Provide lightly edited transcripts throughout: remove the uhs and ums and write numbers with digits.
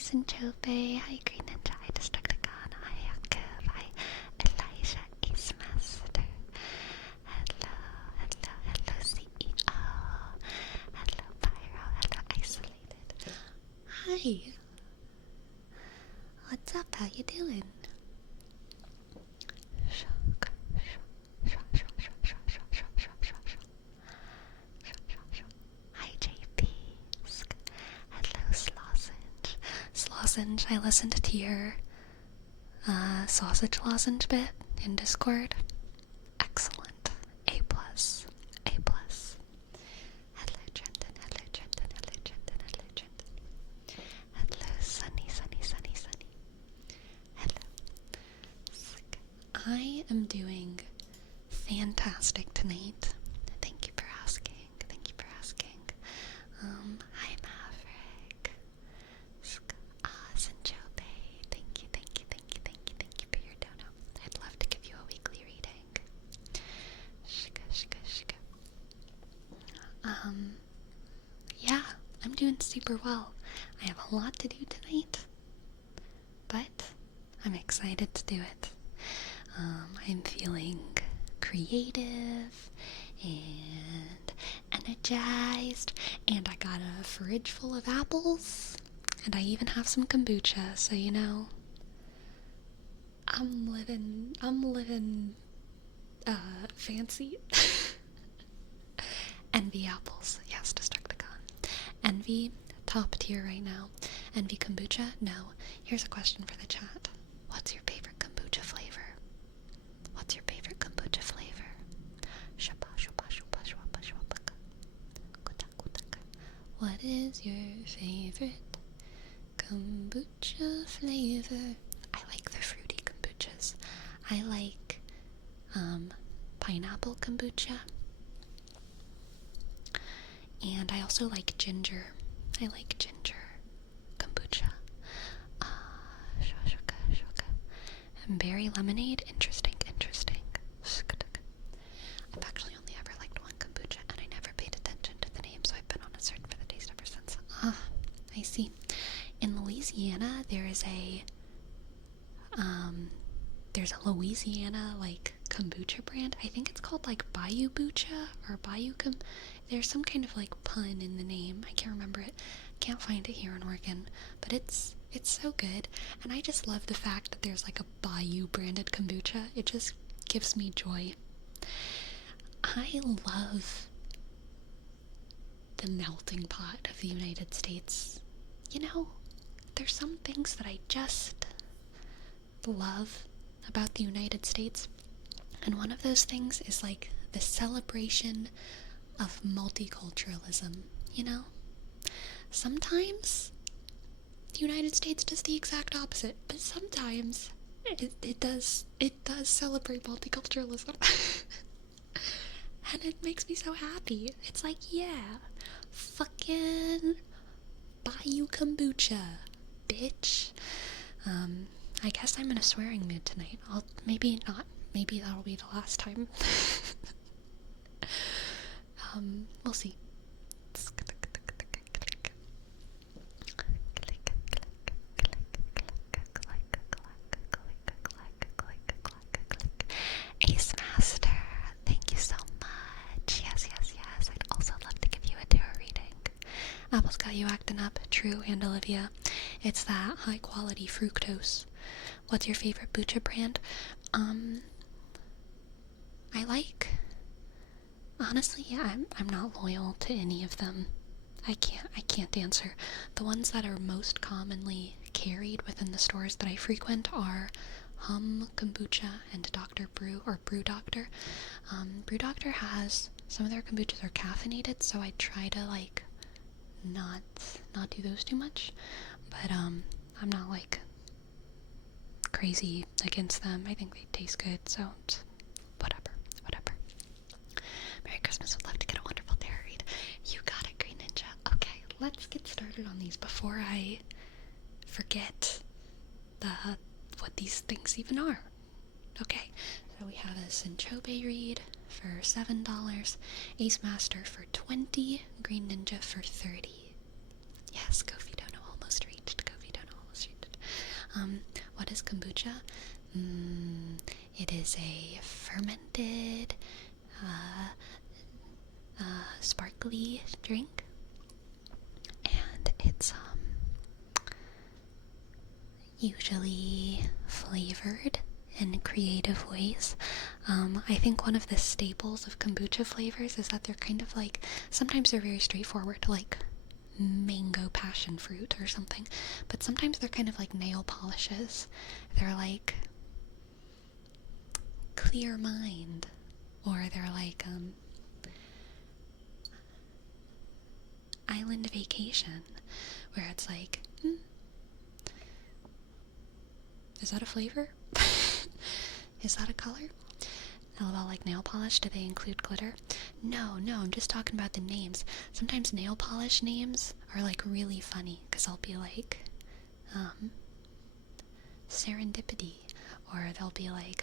Synchope. Hi, Green Ninja. Hi, Destructicon. Hi, Yaakov. Hi, Elijah, Ace Master. Hello, hello, hello, CEO. Hello, Pyro. Hello, Isolated. Hi. What's up? How you doing? Hi, JP. Hello, Slosage. Slosage, I listened to your sausage lozenge bit in Discord. Excellent. A plus. A plus. Hello, Trenton. Hello, Trenton. Hello, Trenton. Hello, Trenton. Hello, Sunny, Sunny, Sunny, Sunny. Hello. I am doing fantastic tonight. Thank you for asking. Thank you for asking. Hi, Maverick. Sinchobe. Thank you, thank you, thank you, thank you, thank you for your dono. I'd love to give you a weekly reading. Shika, shika, shika. Yeah, I'm doing super well. I have a lot to do tonight, but I'm excited to do it. I'm feeling creative and energized, and I got a fridge full of apples, and I even have some kombucha, so you know, I'm living fancy. Envy apples, yes, Destructicon. Envy, top tier right now. Envy kombucha? No. Here's a question for the chat. What's your favorite kombucha flavor? What's your favorite kombucha flavor? What is your favorite kombucha flavor? I like the fruity kombuchas. I like pineapple kombucha. And I also like ginger. I like ginger kombucha. And berry lemonade. Interesting, interesting. I've actually only ever liked one kombucha, and I never paid attention to the name, so I've been on a search for the taste ever since. I see. In Louisiana, there's a Louisiana, like, kombucha brand. I think it's called, like, Bayou Bucha, or Bayou There's some kind of, like, pun in the name. I can't remember it. Can't find it here in Oregon. But it's so good. And I just love the fact that there's, like, a Bayou branded kombucha. It just gives me joy. I love the melting pot of the United States. You know, there's some things that I just love about the United States, and one of those things is like the celebration of multiculturalism. You know, sometimes the United States does the exact opposite, but sometimes it does celebrate multiculturalism. And it makes me so happy. It's like, yeah, fucking Bayou kombucha, bitch. I guess I'm in a swearing mood tonight. Maybe not. Maybe that'll be the last time. We'll see. Ace Master, thank you so much. Yes, yes, yes. I'd also love to give you a tarot reading. Apple's got you acting up. True, and Olivia. It's that high quality fructose. What's your favorite bucha brand? I like, honestly, yeah, I'm not loyal to any of them. I can't answer. The ones that are most commonly carried within the stores that I frequent are Hum Kombucha and Dr. Brew, or Brew Doctor. Brew Doctor has, some of their kombuchas are caffeinated, so I try to, like, not do those too much. But, I'm not, like, crazy against them. I think they taste good, so whatever. Merry Christmas. Would love to get a wonderful tarot read. You got it, Green Ninja. Okay, let's get started on these before I forget what these things even are. Okay, so we have a Synchobe read for $7, Ace Master for $20, Green Ninja for $30. Yes, Kofi Dono almost reached. Kofi Dono What is kombucha? It is a fermented, uh, sparkly drink, and it's usually flavored in creative ways. I think one of the staples of kombucha flavors is that they're kind of like, sometimes they're very straightforward, like mango passion fruit or something, but sometimes they're kind of like nail polishes. They're like clear mind, or they're like island vacation, where it's like, is that a flavor? Is that a color? LOL, like nail polish, do they include glitter? No, I'm just talking about the names. Sometimes nail polish names are like really funny, because I'll be like, serendipity, or they'll be like,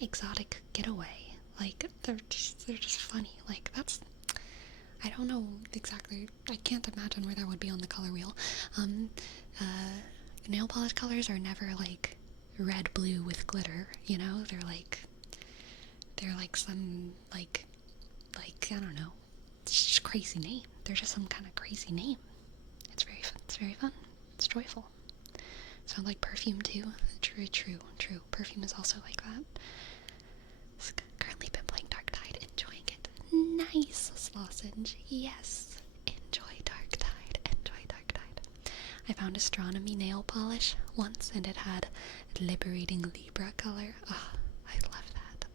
exotic getaway. Like, they're just funny. Like, that's, I don't know exactly, I can't imagine where that would be on the color wheel. Nail polish colors are never like red, blue with glitter, you know? They're like some, like, I don't know. It's just a crazy name. They're just some kind of crazy name. It's very fun. It's very fun. It's joyful. Sounds like perfume too. True. Perfume is also like that. Currently been playing Dark Tide, enjoying it. Nice, Slosage. Yes. Enjoy Dark Tide. I found astronomy nail polish once, and it had liberating Libra color. Oh, I love that.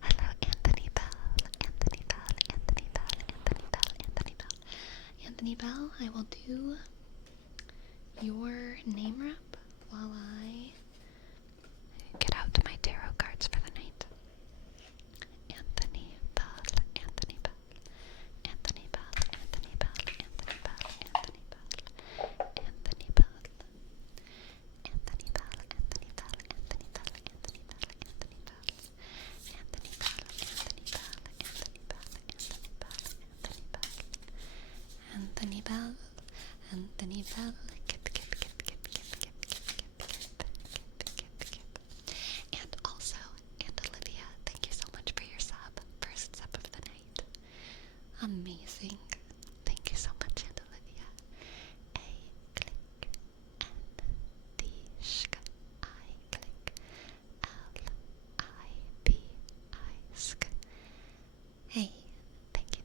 Hello, Anthony Bell. I will do your name rep while I get out my tarot cards for the night. Anthony Bell. And also, Aunt Olivia, thank you so much for your sub. First sub of the night. Amazing. Thank you so much, Aunt Olivia. A click, N D sk, I click, L I B I sk. Hey, thank you.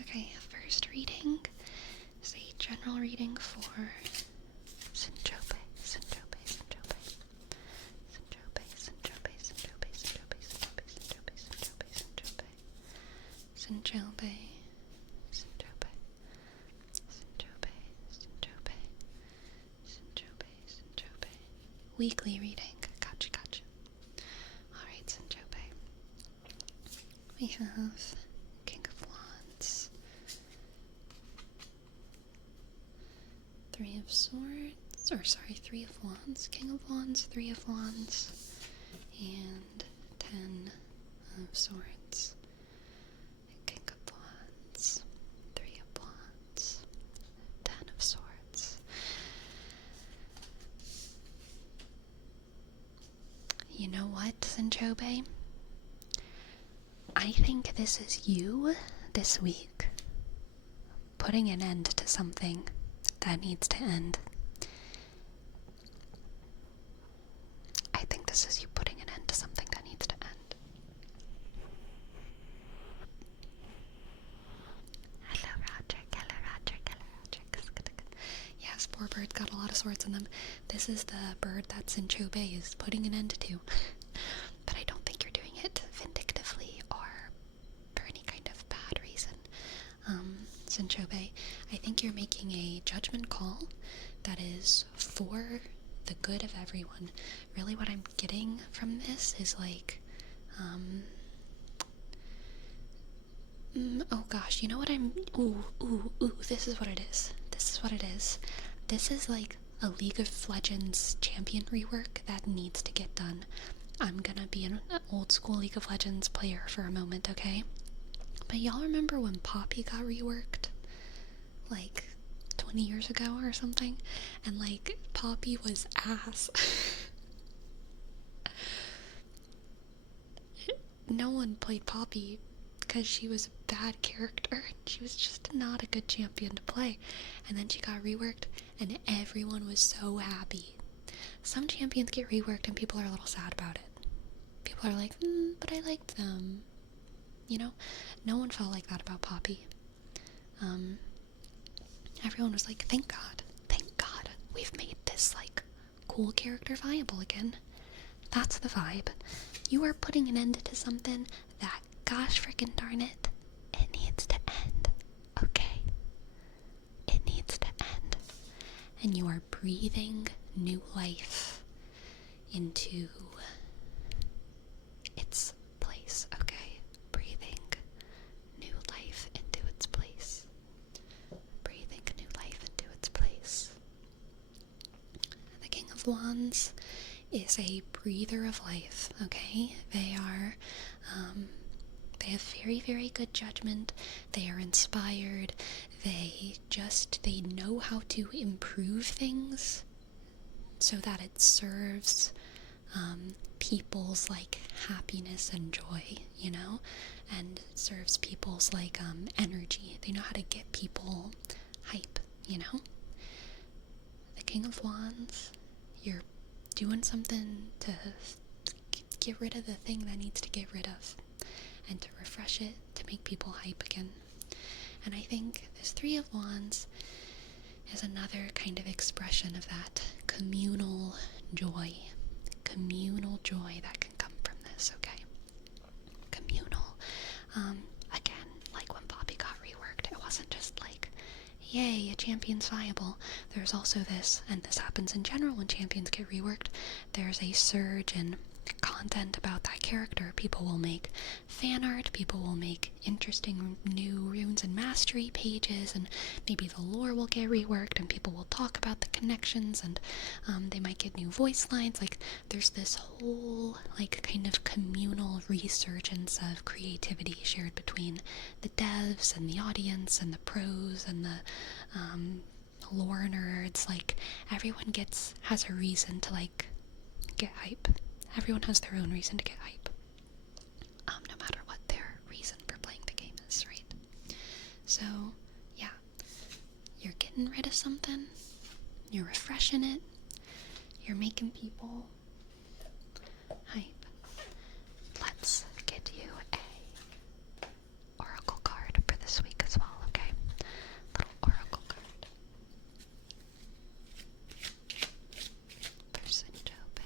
Okay, first reading is a general reading for Syntrope. Weekly reading. Gotcha. Alright, Syntrope. We have King of Wands, Three of Wands, King of Wands, Three of Wands, and 10 of Swords. King of Wands, Three of Wands, 10 of Swords. You know what, Syntrope? I think this is you this week putting an end to something that needs to end. I think this is you putting an end to something that needs to end. Hello, Roger. Yes, poor bird got a lot of swords in them. This is the bird that Syntrope is putting an end to. But I don't think you're doing it vindictively or for any kind of bad reason. Syntrope, I think you're making a judgment call that is for the good of everyone. Really what I'm getting from this is like, oh gosh, you know what this is what it is. This is like a League of Legends champion rework that needs to get done. I'm gonna be an old school League of Legends player for a moment, okay? But y'all remember when Poppy got reworked? Like 20 years ago or something? And like, Poppy was ass. No one played Poppy because she was a bad character. She was just not a good champion to play. And then she got reworked, and everyone was so happy. Some champions get reworked, and people are a little sad about it. People are like, but I liked them. You know, no one felt like that about Poppy. Everyone was like, thank God, we've made this, like, cool character viable again. That's the vibe. You are putting an end to something that, gosh frickin' darn it, it needs to end. Okay? It needs to end. And you are breathing new life into its place, okay? Breathing new life into its place. Breathing new life into its place. The King of Wands is a breather of life, okay? They have very, very good judgment. They are inspired. They know how to improve things so that it serves people's like happiness and joy, you know, and serves people's like energy. They know how to get people hype, you know. The King of Wands, you're doing something to get rid of the thing that needs to get rid of, and to refresh it, to make people hype again. And I think this Three of Wands is another kind of expression of that communal joy that can come from this, okay? Communal. Again, like when Poppy got reworked, it wasn't just like, yay, a champion's viable. There's also this, and this happens in general when champions get reworked, there's a surge in content about that character. People will make fan art, people will make interesting new runes and mastery pages, and maybe the lore will get reworked, and people will talk about the connections, and they might get new voice lines. Like, there's this whole, like, kind of communal resurgence of creativity shared between the devs and the audience and the pros and the lore nerds. Like, everyone has a reason to, like, get hype. Everyone has their own reason to get hype. No matter what their reason for playing the game is, right? So, yeah. You're getting rid of something. You're refreshing it. You're making people hype. Let's get you a oracle card for this week as well, okay? Little oracle card. For Sinjobe.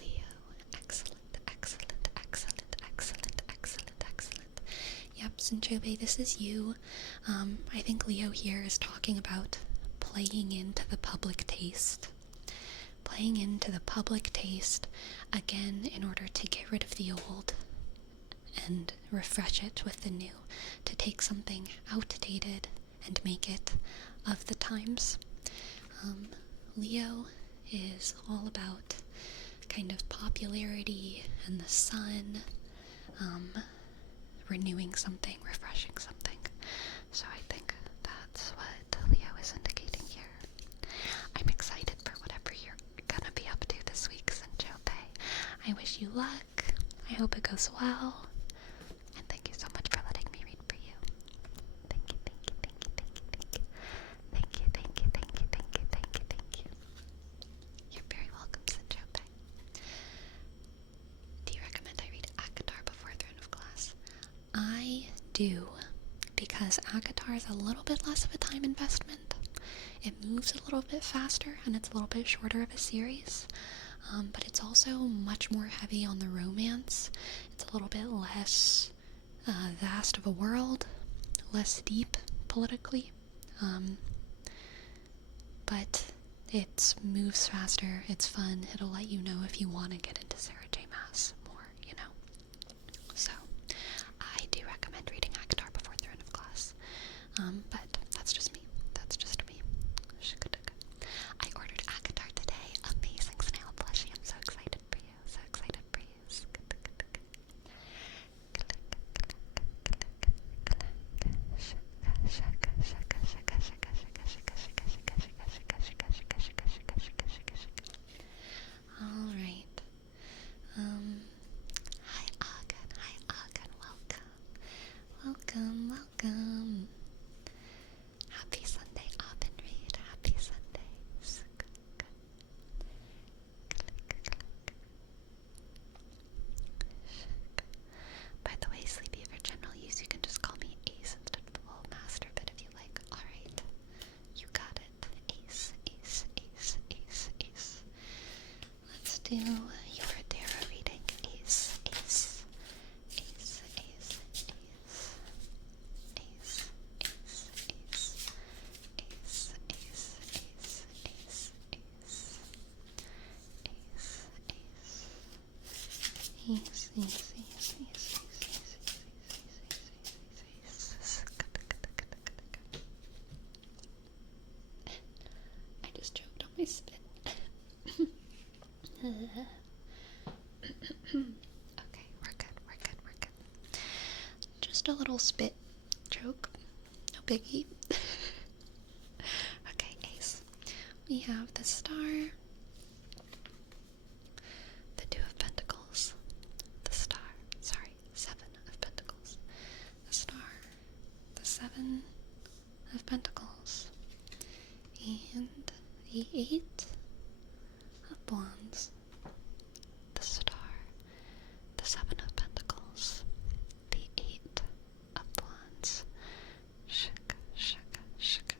Leo, excellent. Yep, Sinchobe, this is you. I think Leo here is talking about playing into the public taste. Playing into the public taste, again, in order to get rid of the old and refresh it with the new. To take something outdated and make it of the times. Leo is all about kind of popularity and the sun, renewing something, refreshing something. So I think that's what Leo is indicating here. I'm excited for whatever you're gonna be up to this week, Sinjobe. I wish you luck. I hope it goes well. And thank you so much for letting me read for you. Thank you. You're very welcome, Sinjobe. Do you recommend I read Akatar before Throne of Glass? I do, because Akatar is a little bit less of a time investment. It moves a little bit faster, and it's a little bit shorter of a series, but it's also much more heavy on the romance. It's a little bit less vast of a world, less deep politically, but it moves faster, it's fun, it'll let you know if you want to get into Sarah J. Maas more. do your tarot reading. Ace, ace, ace, ace, ace, ace, ace, ace, ace, ace, ace, ace, ace, ace, ace, ace, ace, I just choked on my spit. Okay, we're good. Just a little spit joke. No biggie. Okay, ace. We have the star, the two of pentacles, the star, seven of pentacles, the star, the seven of pentacles, and the eight of wands, the star, the seven of pentacles, the eight of wands. Shaka, shaka, shaka.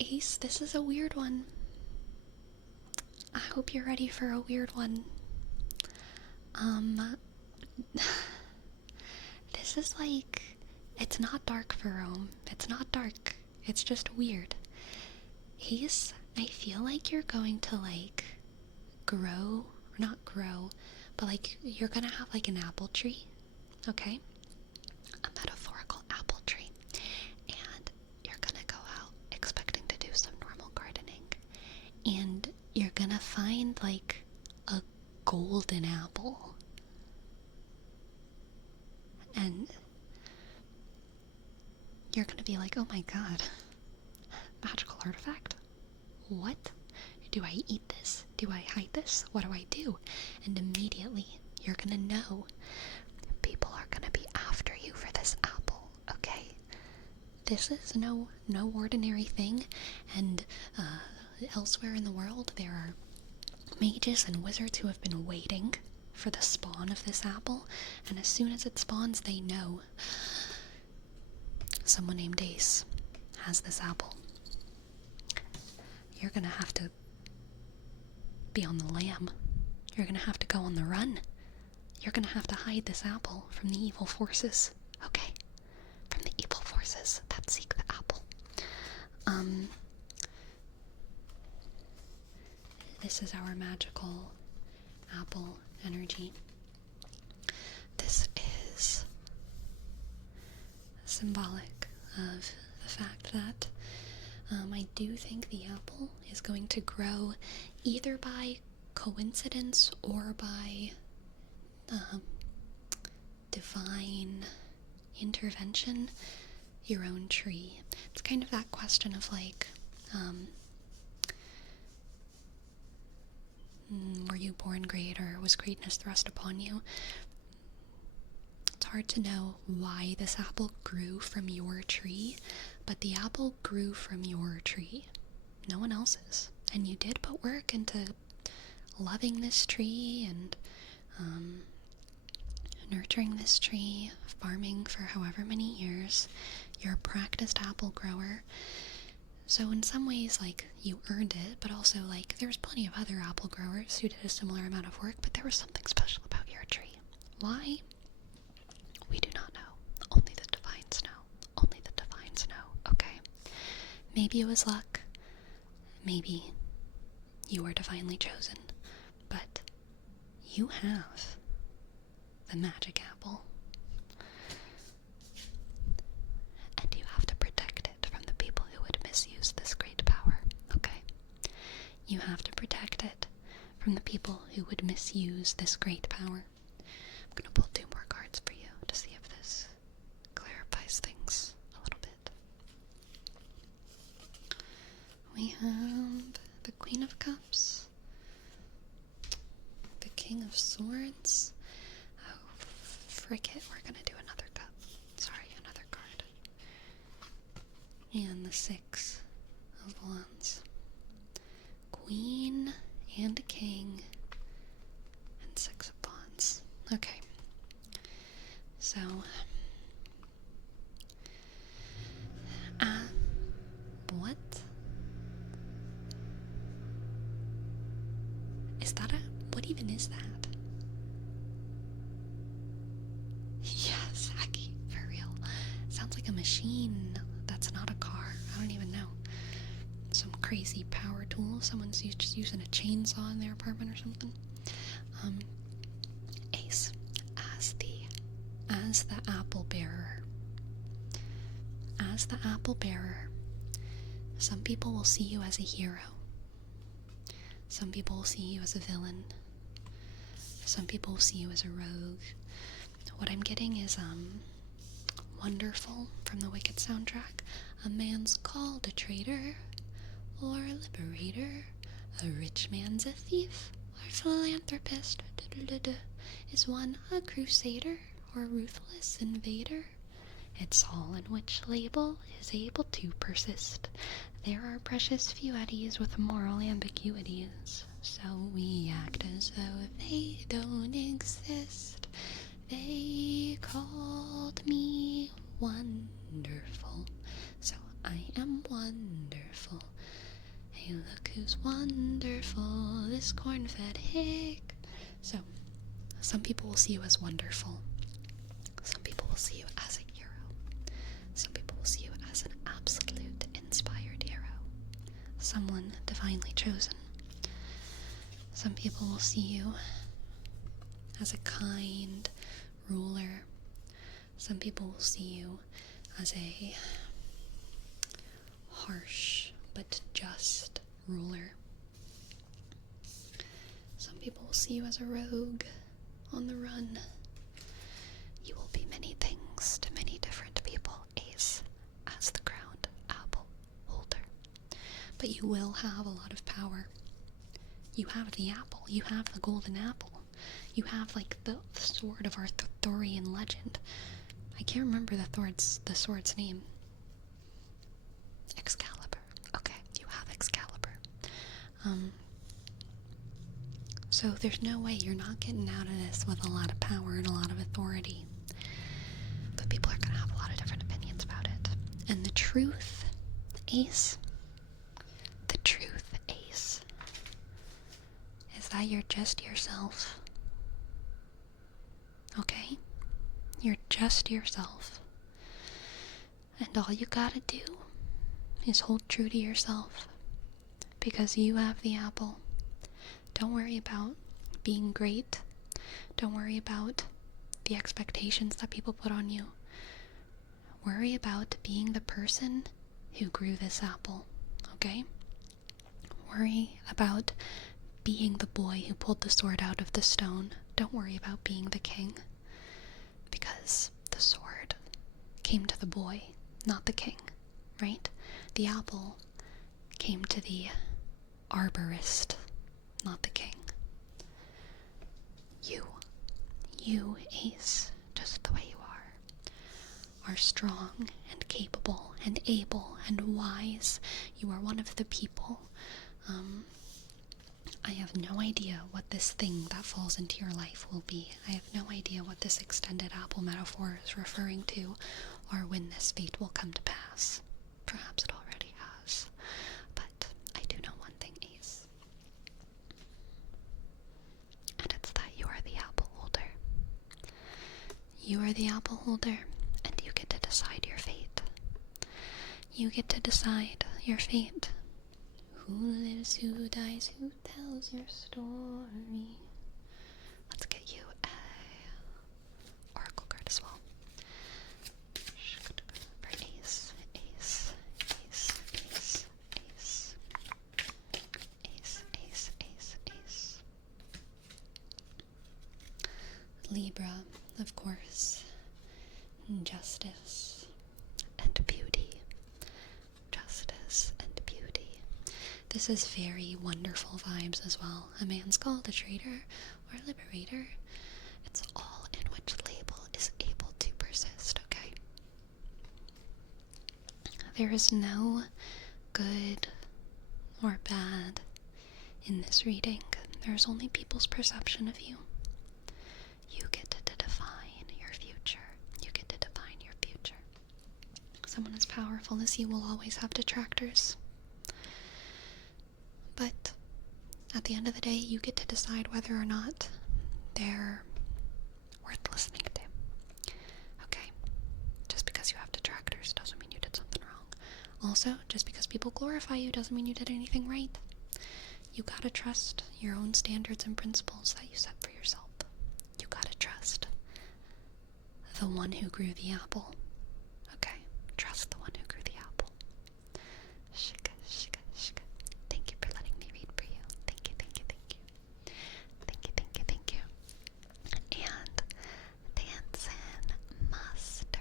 Ace, this is a weird one. I hope you're ready for a weird one. This is like, it's not dark for Rome. It's not dark. It's just weird. Ace, I feel like you're going to like grow, or not grow, but like you're gonna have like an apple tree, okay? A metaphorical apple tree. And you're gonna go out expecting to do some normal gardening. And you're gonna find like a golden apple. And you're gonna be like, oh my god, magical artifact? What? Do I eat this? Do I hide this? What do I do? And immediately you're gonna know people are gonna be after you for this apple, okay? This is no ordinary thing, and elsewhere in the world there are mages and wizards who have been waiting for the spawn of this apple, and as soon as it spawns, they know someone named Ace has this apple. You're gonna have to be on the lam. You're gonna have to go on the run. You're gonna have to hide this apple from the evil forces, okay? From the evil forces that seek the apple. This is our magical apple energy. This is symbolic of the fact that I do think the apple is going to grow either by coincidence or by divine intervention, your own tree. It's kind of that question of like, were you born great or was greatness thrust upon you? It's hard to know why this apple grew from your tree, but the apple grew from your tree. No one else's. And you did put work into loving this tree and nurturing this tree, farming for however many years. You're a practiced apple grower. So in some ways, like, you earned it, but also, like, there's plenty of other apple growers who did a similar amount of work, but there was something special about your tree. Why? We do not know. Only the divines know. Only the divines know, okay? Maybe it was luck. Maybe you were divinely chosen. But you have the magic apple. And you have to protect it from the people who would misuse this great power, okay? You have to protect it from the people who would misuse this great power. I'm gonna pull 2 more cards for you to see if this clarifies things a little bit. We have the Queen of Cups, the King of Swords. Oh, frick it, we're gonna do another cup. Sorry, another card. And the 6 of Wands. Queen and King and 6 of Wands. Okay. So, It's like a machine that's not a car. I don't even know. Some crazy power tool. Someone's just using a chainsaw in their apartment or something. Ace, as the apple bearer. As the apple bearer, some people will see you as a hero. Some people will see you as a villain. Some people will see you as a rogue. What I'm getting is, Wonderful from the Wicked soundtrack. A man's called a traitor or a liberator. A rich man's a thief or philanthropist. Is one a crusader or a ruthless invader? It's all in which label is able to persist. There are precious few eddies with moral ambiguities, so we act as though they don't exist. They called me wonderful, so I am wonderful. Hey, look who's wonderful, this corn-fed hick. So, some people will see you as wonderful. Some people will see you as a hero. Some people will see you as an absolute inspired hero. Someone divinely chosen. Some people will see you as a kind ruler. Some people will see you as a harsh but just ruler. Some people will see you as a rogue on the run. You will be many things to many different people, Ace, as the crowned apple holder. But you will have a lot of power. You have the apple. You have the golden apple. You have, like, the sword of Arthurian legend. I can't remember the sword's name. Excalibur. Okay, you have Excalibur. So there's no way you're not getting out of this with a lot of power and a lot of authority. But people are going to have a lot of different opinions about it. And the truth, Ace, is that you're just yourself. Okay? You're just yourself. And all you gotta do is hold true to yourself. Because you have the apple. Don't worry about being great. Don't worry about the expectations that people put on you. Worry about being the person who grew this apple, okay? Worry about being the boy who pulled the sword out of the stone. Don't worry about being the king. Because the sword came to the boy, not the king, right? The apple came to the arborist, not the king. You, Ace, just the way you are strong and capable and able and wise. You are one of the people. I have no idea what this thing that falls into your life will be. I have no idea what this extended apple metaphor is referring to, or when this fate will come to pass. Perhaps it already has. But I do know one thing, Ace. And it's that you are the apple holder. You are the apple holder, and you get to decide your fate. You get to decide your fate. Who lives, who dies, who tells your story? Let's get you a oracle card as well. For Ace, Ace, Ace, Ace, Ace. Ace, Ace, Ace, Ace. Libra, of course. Justice and beauty. Justice and beauty. This is very wonderful vibes as well. A man's called a traitor or a liberator. It's all in which label is able to persist, okay? There is no good or bad in this reading. There's only people's perception of you. You get to define your future. You get to define your future. Someone as powerful as you will always have detractors. But at the end of the day, you get to decide whether or not they're worth listening to. Okay? Just because you have detractors Also, just because people glorify you doesn't mean you did anything right. You gotta trust your own standards and principles that you set for yourself. You gotta trust the one who grew the apple. Okay? Trust the one who grew the apple. Shika, shika, shika. Thank you for letting me read for you. Thank you, thank you, thank you. Thank you, thank you, thank you. And Dancing Master.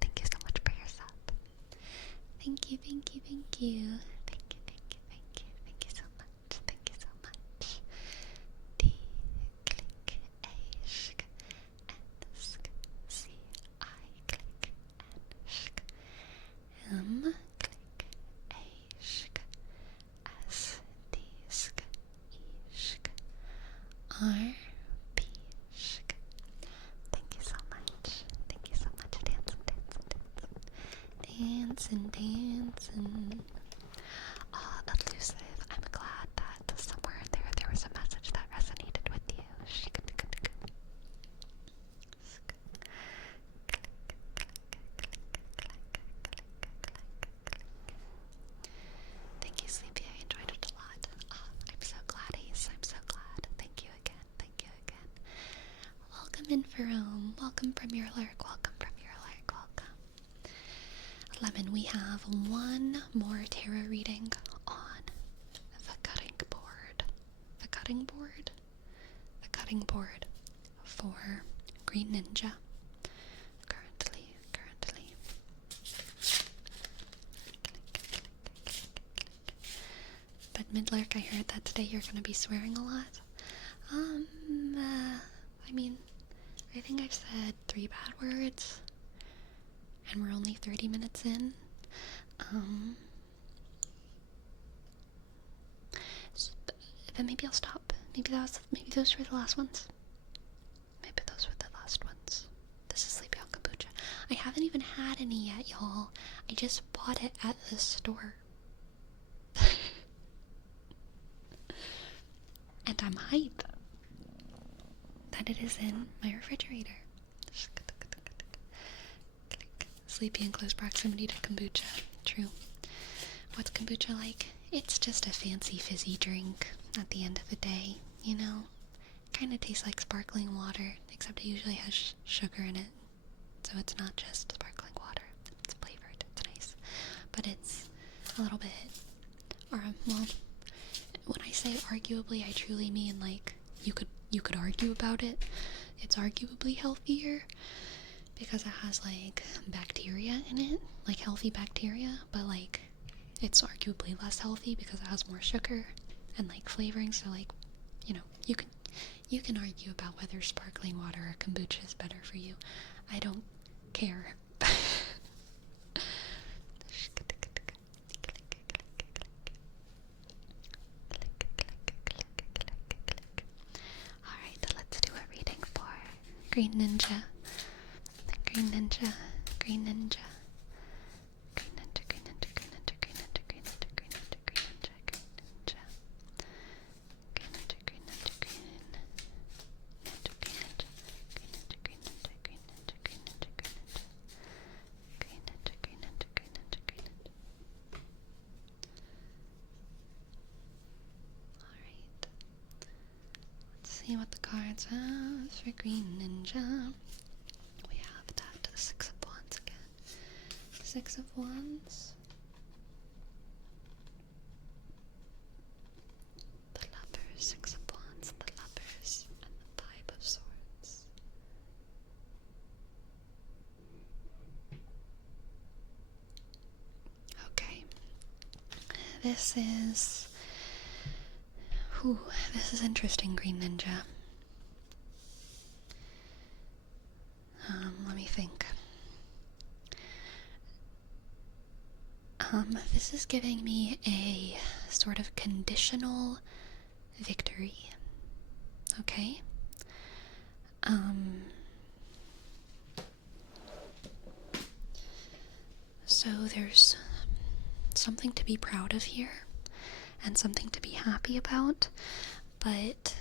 Thank you so much for your sub. Thank you, thank you, thank you. Thank you, thank you, thank you. Thank you so much. Thank you so much. D click A shk and sk C I click and shk M click A shk S D sk E shk R P shk. Thank you so much. Thank you so much. Dancing, dancing. Ah, elusive. I'm glad that somewhere in there was a message that resonated with you. Thank you, Sleepy. I enjoyed it a lot. I'm so glad, Ace. I'm so glad. Thank you again. Thank you again. Welcome in, Ferome. Welcome from your lurk. Welcome from your lurk. Welcome. Lemon, we have one more tarot reading on the cutting board. The cutting board? The cutting board for Green Ninja. Currently. But Midlark, I heard that today you're going to be swearing a lot. I mean, I think I've said 3 bad words, and we're only 30 minutes in. Then maybe I'll stop. Maybe those were the last ones. Maybe those were the last ones. This is Sleepy on Kombucha. I haven't even had any yet, y'all. I just bought it at the store. And I'm hyped that it is in my refrigerator. Sleepy in close proximity to kombucha. True. What's kombucha like? It's just a fancy fizzy drink at the end of the day, you know? Kinda tastes like sparkling water, except it usually has sugar in it. So it's not just sparkling water. It's flavored. It's nice. But it's a little bit, well, when I say arguably, I truly mean like you could argue about it. It's arguably healthier because it has like bacteria in it, like healthy bacteria, but like it's arguably less healthy because it has more sugar and like flavoring. So like, you know, you can argue about whether sparkling water or kombucha is better for you. I don't care. Alright, let's do a reading for Green Ninja. Green Ninja. Green Ninja. Green Ninja, Green Ninja, Green Ninja, Green Ninja, Green Ninja, Green Ninja, Green Ninja, Green Ninja. Green Ninja, Green Ninja, Green Ninja, Green Ninja, Green Ninja, Green Ninja, Green Ninja, Green Ninja, Green Ninja. Green Ninja, Green Ninja, Green Ninja, Green Ninja. Alright. Let's see what the cards have for Green Ninja. We have that 6 of Wands again. 6 of Wands. The Lovers, 6 of Wands, the Lovers, and the 5 of Swords. Okay. This is interesting, Green Ninja. Let me think. This is giving me a sort of conditional victory. Okay? So there's something to be proud of here and something to be happy about, but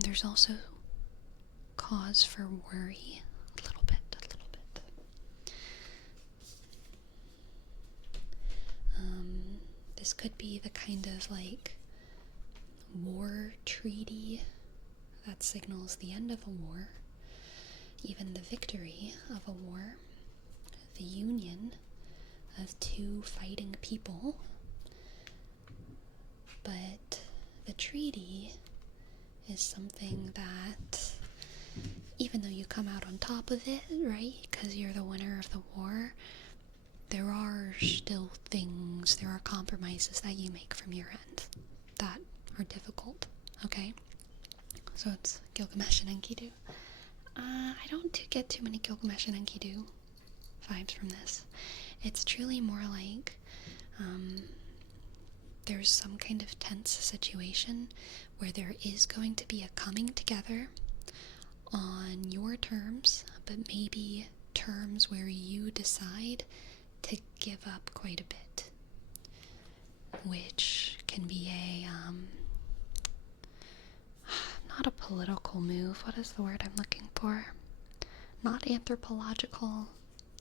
there's also cause for worry a little bit. This could be the kind of like war treaty that signals the end of a war, even the victory of a war, the union of two fighting people. But the treaty is something that, even though you come out on top of it, right, because you're the winner of the war, there are still things, there are compromises that you make from your end that are difficult, okay? So it's Gilgamesh and Enkidu. I don't get too many Gilgamesh and Enkidu vibes from this. It's truly more like there's some kind of tense situation where there is going to be a coming together on your terms, but maybe terms where you decide to give up quite a bit, which can be a not a political move. What is the word I'm looking for? Not anthropological,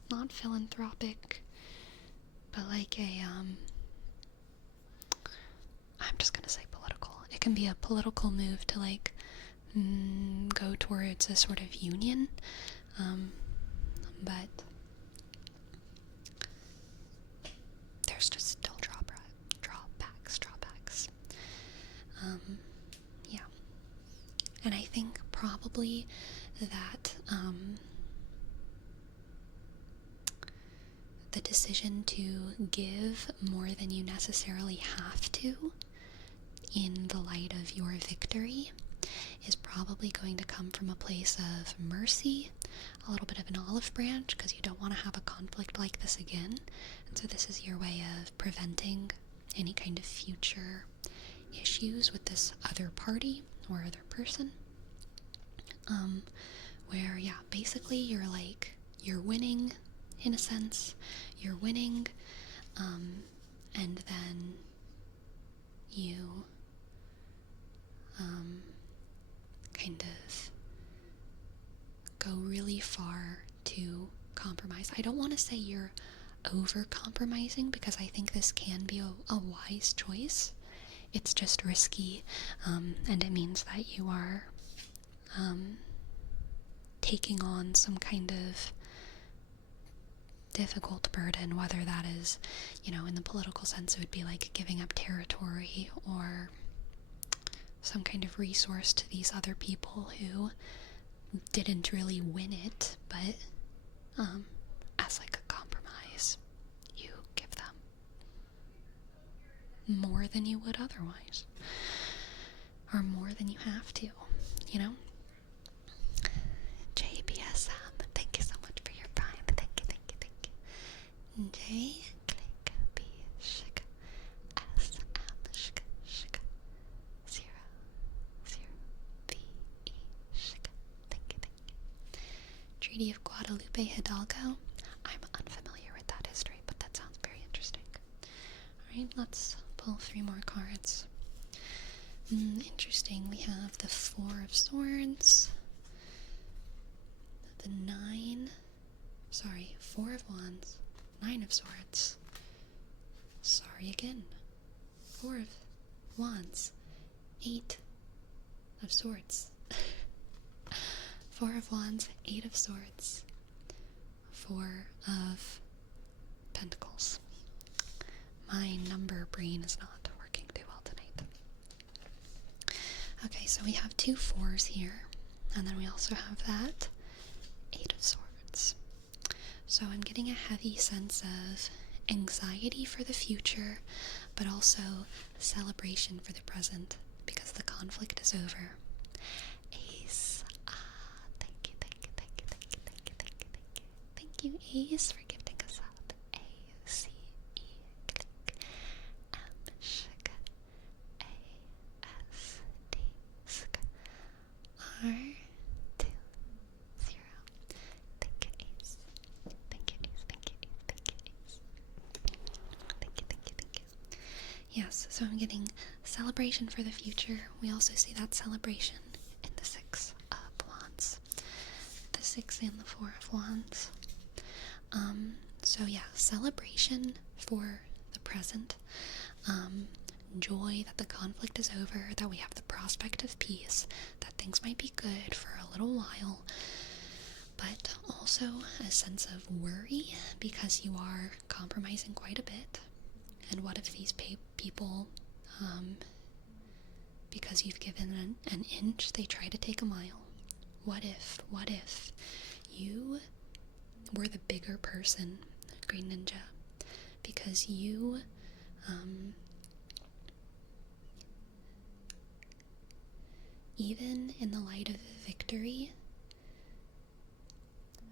not philanthropic, but like a I'm just gonna say political. It can be a political move to like go towards a sort of union, but there's just still drawbacks. Yeah. And I think probably that the decision to give more than you necessarily have to in the light of your victory is probably going to come from a place of mercy, a little bit of an olive branch, because you don't want to have a conflict like this again. And so this is your way of preventing any kind of future issues with this other party or other person. Where, yeah, basically you're like, you're winning, in a sense. You're winning, and then you kind of go really far to compromise. I don't want to say you're over compromising, because I think this can be a wise choice. It's just risky, and it means that you are taking on some kind of difficult burden, whether that is, in the political sense, it would be like giving up territory or some kind of resource to these other people who didn't really win it, but as like a compromise, you give them more than you would otherwise, or more than you have to, JBSM, thank you so much for your prime. Thank you. J click B shk S M shk 0 V E shk. Thank you. Treaty of Guadalupe Hidalgo. I'm unfamiliar with that history, but that sounds very interesting. Alright, let's pull 3 more cards. Interesting. We have the 4 of Swords, the 4 of Wands, 9 of Swords. Sorry again. 4 of Wands, 8 of Swords. 4 of Wands, 8 of Swords, 4 of Pentacles. My number brain is not working too well tonight. Okay, so we have 2 4s here, and then we also have that 8 of Swords. So I'm getting a heavy sense of anxiety for the future, but also celebration for the present, because the conflict is over. Ace. Thank you, Ace, for gifting us up. ACE, click, MSHK, ASD, SK, R2, 0. Thank you, Ace. Thank you, Ace. Yes, so I'm getting celebration for the future. We also see that celebration in the 6 of Wands. The 6 and the 4 of Wands. So yeah, celebration for the present. Joy that the conflict is over, that we have the prospect of peace, that things might be good for a little while, but also a sense of worry because you are compromising quite a bit. And what if these people, because you've given an inch, they try to take a mile? What if you were the bigger person, Green Ninja, because you, even in the light of victory,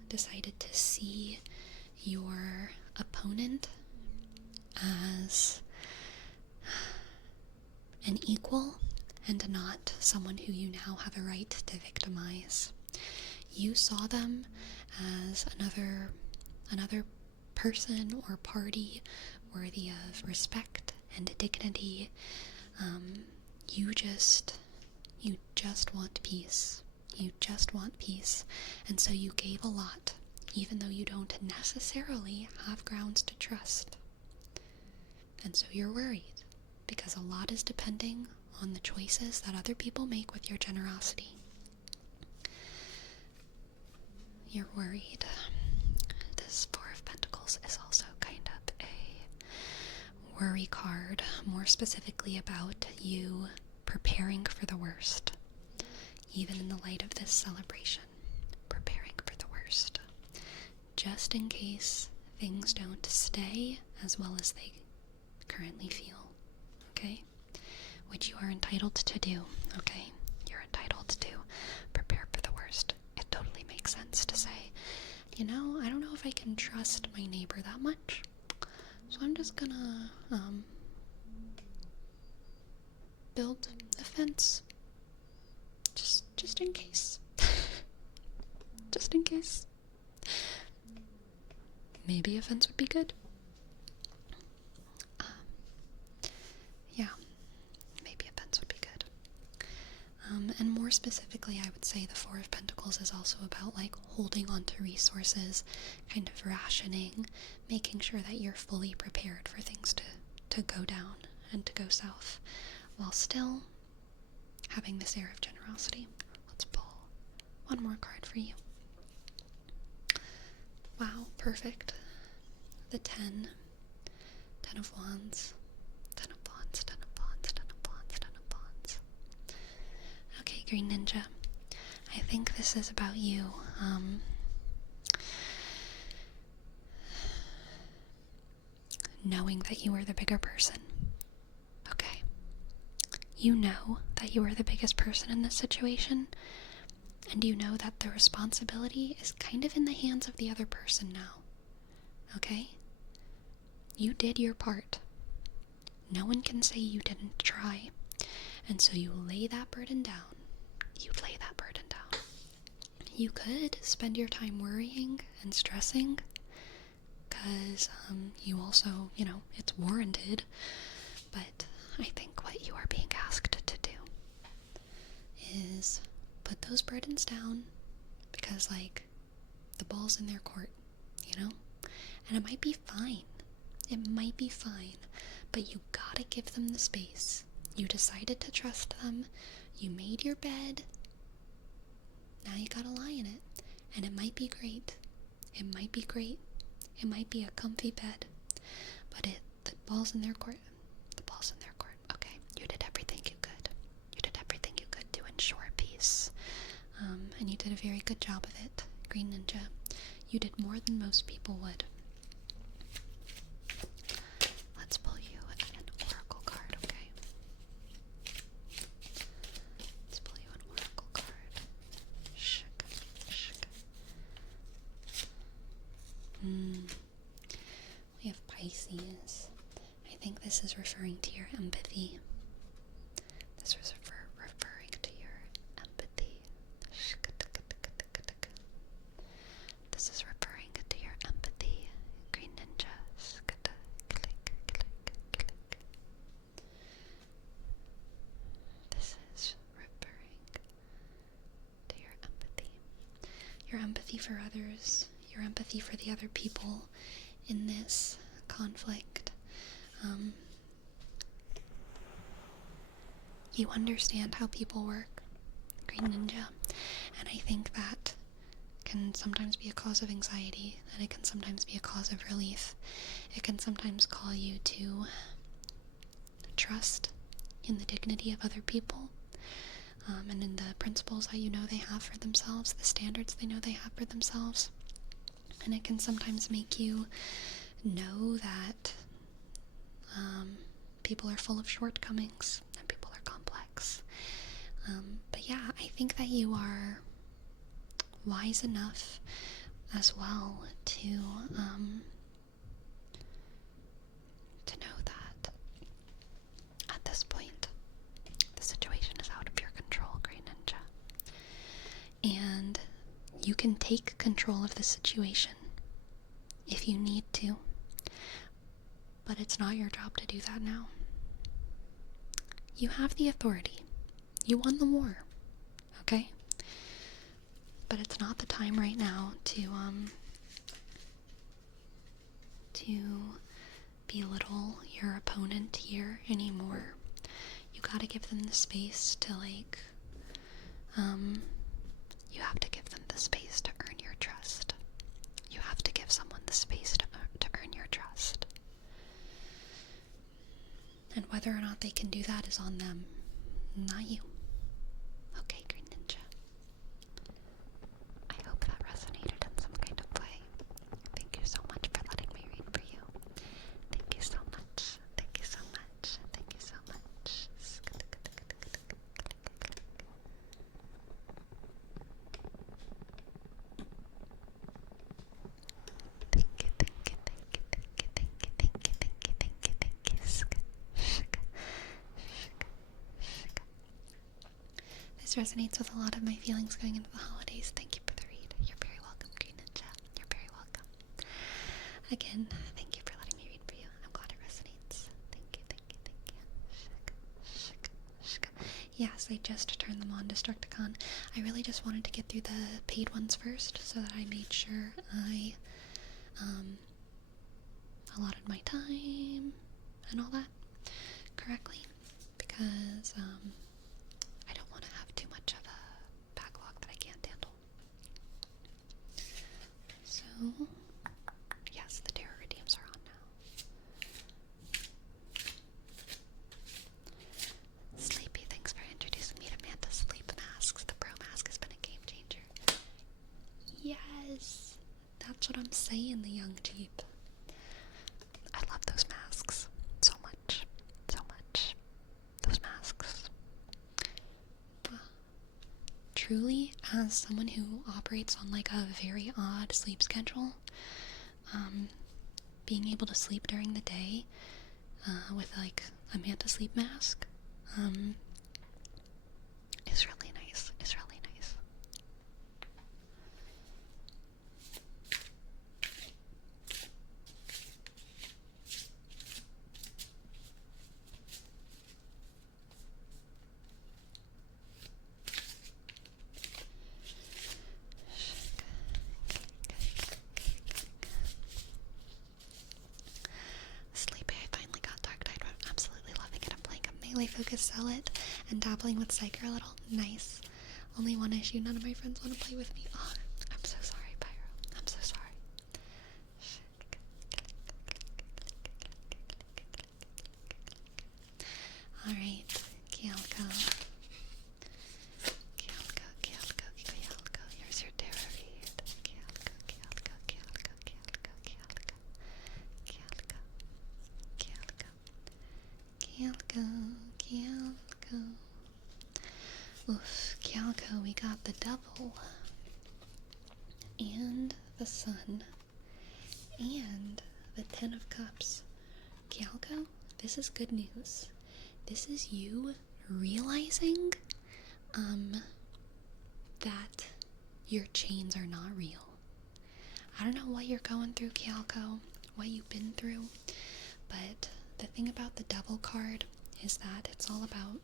decided to see your opponent as an equal and not someone who you now have a right to victimize. You saw them as another person or party worthy of respect and dignity. You just want peace. You just want peace. And so you gave a lot, even though you don't necessarily have grounds to trust. And so you're worried, because a lot is depending on the choices that other people make with your generosity. You're worried. This Four of Pentacles is also kind of a worry card, more specifically about you preparing for the worst. Even in the light of this celebration, preparing for the worst. Just in case things don't stay as well as they currently feel, okay? Which you are entitled to do, okay? You're entitled to prepare for the worst. It totally makes sense to say, I don't know if I can trust my neighbor that much, so I'm just gonna build a fence. Just in case. Just in case. Maybe a fence would be good. Yeah, maybe a fence would be good. And more specifically, I would say the Four of Pentacles is also about like holding on to resources, kind of rationing, making sure that you're fully prepared for things to go down and to go south, while still having this air of generosity. Let's pull one more card for you. Wow, perfect. The 10 of Wands, 10 of Wands, 10 of Wands, 10 of Wands, 10 of Wands. Okay, Green Ninja, I think this is about you. Knowing that you are the bigger person. Okay. You know that you are the biggest person in this situation, and you know that the responsibility is kind of in the hands of the other person now. Okay? You did your part. No one can say you didn't try. And so you lay that burden down. You lay that burden down. You could spend your time worrying and stressing, because you also, it's warranted, but I think what you are being asked to do is put those burdens down, because the ball's in their court, and it might be fine. It might be fine, but you gotta give them the space. You decided to trust them. You made your bed. Now you gotta lie in it, and it might be great. It might be great. It might be a comfy bed, but the ball's in their court. The ball's in their court. Okay, you did everything you could. You did everything you could to ensure peace. And you did a very good job of it, Green Ninja. You did more than most people would. Let's pull you an oracle card, okay? Let's pull you an oracle card. Shuk, shuk. We have Pisces. I think this is referring to your empathy. This was referring to your empathy. This is referring to your empathy, Green Ninja. This is referring to your empathy. Your empathy for others, your empathy for the other people in this conflict. you understand how people work, Green Ninja, and I think that can sometimes be a cause of anxiety, and it can sometimes be a cause of relief. It can sometimes call you to trust in the dignity of other people, and in the principles that you know they have for themselves, the standards they know they have for themselves. And it can sometimes make you know that people are full of shortcomings and people are complex. But yeah, I think that you are wise enough as well to know that at this point the situation is out of your control, Green Ninja. And you can take control of the situation if you need to, but it's not your job to do that now. You have the authority. You won the war, okay? But it's not the time right now to belittle your opponent here anymore. You gotta give them the space to, you have to give them the space to earn your trust. You have to give someone the space to earn your trust. And whether or not they can do that is on them, not you. Okay, Green Ninja. I hope that resonated in some kind of way. Thank you so much for letting me read for you. Thank you so much. Thank you so much. Thank you so much. Thank you, thank you, thank you, thank you, thank you, thank you, thank you, thank you, thank you. This resonates with a lot of my feelings going into the holidays. Thank you for the read. You're very welcome, Green Ninja. You're very welcome. Again, thank you for letting me read for you. I'm glad it resonates. Thank you, thank you, thank you. Yes, I just turned them on, Destructicon. I really just wanted to get through the paid ones first so that I made sure I allotted my time and all that correctly, because I don't want to have too much of a backlog that I can't handle. So, yes, the tarot redeems are on now. Sleepy, thanks for introducing me to Manta Sleep Masks. The Pro Mask has been a game changer. Yes, that's what I'm saying, the young Jeep. I love those masks so much, so much. Those masks. Truly, as someone who operates on like a very odd sleep schedule, being able to sleep during the day with like a Manta sleep mask is really nice. It's really nice. Sleepy, I finally got Dark Tide. I'm absolutely loving it. I'm playing a melee focus Zealot and dabbling with Psyker a little. Nice. Only one issue, none of my friends want to play with me. Oh, I'm so sorry, Pyro. I'm so sorry. Alright, Kyalko. Here's your tarot read. Kyalko. Oof, Kyalko, we got the Devil. And the Sun. And the Ten of Cups. Kyalko, this is good news. This is you realizing that your chains are not real. I don't know what you're going through, Kyalko, what you've been through, but the thing about the Devil card is that it's all about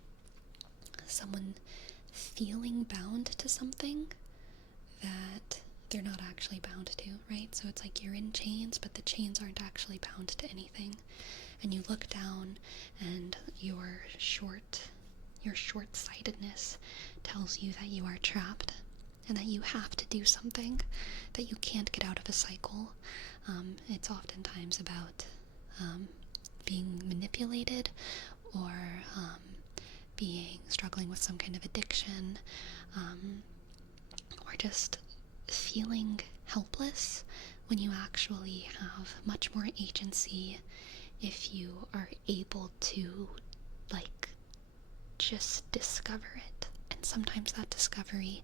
someone feeling bound to something that they're not actually bound to, right? So it's like you're in chains, but the chains aren't actually bound to anything. and you look down, and your short-sightedness tells you that you are trapped and that you have to do something, that you can't get out of a cycle. It's oftentimes about being manipulated, or struggling with some kind of addiction, or just feeling helpless, when you actually have much more agency if you are able to, like, just discover it. And sometimes that discovery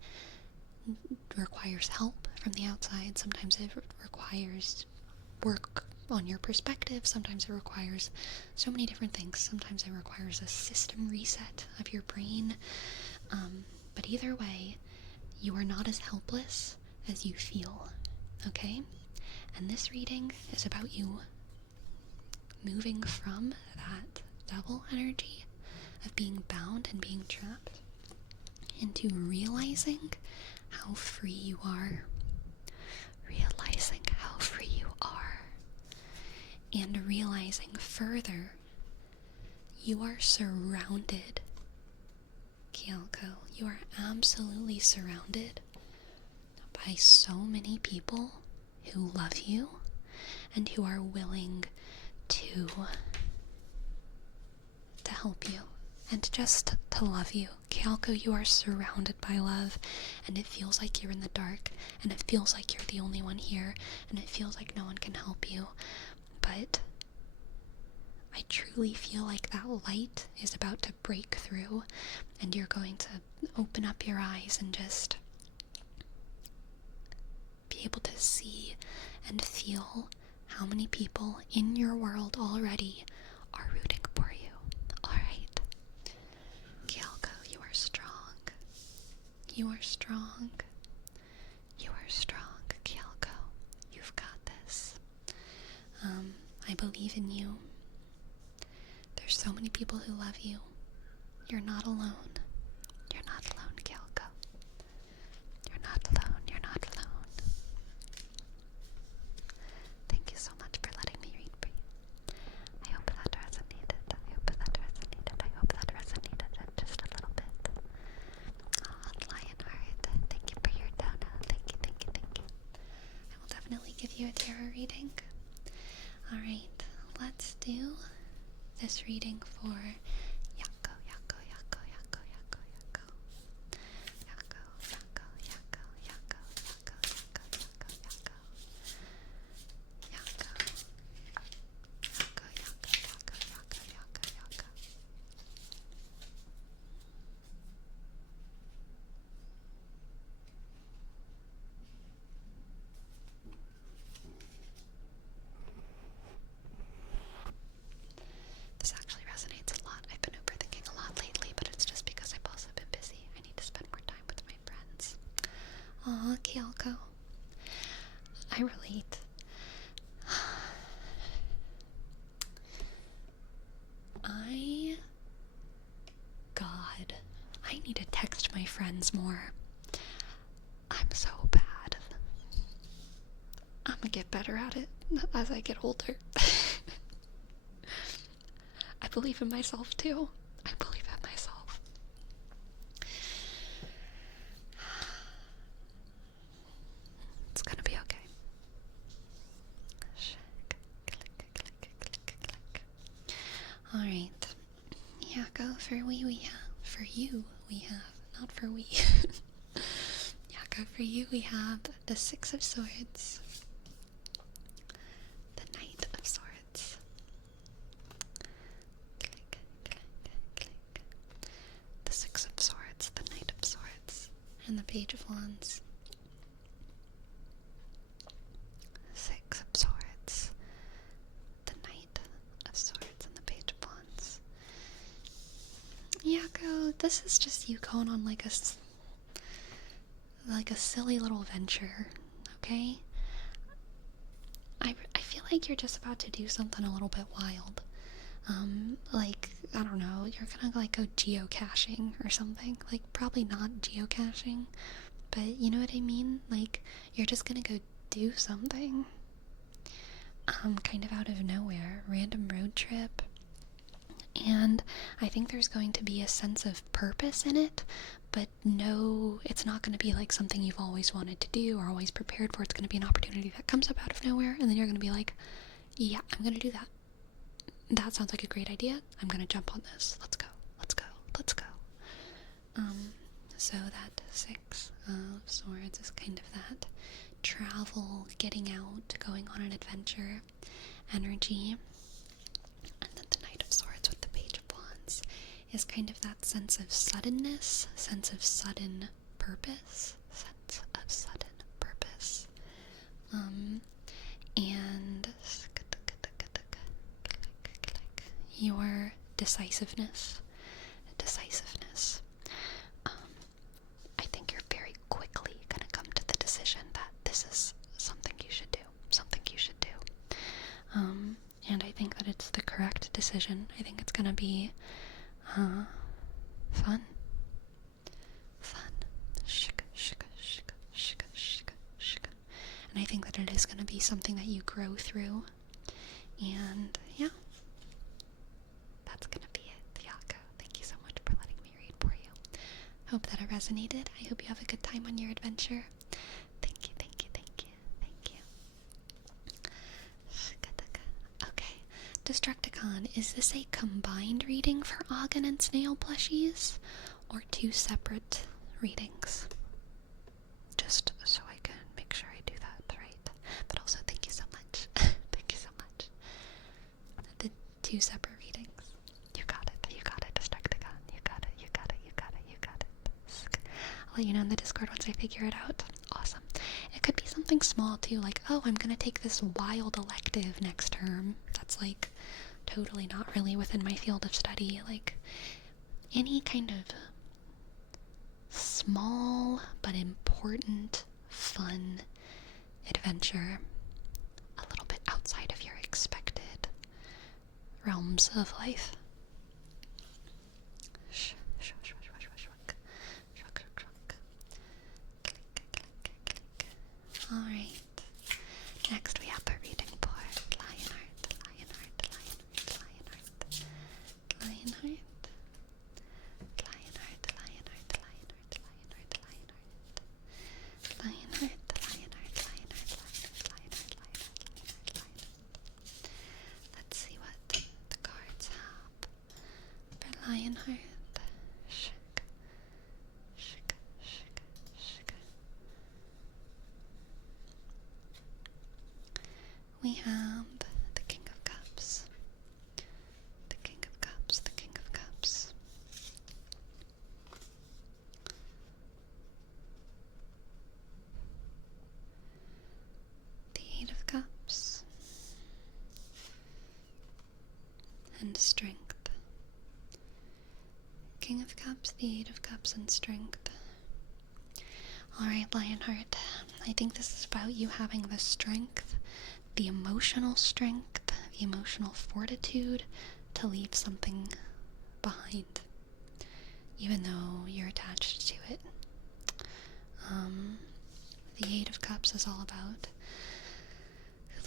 requires help from the outside. Sometimes it requires work on your perspective. Sometimes it requires so many different things. Sometimes it requires a system reset of your brain. But either way, you are not as helpless as you feel, okay? And this reading is about you moving from that double energy of being bound and being trapped into realizing how free you are. Realizing how free you are. And realizing further, you are surrounded. Kyoko, you are absolutely surrounded by so many people who love you and who are willing to help you and just to love you. Kyoko, you are surrounded by love, and it feels like you're in the dark, and it feels like you're the only one here, and it feels like no one can help you. But I truly feel like that light is about to break through, and you're going to open up your eyes and just be able to see and feel how many people in your world already are rooting for you. Alright. Kyoko, you are strong. You are strong. You are strong, Kyoko. You've got this. I believe in you. There's so many people who love you. You're not alone. You're not alone, Kyoko. You're not alone. You're not alone. Thank you so much for letting me read for you. I hope that resonated. I hope that resonated. I hope that resonated just a little bit. Oh, Lionheart, thank you for your donut. Thank you, thank you, thank you. I will definitely give you a tarot reading. Alright, let's do this reading for Yako, Yako, Yako, Yako, Yako, Yako. Yako, Yako, Yako, Yako, Yako, Yako, Yako, Yako. Yako. Yako, Yako, Yako, Yako, Yako, Yako. This actually resonates a lot. I've been overthinking a lot lately, but it's just because I've also been busy. I need to spend more time with my friends. Aw, Kyoko. I relate. I need to text my friends more. I'm so bad. I'm gonna get better at it as I get older. I believe in myself too. I believe in myself. It's gonna be okay. Alright. Yako, for you we have, not for we. Yako, for you we have the Six of Swords, the Knight of Swords. Click, click, click. The Six of Swords, the Knight of Swords, and the Page of Wands. Six of Swords, the Knight of Swords, and the Page of Wands. Yako, this is just you going on like a silly little venture, okay? I feel like you're just about to do something a little bit wild. Like, I don't know, you're gonna like go geocaching or something. Like, probably not geocaching, but you know what I mean? Like, you're just gonna go do something. kind of out of nowhere, random road trip. And I think there's going to be a sense of purpose in it, but no, it's not going to be like something you've always wanted to do or always prepared for. It's going to be an opportunity that comes up out of nowhere, and then you're going to be like, yeah, I'm going to do that. That sounds like a great idea. I'm going to jump on this. Let's go. Let's go. Let's go. So that Six of Swords is kind of that travel, getting out, going on an adventure energy. And then the Knight of Swords with the Page of Wands is kind of that sense of suddenness, sense of sudden purpose, and your decisiveness. I think you're very quickly going to come to the decision that this is something you should do. And I think that it's the correct decision. I think it's going to be fun. And I think that it is going to be something that you grow through. And yeah, that's going to be it, Yako. Thank you so much for letting me read for you. Hope that it resonated. I hope you have a good time on your adventure. Thank you. Okay, Destructicon, is this a combined reading for Ogden and Snail plushies, or two separate readings? Just so I can make sure I do that right. But also, thank you so much. The two separate readings. You got it, Destructicon. You got it. I'll let you know in the Discord once I figure it out. Awesome. It could be something small too, like, oh, I'm gonna take this wild elective next term. That's like totally not really within my field of study. Like any kind of small but important, fun adventure, a little bit outside of your expected realms of life. Alright, next we have a reading for Lionheart. Let's see what the cards have for Lionheart. We have the King of Cups, the King of Cups, the King of Cups. The Eight of Cups, and Strength. King of Cups, the Eight of Cups, and Strength. Alright, Lionheart, I think this is about you having the strength, the emotional strength, the emotional fortitude to leave something behind, even though you're attached to it. The Eight of Cups is all about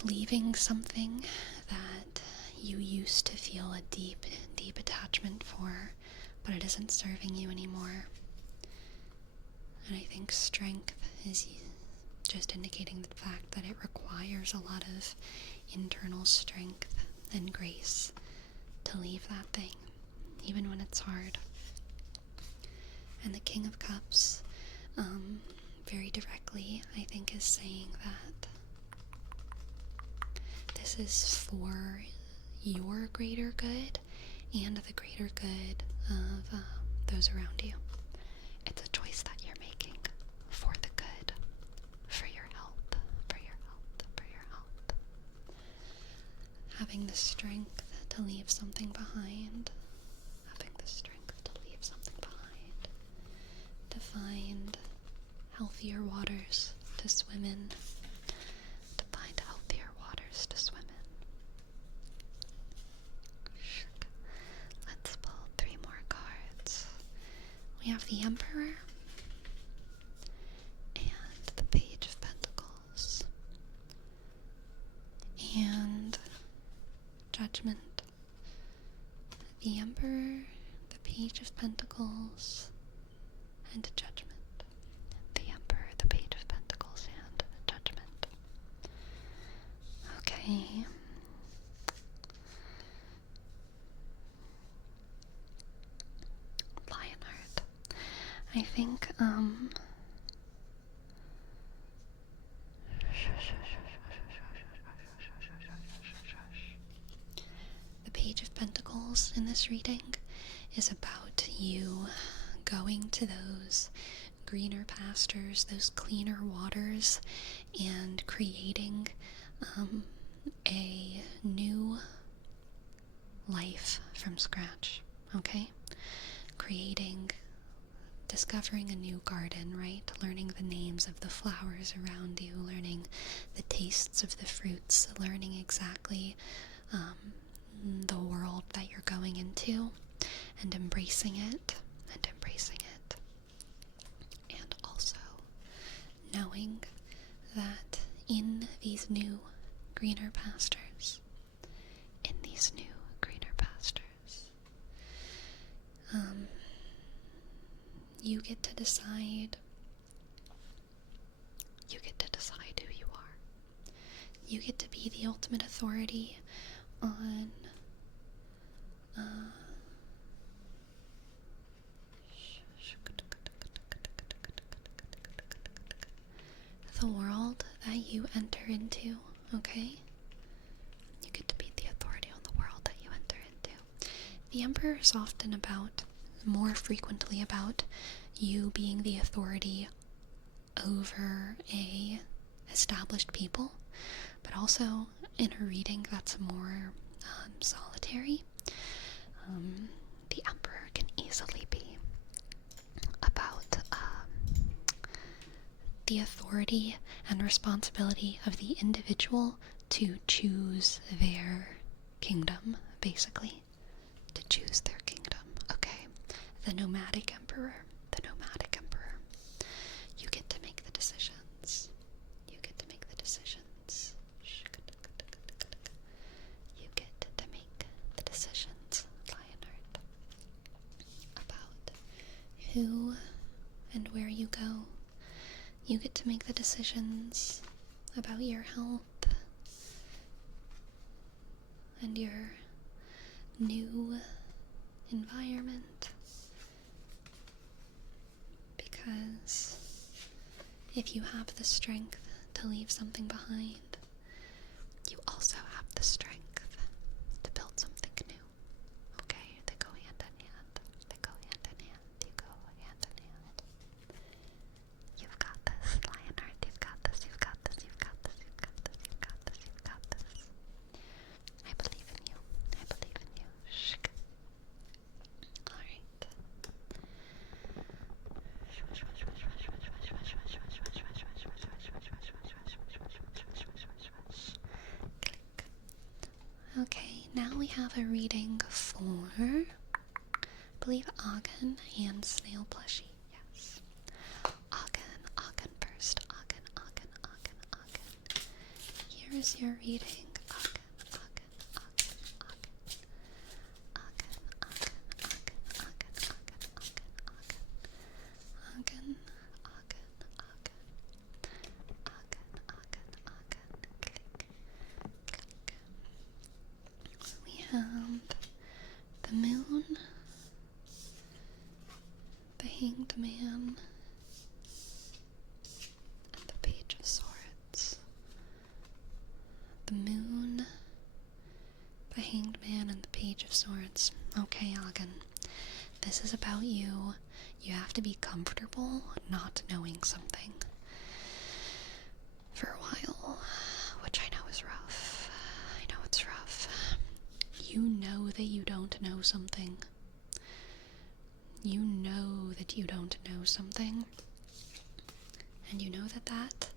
leaving something that you used to feel a deep attachment for, but it isn't serving you anymore. And I think strength is just indicating the fact that it requires a lot of internal strength and grace to leave that thing, even when it's hard. And the King of Cups, very directly, I think is saying that this is for your greater good and the greater good of those around you. It's a choice that you're making for the good, for your health. Having the strength to leave something behind, to find healthier waters to swim in, Let's pull 3 more cards. We have the Emperor and the Page of Pentacles. and Judgment. The Emperor, the Page of Pentacles, and Judgment. The Emperor, the Page of Pentacles, and Judgment. Okay. Lionheart. I think, the Page of Pentacles in this reading is about you going to those greener pastures, those cleaner waters, and creating a new life from scratch, okay? Discovering a new garden, right? Learning the names of the flowers around you, learning the tastes of the fruits, learning exactly the world that you're going into, and embracing it, and also knowing that in these new greener pastures, you get to decide who you are. You get to be the ultimate authority on the world that you enter into, okay? You get to be the authority on the world that you enter into. The Emperor is often more frequently about you being the authority over a established people, but also in a reading that's more solitary. The Emperor can easily be about the authority and responsibility of the individual to choose their kingdom, basically. To choose their kingdom, okay? The nomadic emperor. You get to make the decisions. You get to make the decisions, Lionheart, about who and where you go. You get to make the decisions about your health and your new environment, because if you have the strength to leave something behind, you also have the strength to build something new. Okay? They go hand in hand. You go hand in hand. You've got this, Lionheart. You've got this. I believe in you. Shk. Alright. Okay, now we have a reading for, I believe, Ogden and Snail Plushie. Yes. Ogden first. Ogden. Here is your reading. We have the Moon, the Hanged Man, and the Page of Swords. The Moon, the Hanged Man, and the Page of Swords. Okay, Ogden. This is about you. You have to be comfortable not knowing something for a while, which I know is rough. I know it's rough. You know that you don't know something. You know that you don't know something. And you know that that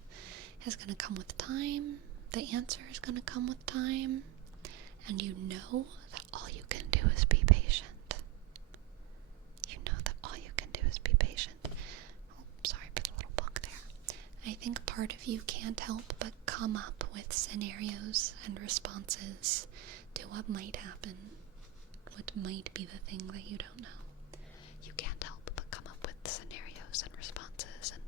is going to come with time. The answer is going to come with time. And you know that all you can do is be patient. Oh, sorry for the little bug there. I think part of you can't help but come up with scenarios and responses to what might happen, what might be the thing that you don't know. You can't help but come up with scenarios and responses and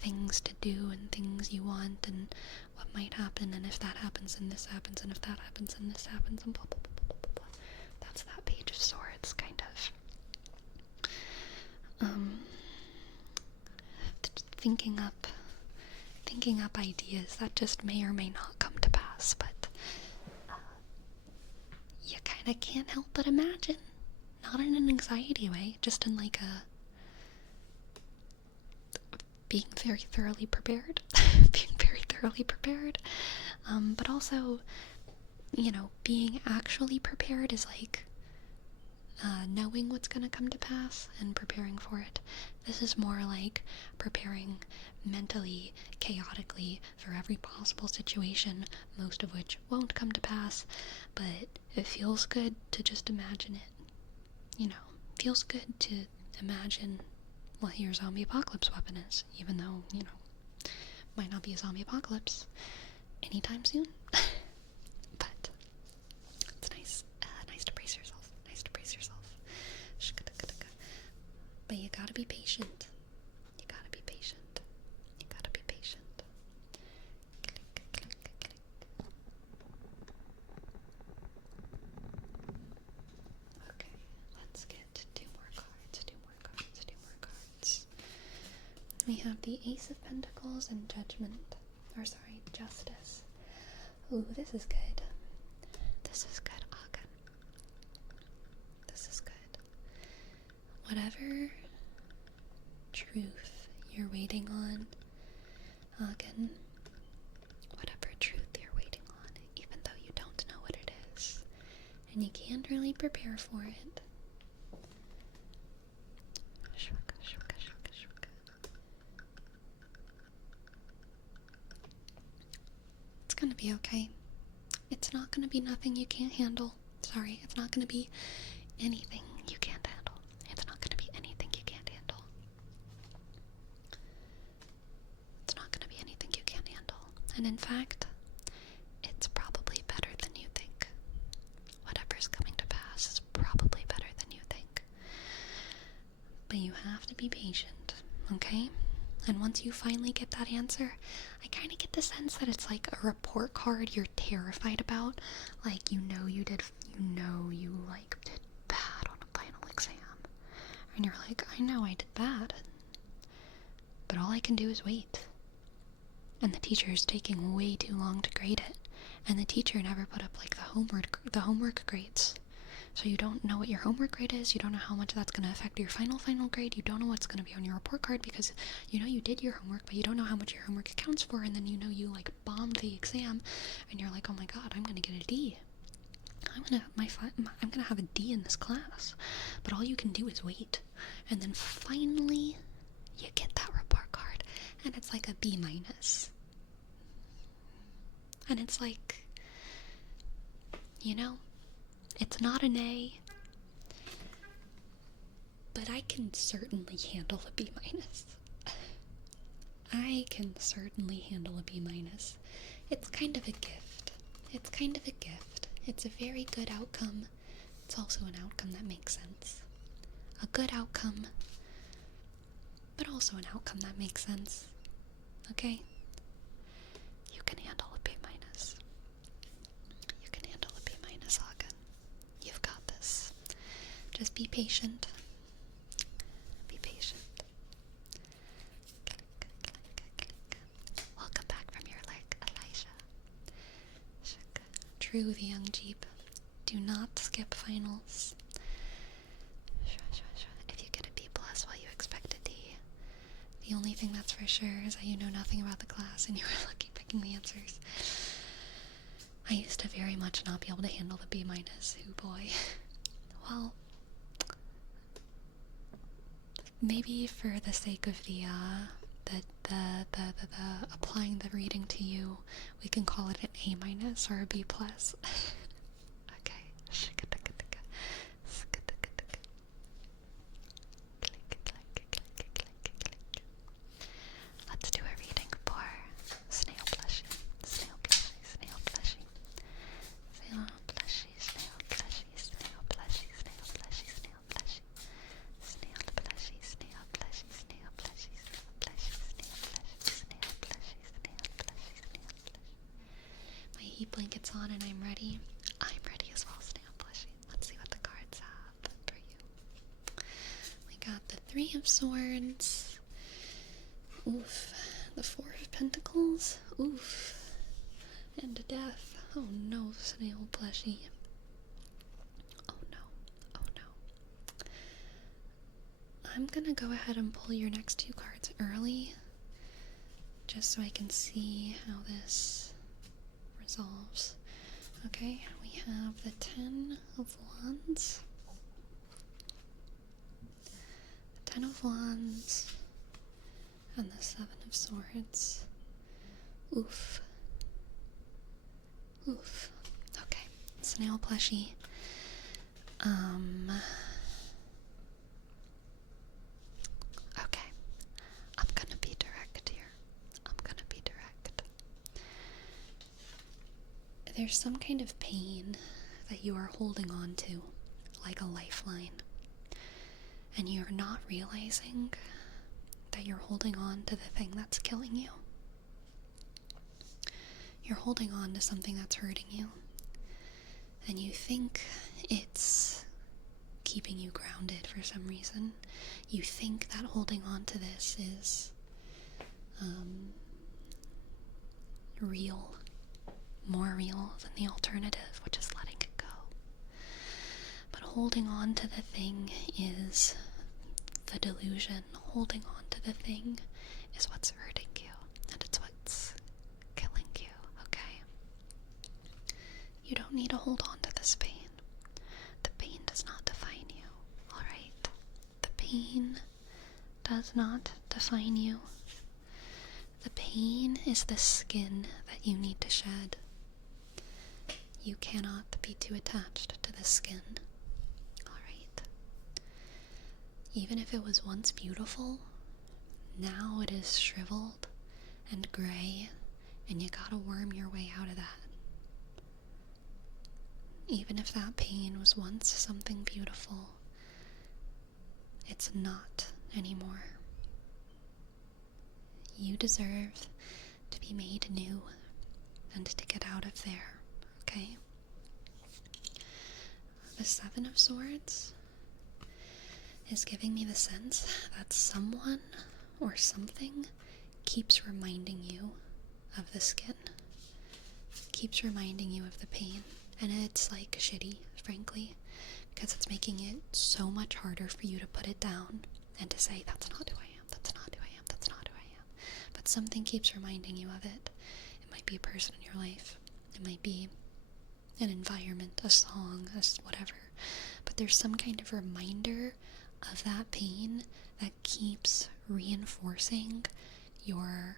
things to do and things you want and what might happen, and if that happens and this happens and if that happens and this happens and blah blah blah blah blah blah. That's that Page of Swords kind of thinking up ideas that just may or may not come to pass, but you kind of can't help but imagine. Not in an anxiety way, just in like a being very thoroughly prepared. Being very thoroughly prepared. But also, being actually prepared is like knowing what's going to come to pass and preparing for it. This is more like preparing mentally, chaotically for every possible situation, most of which won't come to pass, but it feels good to just imagine it. Feels good to imagine what your zombie apocalypse weapon is, even though, might not be a zombie apocalypse anytime soon. But it's nice to brace yourself. But you gotta be patient. Okay, let's get two more cards. We have the Ace of Pentacles and Justice. Ooh, this is good. Agan. This is good. Whatever truth you're waiting on, Agan, whatever truth you're waiting on, even though you don't know what it is, and you can't really prepare for it. It's gonna be okay. It's not gonna be nothing you can't handle. Sorry, it's not gonna be anything you can't handle. It's not gonna be anything you can't handle. It's not gonna be anything you can't handle. And in fact, it's probably better than you think. Whatever's coming to pass is probably better than you think. But you have to be patient, okay? And once you finally get that answer, I kind of get the sense that it's like a report card you're terrified about. Like, you did bad on a final exam. And you're like, I know I did bad. But all I can do is wait. And the teacher is taking way too long to grade it. And the teacher never put up, like, the homework grades. So you don't know what your homework grade is, you don't know how much that's going to affect your final grade, you don't know what's going to be on your report card because you did your homework, but you don't know how much your homework accounts for, and then you like bombed the exam, and you're like, oh my god, I'm going to get a D. I'm going to have a D in this class. But all you can do is wait. And then finally, you get that report card, and it's like a B-. And it's like, it's not an A, but I can certainly handle a B-. I can certainly handle a B-. It's kind of a gift. It's a very good outcome. It's also an outcome that makes sense. A good outcome, but also an outcome that makes sense. Okay? You can handle a B-. You can handle a B-, Hagen. You've got this. Just be patient. Be patient. Welcome back from your leg, Elijah. True, the young Jeep. Do not skip finals. If you get a B+ while you expect a D, the only thing that's for sure is that you know nothing about the class and you were lucky picking the answers. I used to very much not be able to handle the B-. Oh boy. Well, maybe for the sake of the applying the reading to you, we can call it an A- or a B+. Okay. Let's do a reading for snail plushies. heat blankets on and I'm ready. I'm ready as well, Snail Plushie. Let's see what the cards have for you. We got the Three of Swords. Oof. The Four of Pentacles. Oof. And Death. Oh no, Snail Plushie. Oh no. Oh no. I'm gonna go ahead and pull your next two cards early, just so I can see how this resolves. Okay, we have the Ten of Wands. The Ten of Wands. And the Seven of Swords. Oof. Oof. Okay, Snail Plushie. Okay. I'm gonna be direct here. I'm gonna be direct. There's some kind of pain that you are holding on to, like a lifeline. And you're not realizing that you're holding on to the thing that's killing you. You're holding on to something that's hurting you. And you think it's keeping you grounded for some reason. You think that holding on to this is real, more real than the alternative, which is letting it go. But holding on to the thing is the delusion. Holding on to the thing is what's hurting you, and it's what's killing you, okay? You don't need to hold on to this pain. The pain does not define you, alright? The pain does not define you. The pain is the skin that you need to shed. You cannot be too attached to the skin, alright? Even if it was once beautiful, now it is shriveled and gray, and you gotta worm your way out of that. Even if that pain was once something beautiful, it's not anymore. You deserve to be made new and to get out of there, okay? The Seven of Swords is giving me the sense that someone or something keeps reminding you of the skin, keeps reminding you of the pain, and it's like shitty, frankly, because it's making it so much harder for you to put it down and to say, that's not who I am, that's not who I am, that's not who I am. But something keeps reminding you of it. It might be a person in your life, it might be an environment, a song, whatever, but there's some kind of reminder of that pain that keeps reinforcing your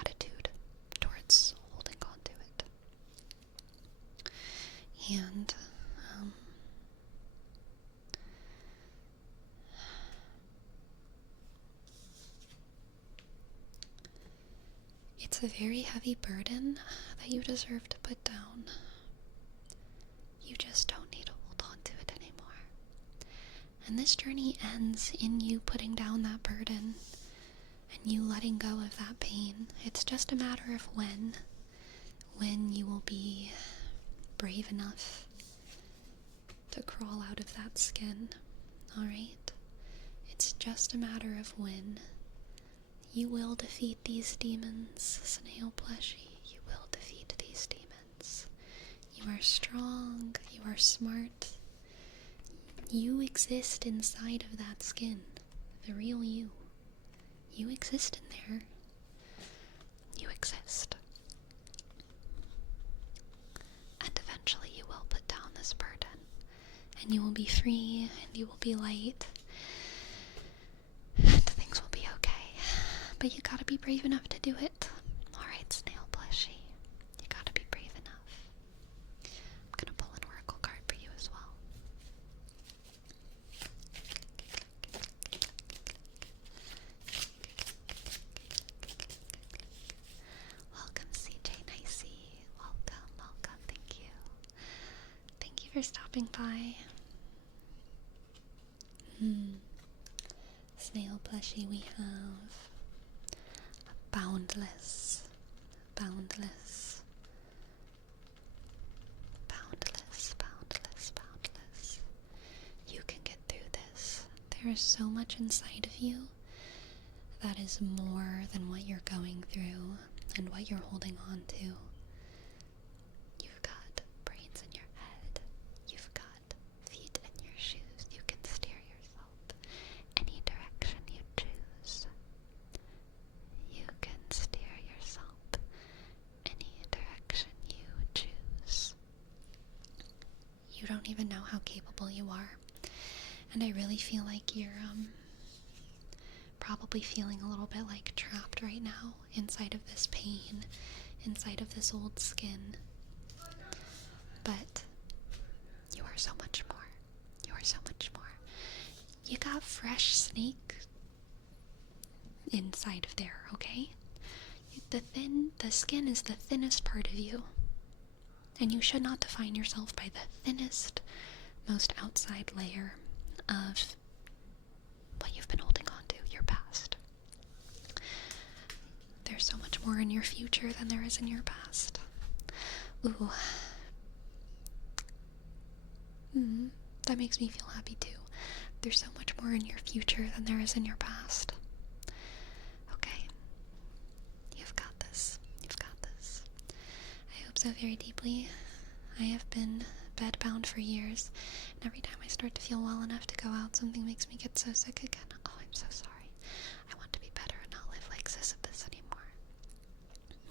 attitude towards holding on to it. And it's a very heavy burden that you deserve to put down. You just don't need to hold on to it anymore. And this journey ends in you putting down that burden and you letting go of that pain. It's just a matter of when you will be brave enough to crawl out of that skin, alright? It's just a matter of when. You will defeat these demons, Snail Plushie. You will defeat these demons. You are strong, you are smart. You exist inside of that skin, the real you. You exist in there. You exist. And eventually you will put down this burden, and you will be free, and you will be light, and things will be okay. But you gotta be brave enough to do it. Alright, Snail Plushie. You gotta be brave enough. I'm gonna pull an oracle card for you as well. Welcome, CJ Nicey. Welcome, welcome. Thank you. Thank you for stopping by. Snail Plushie, we have boundless, boundless, There is so much inside of you that is more than what you're going through and what you're holding on to. You've got brains in your head. You've got feet in your shoes. You can steer yourself any direction you choose. You can steer yourself any direction you choose. You don't even know how capable you are. And I really feel like you're probably feeling a little bit like trapped right now inside of this pain, inside of this old skin. But you are so much more. You are so much more. You got fresh snake inside of there, okay? The skin is the thinnest part of you. And you should not define yourself by the thinnest, most outside layer of what you've been holding on to, your past. There's so much more in your future than there is in your past. Ooh. That makes me feel happy too. There's so much more in your future than there is in your past. Okay. You've got this. You've got this. I hope so very deeply. I have been bedbound for years, and every time I start to feel well enough to go out, something makes me get so sick again. Oh, I'm so sorry. I want to be better and not live like Sisyphus anymore.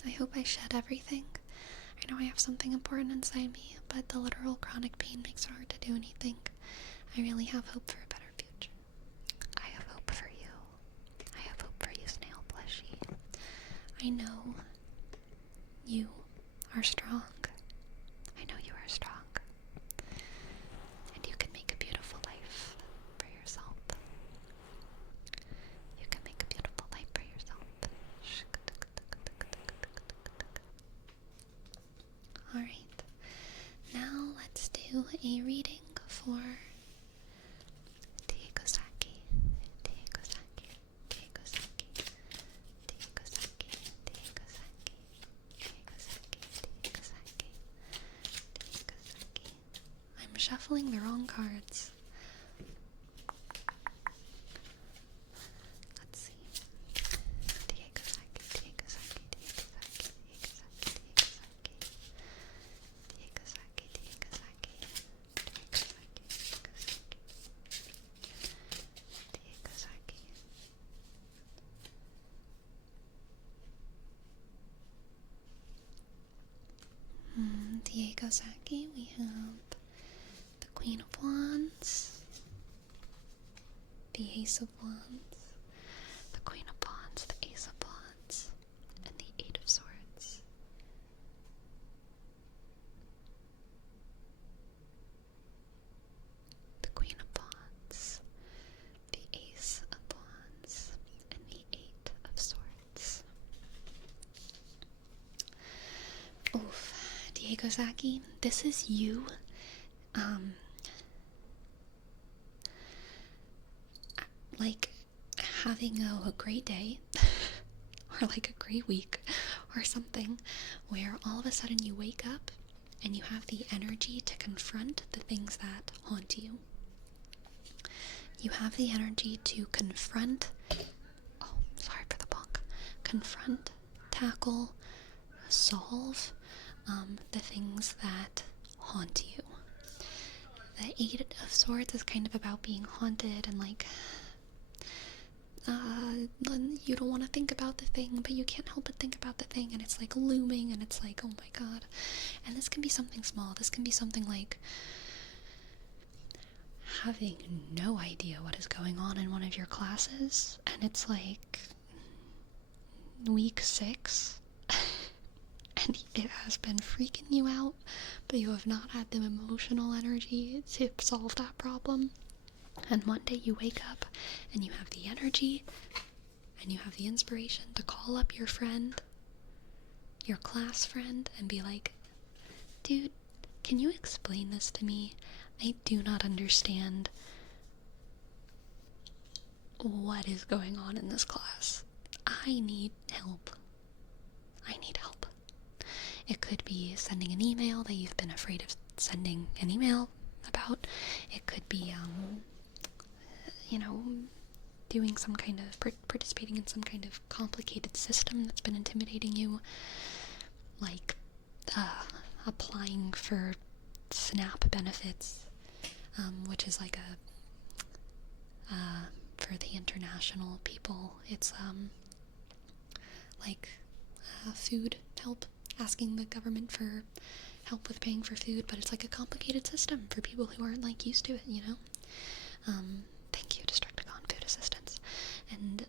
I hope I shed everything. I know I have something important inside me, but the literal chronic pain makes it hard to do anything. I really have hope for a better future. I have hope for you. I have hope for you, Snail Plushie. I know you are strong. I know you are strong. And you can make a beautiful life for yourself. You can make a beautiful life for yourself. Alright, now let's do a reading for Diegosaki. Diegosaki. Diegosaki. Diegosaki. Diegosaki. Diegosaki. Diegosaki. I'm shuffling the wrong cards. Let's see. Diegosaki. Diegosaki. Diegosaki. Diegosaki. Diegosaki. Diegosaki. Diegosaki. Diegosaki, we have the Queen of Wands, the Ace of Wands, the Queen of Wands, the Ace of Wands, and the Eight of Swords. The Queen of Wands, the Ace of Wands, and the Eight of Swords. Oof. Diegosaki, this is you, like having a great day, or like a great week, or something, where all of a sudden you wake up and you have the energy to confront the things that haunt you. You have the energy to confront, oh, sorry for the bonk, confront, tackle, solve, the things that haunt you. The Eight of Swords is kind of about being haunted and like, you don't want to think about the thing, but you can't help but think about the thing, and it's like looming, and it's like, oh my god. And this can be something small. This can be something like having no idea what is going on in one of your classes, and it's like week 6, and it has been freaking you out, but you have not had the emotional energy to solve that problem. And one day you wake up and you have the energy and you have the inspiration to call up your friend, your class friend, and be like, dude, can you explain this to me? I do not understand what is going on in this class. I need help. I need help. It could be sending an email that you've been afraid of sending an email about. It could be doing some kind of, participating in some kind of complicated system that's been intimidating you, like applying for SNAP benefits, which is like for the international people, it's like food help, asking the government for help with paying for food, but it's like a complicated system for people who aren't like used to it, Thank you, Destructicon Food Assistance. And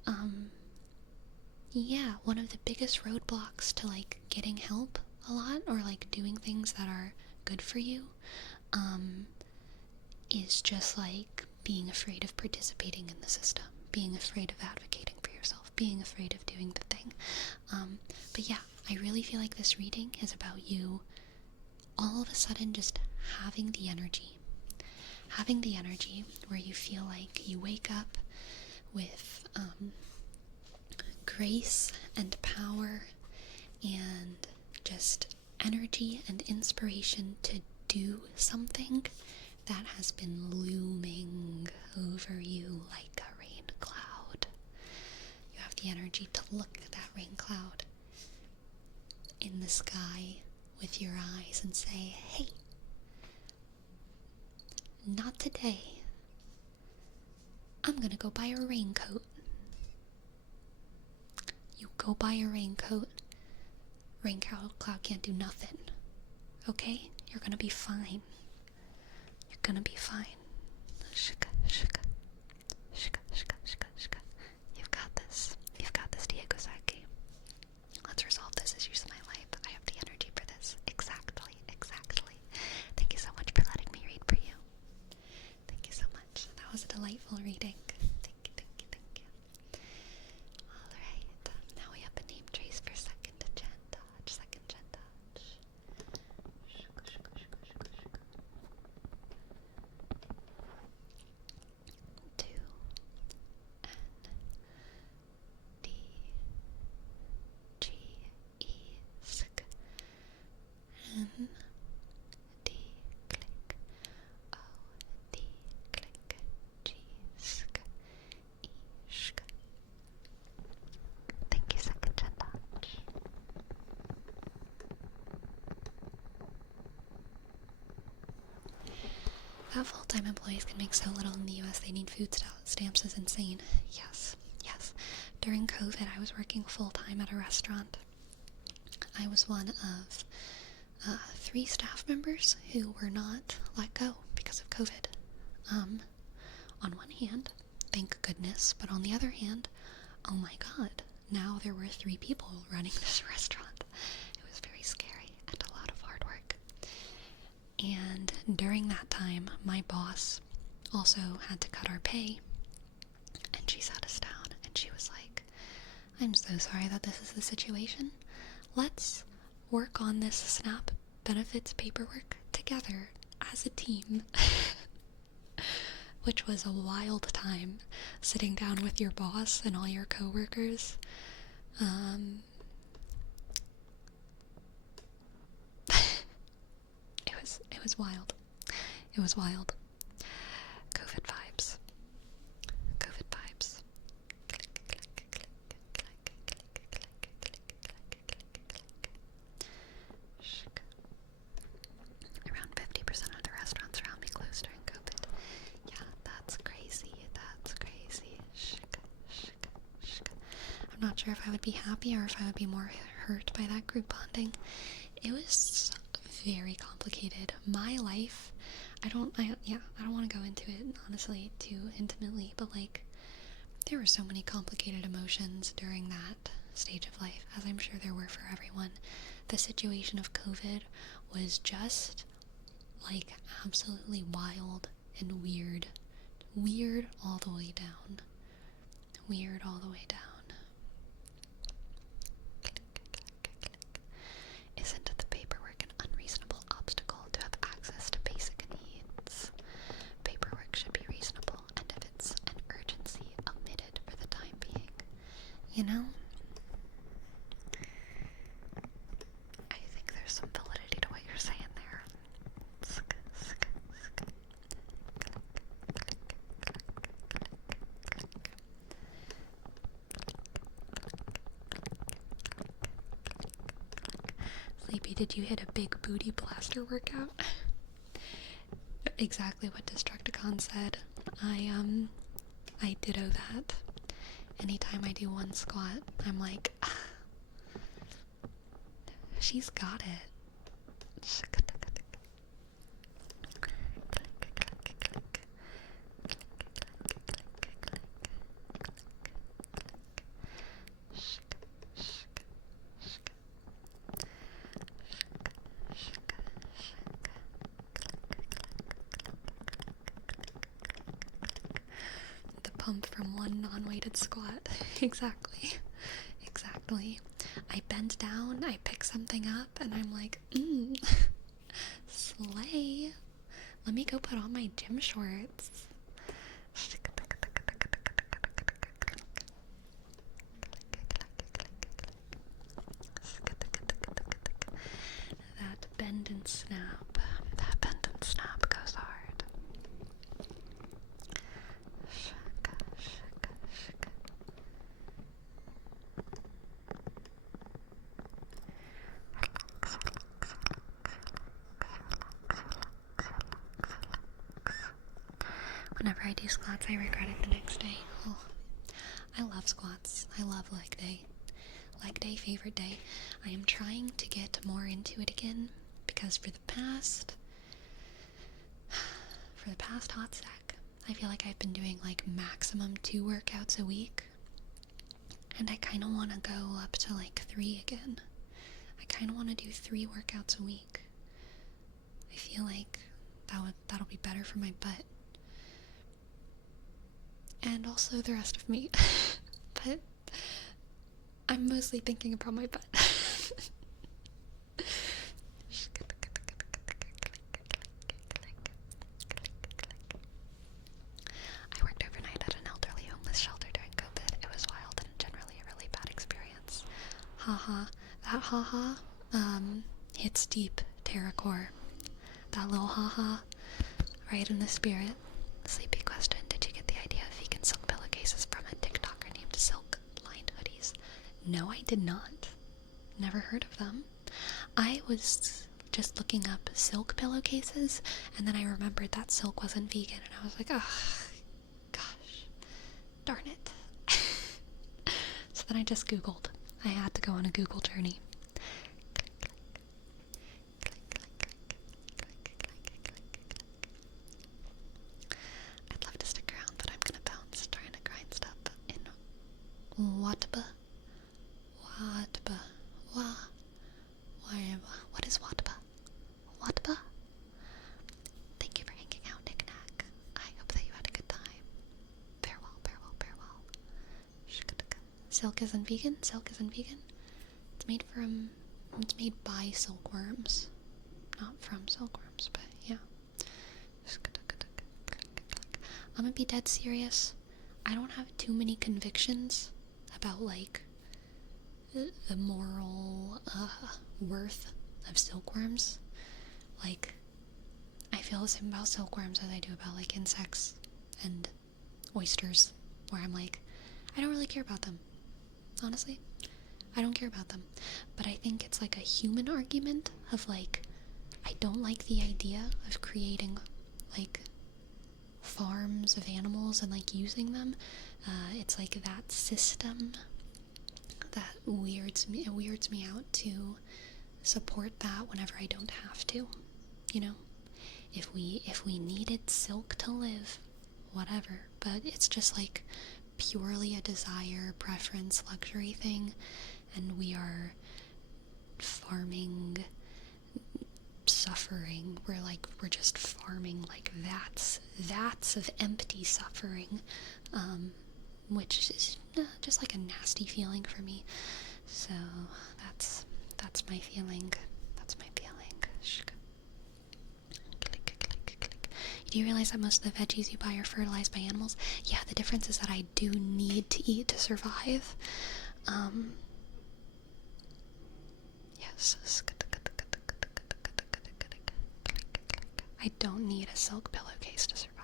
yeah, one of the biggest roadblocks to like getting help a lot, or like doing things that are good for you, is just like being afraid of participating in the system, being afraid of advocating for yourself, being afraid of doing the thing. But yeah, I really feel like this reading is about you all of a sudden just having the energy where you feel like you wake up with grace and power and just energy and inspiration to do something that has been looming over you like a rain cloud. You have the energy to look at that rain cloud in the sky with your eyes and say, hey, not today. I'm gonna go buy a raincoat. You go buy a raincoat. Rain cloud can't do nothing. Okay? You're gonna be fine. You're gonna be fine. Shika, shika. Shika, shika, shika, shika. You've got this. You've got this, Diego Saki. Let's resolve this issues in my life. I have the energy for this. Exactly, exactly. Thank you so much for letting me read for you. Thank you so much. That was a delightful reading. Thank you, thank you, thank you. Alright, now we have the name trace for second gen dodge. Second gen dodge. Two N D G E sk N D click O D click G sk E sk. Thank you, second gen dodge. That full-time employees can make so little in the US they need food stamps is insane. Yes, yes. During COVID, I was working full-time at a restaurant. I was one of 3 staff members who were not let go because of COVID. On one hand, thank goodness, but on the other hand, oh my god, now there were 3 people running this restaurant. It was very scary and a lot of hard work. And during that time, my boss also had to cut our pay, and she sat us down and she was like, I'm so sorry that this is the situation. Let's work on this SNAP benefits paperwork together as a team. Which was a wild time, sitting down with your boss and all your coworkers. It was wild. It was wild. COVID vibes. COVID vibes. Around 50% of the restaurants around me closed during COVID. Yeah, that's crazy. That's crazy. I'm not sure if I would be happy or if I would be more hurt by that group bonding. It was very complicated. My life, I don't want to go into it, honestly, too intimately, but like, there were so many complicated emotions during that stage of life, as I'm sure there were for everyone. The situation of COVID was just, like, absolutely wild and weird. Weird all the way down. Weird all the way down. Isn't the paperwork an unreasonable obstacle to have access to basic needs? Paperwork should be reasonable, and if it's an urgency, omitted for the time being. You know? I think there's some validity to what you're saying there. baby, did you hit a big booty blaster workout? Exactly what Destructicon said. I ditto that. Anytime I do one squat, I'm like, she's got it. The pump from one non-weighted squat. Exactly. I bend down, I pick something up, and I'm like, slay. Let me go put on my gym shorts. That bend and snap. That bend and snap goes hard. Whenever I do squats, I regret it the next day. Oh, I love squats. I love leg day. Leg day, favorite day. I am trying to get more into it again because for the past hot sec, I feel like I've been doing like maximum 2 workouts a week, and I kind of want to go up to like 3 again. I kind of want to do 3 workouts a week. I feel like that'll be better for my butt. And also the rest of me. But I'm mostly thinking about my butt. I worked overnight at an elderly homeless shelter during COVID. It was wild and generally a really bad experience. Haha. That haha hits deep, terracore. That little haha, right in the spirit. Sleepy question, did you get the idea of vegan silk pillowcases from a TikToker named Silk Lined Hoodies? No, I did not. Never heard of them. I was just looking up silk pillowcases, and then I remembered that silk wasn't vegan, and I was like, oh, gosh, darn it. So then I just Googled. I had to go on a Google journey. I'd love to stick around, but I'm gonna bounce trying to grind stuff in Watba. What is Watba? Watba? Thank you for hanging out, Nick Nack. I hope that you had a good time. Farewell. Silk isn't vegan? Silk isn't vegan? It's made by silkworms. Not from silkworms, but yeah. I'm gonna be dead serious. I don't have too many convictions about, like, the moral worth of silkworms. Like, I feel the same about silkworms as I do about, like, insects and oysters, where I'm like, I don't really care about them. Honestly, I don't care about them. But I think it's like a human argument of, like, I don't like the idea of creating, like, farms of animals and, like, using them. It's like that system that weirds me out to support that whenever I don't have to, you know? If we needed silk to live, whatever, but it's just like purely a desire, preference, luxury thing, and we are farming suffering. We're just farming like vats of empty suffering, which is just like a nasty feeling for me. So that's my feeling. That's my feeling. Do you realize that most of the veggies you buy are fertilized by animals? Yeah, the difference is that I do need to eat to survive. Yes. I don't need a silk pillowcase to survive.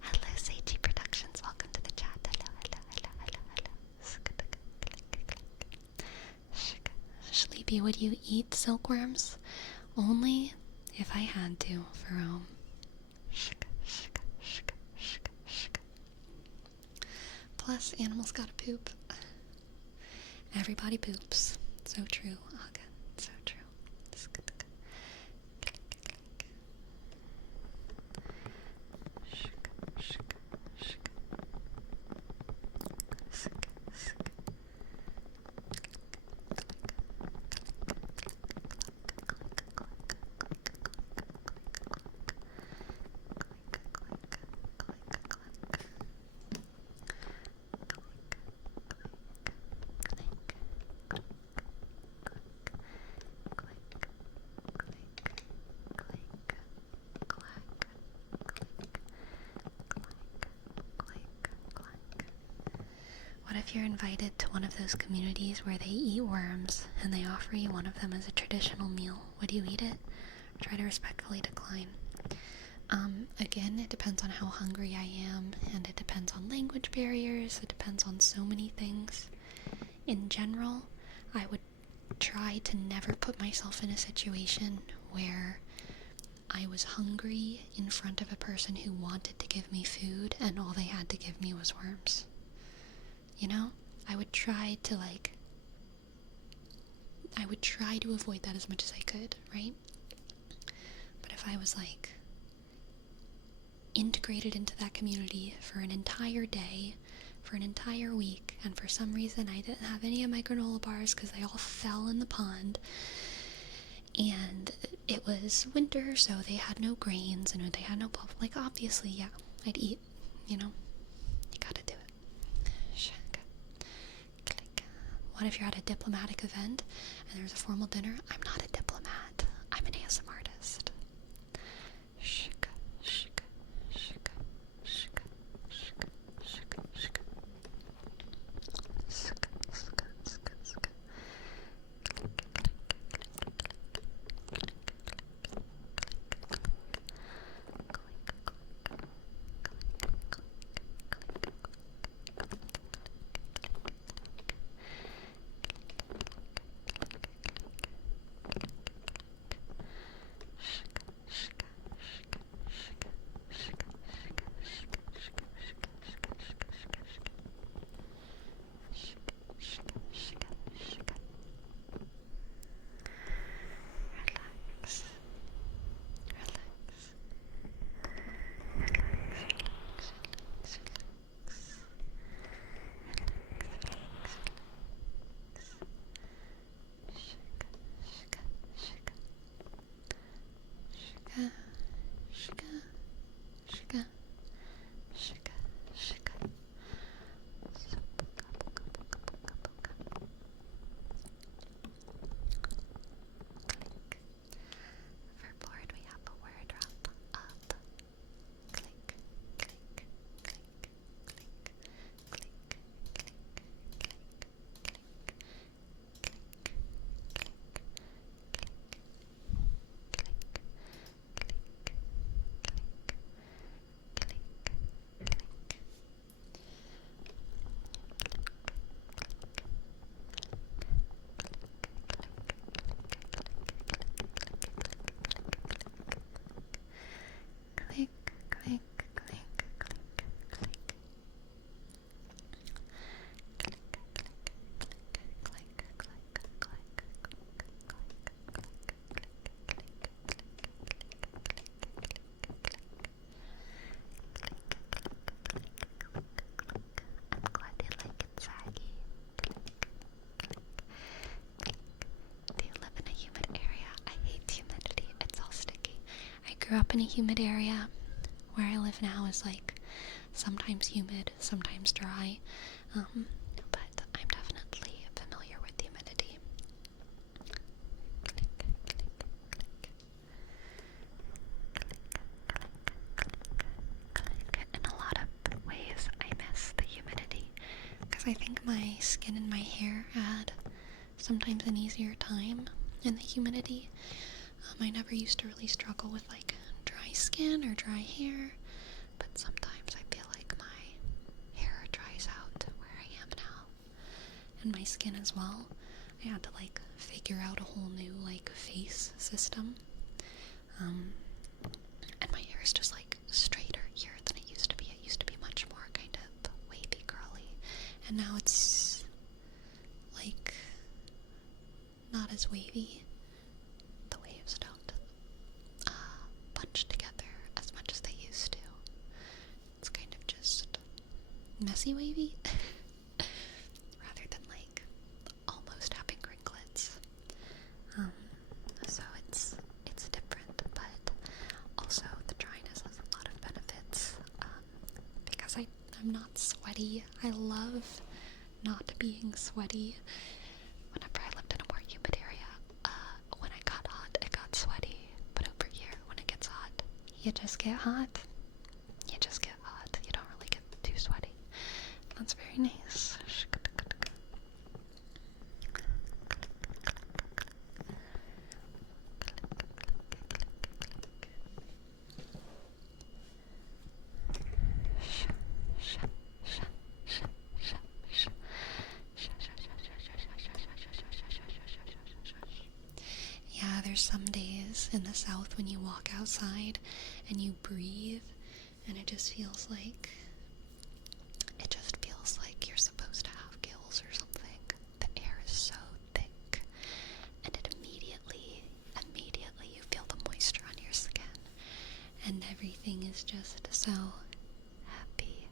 Hello, Seiji Productions. Welcome to the chat. Hello. Baby, would you eat silkworms? Only if I had to, Jerome. Plus, animals gotta poop. Everybody poops. So true, Aga. So true. What if you're invited to one of those communities where they eat worms and they offer you one of them as a traditional meal? Would you eat it? Or try to respectfully decline? Again, it depends on how hungry I am, and it depends on language barriers, it depends on so many things. In general, I would try to never put myself in a situation where I was hungry in front of a person who wanted to give me food and all they had to give me was worms. You know? I would try to avoid that as much as I could, right? But if I was integrated into that community for an entire day, for an entire week, and for some reason I didn't have any of my granola bars because they all fell in the pond, and it was winter, so they had no grains and they had no pulp, obviously, yeah, I'd eat, you gotta do it. What if you're at a diplomatic event and there's a formal dinner? I'm not a diplomat. I'm an ASMR artist. Grew up in a humid area. Where I live now is sometimes humid, sometimes dry, but I'm definitely familiar with humidity. In a lot of ways, I miss the humidity because I think my skin and my hair had sometimes an easier time in the humidity. I never used to really struggle with dry skin or dry hair, but sometimes I feel like my hair dries out where I am now, and my skin as well. I had to like figure out a whole new like face system. And my hair is just like straighter here than it used to be. It used to be much more kind of wavy curly, and now it's like not as wavy. The waves don't bunch together as much as they used to. It's kind of just messy wavy rather than like almost having ringlets. So it's different, but also the dryness has a lot of benefits. Because I'm not sweaty. I love not being sweaty. Whenever I lived in a more humid area, when I got hot, it got sweaty. But over here, when it gets hot, you just get hot. You just get hot. You don't really get too sweaty. That's very nice. Yeah, there's some days in the South when you walk outside and you breathe and it just feels like you're supposed to have gills or something. The air is so thick and it immediately you feel the moisture on your skin and everything is just so happy.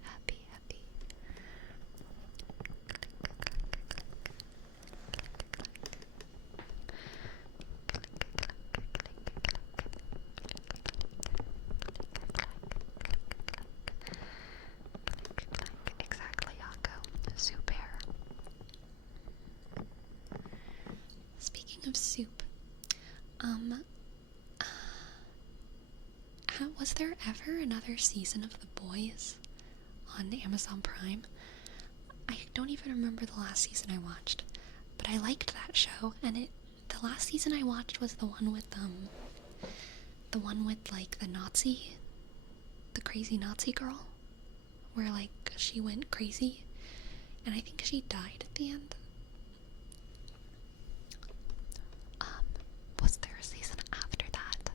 Exactly, Yako. Super. Speaking of soup, was there ever another season of The Boys on Amazon Prime? I don't even remember the last season I watched, but I liked that show, and the last season I watched was the one with like the crazy Nazi girl, where like she went crazy, and I think she died at the end. Was there a season after that?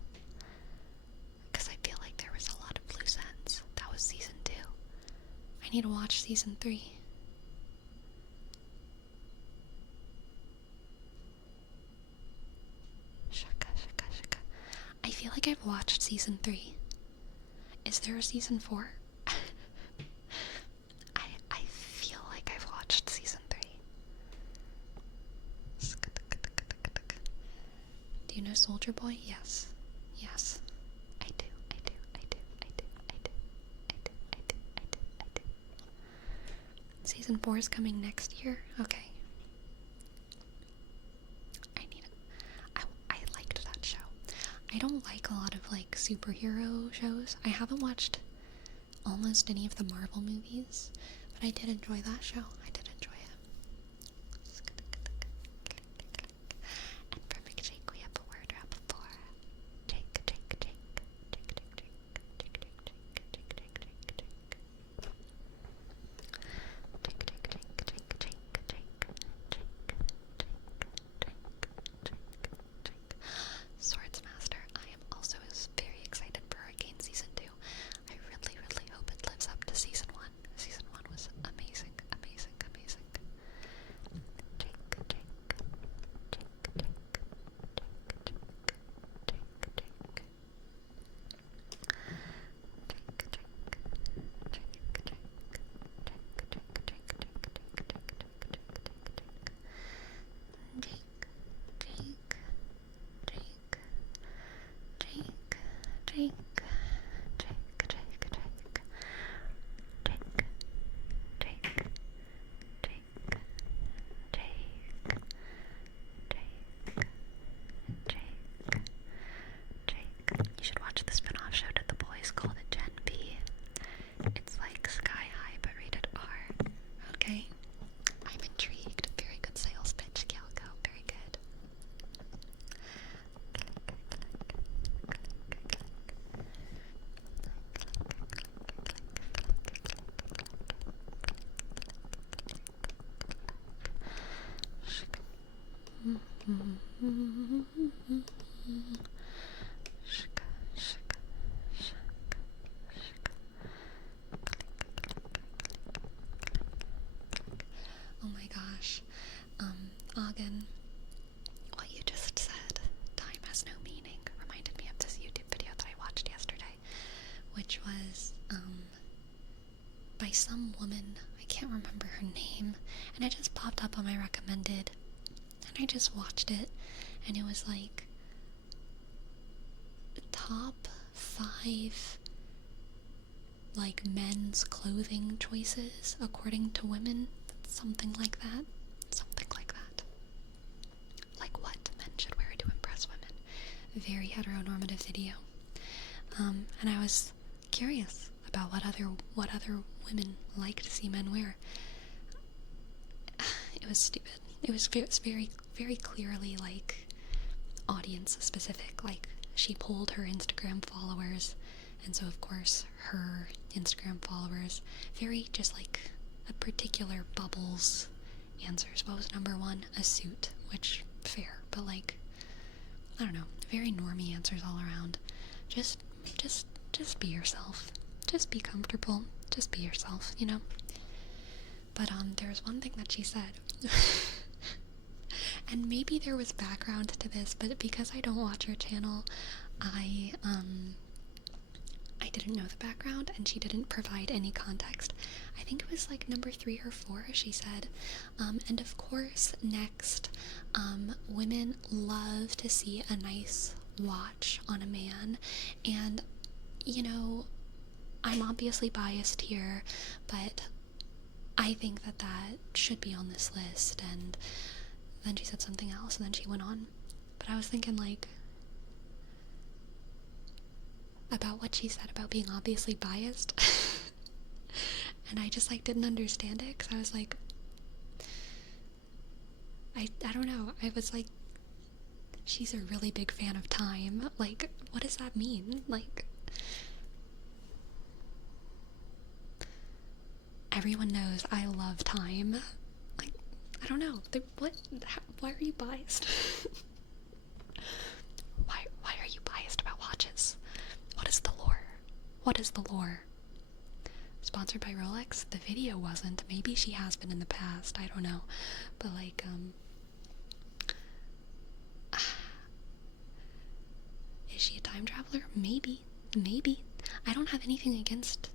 Because I feel like there was a lot of loose ends. That was season 2. I need to watch season 3. Shaka. I feel like I've watched season 3. Is there a season 4? I feel like I've watched season 3. Do you know Soldier Boy? Yes. I do. Season 4 is coming next year? Okay. I liked that show. I don't like a lot of like superhero shows. I haven't watched almost any of the Marvel movies, but I did enjoy that show. I did enjoy it. And perfect shake, we have a word wrap for Jake. Swordsmaster. I am also very excited for Hurricane Season 2. I really hope it lives up to Season 1. Season 1 was amazing. Oh my gosh. Again, what you just said, time has no meaning, reminded me of this YouTube video that I watched yesterday, which was, by some woman, I can't remember her name, and it just popped up on my recommended, and I just watched it, and it was like, top 5, like, men's clothing choices according to women, something like that. Like what men should wear to impress women. Very heteronormative video. And I was curious about what other women like to see men wear. It was stupid. It was very, very clearly, like, audience specific. Like, she polled her Instagram followers, and so of course her Instagram followers, very just like a particular bubbles answers. What was number 1? A suit, which, fair, but like, I don't know, very normie answers all around. Just be yourself. Just be comfortable. Just be yourself, you know? But there was one thing that she said, and maybe there was background to this, but because I don't watch her channel, I didn't know the background, and she didn't provide any context. I think it was like number 3 or 4, she said. And of course, next, women love to see a nice watch on a man, and, you know, I'm obviously biased here, but I think that should be on this list. And then she said something else, and then she went on. But I was thinking, like, about what she said about being obviously biased. And I just, like, didn't understand it, because I was like, I don't know, I was like, she's a really big fan of Time. Like, what does that mean? Like, everyone knows I love Time. Like, I don't know, why are you biased? Why are you biased about watches? What is the lore? What is the lore? Sponsored by Rolex? The video wasn't. Maybe she has been in the past. I don't know. But, like, is she a time traveler? Maybe. I don't have anything against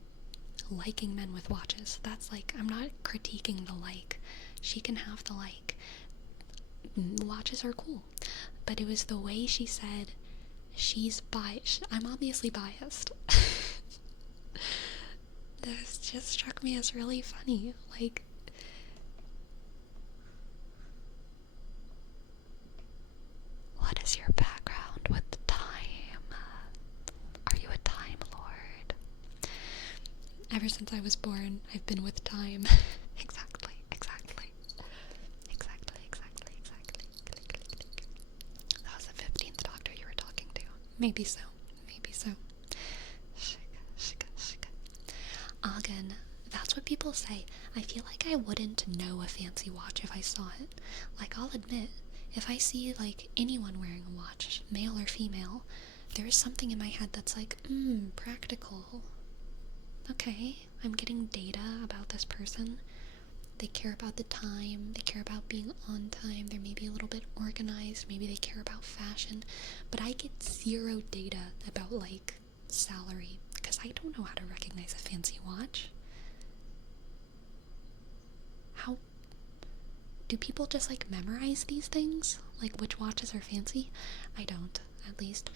liking men with watches. That's, like, I'm not critiquing the like. She can have the like. Watches are cool. But it was the way she said she's biased. I'm obviously biased. This just struck me as really funny. Like, what is your background with time? Are you a Time Lord? Ever since I was born, I've been with time. Exactly. That was the 15th Doctor you were talking to. Maybe so. Again, that's what people say. I feel like I wouldn't know a fancy watch if I saw it. Like, I'll admit, if I see, like, anyone wearing a watch, male or female, there is something in my head that's like, practical. Okay, I'm getting data about this person. They care about the time, they care about being on time, they're maybe a little bit organized, maybe they care about fashion, but I get zero data about, like, salary, because I don't know how to recognize a fancy watch. How do people just, like, memorize these things? Like, which watches are fancy? I don't, at least.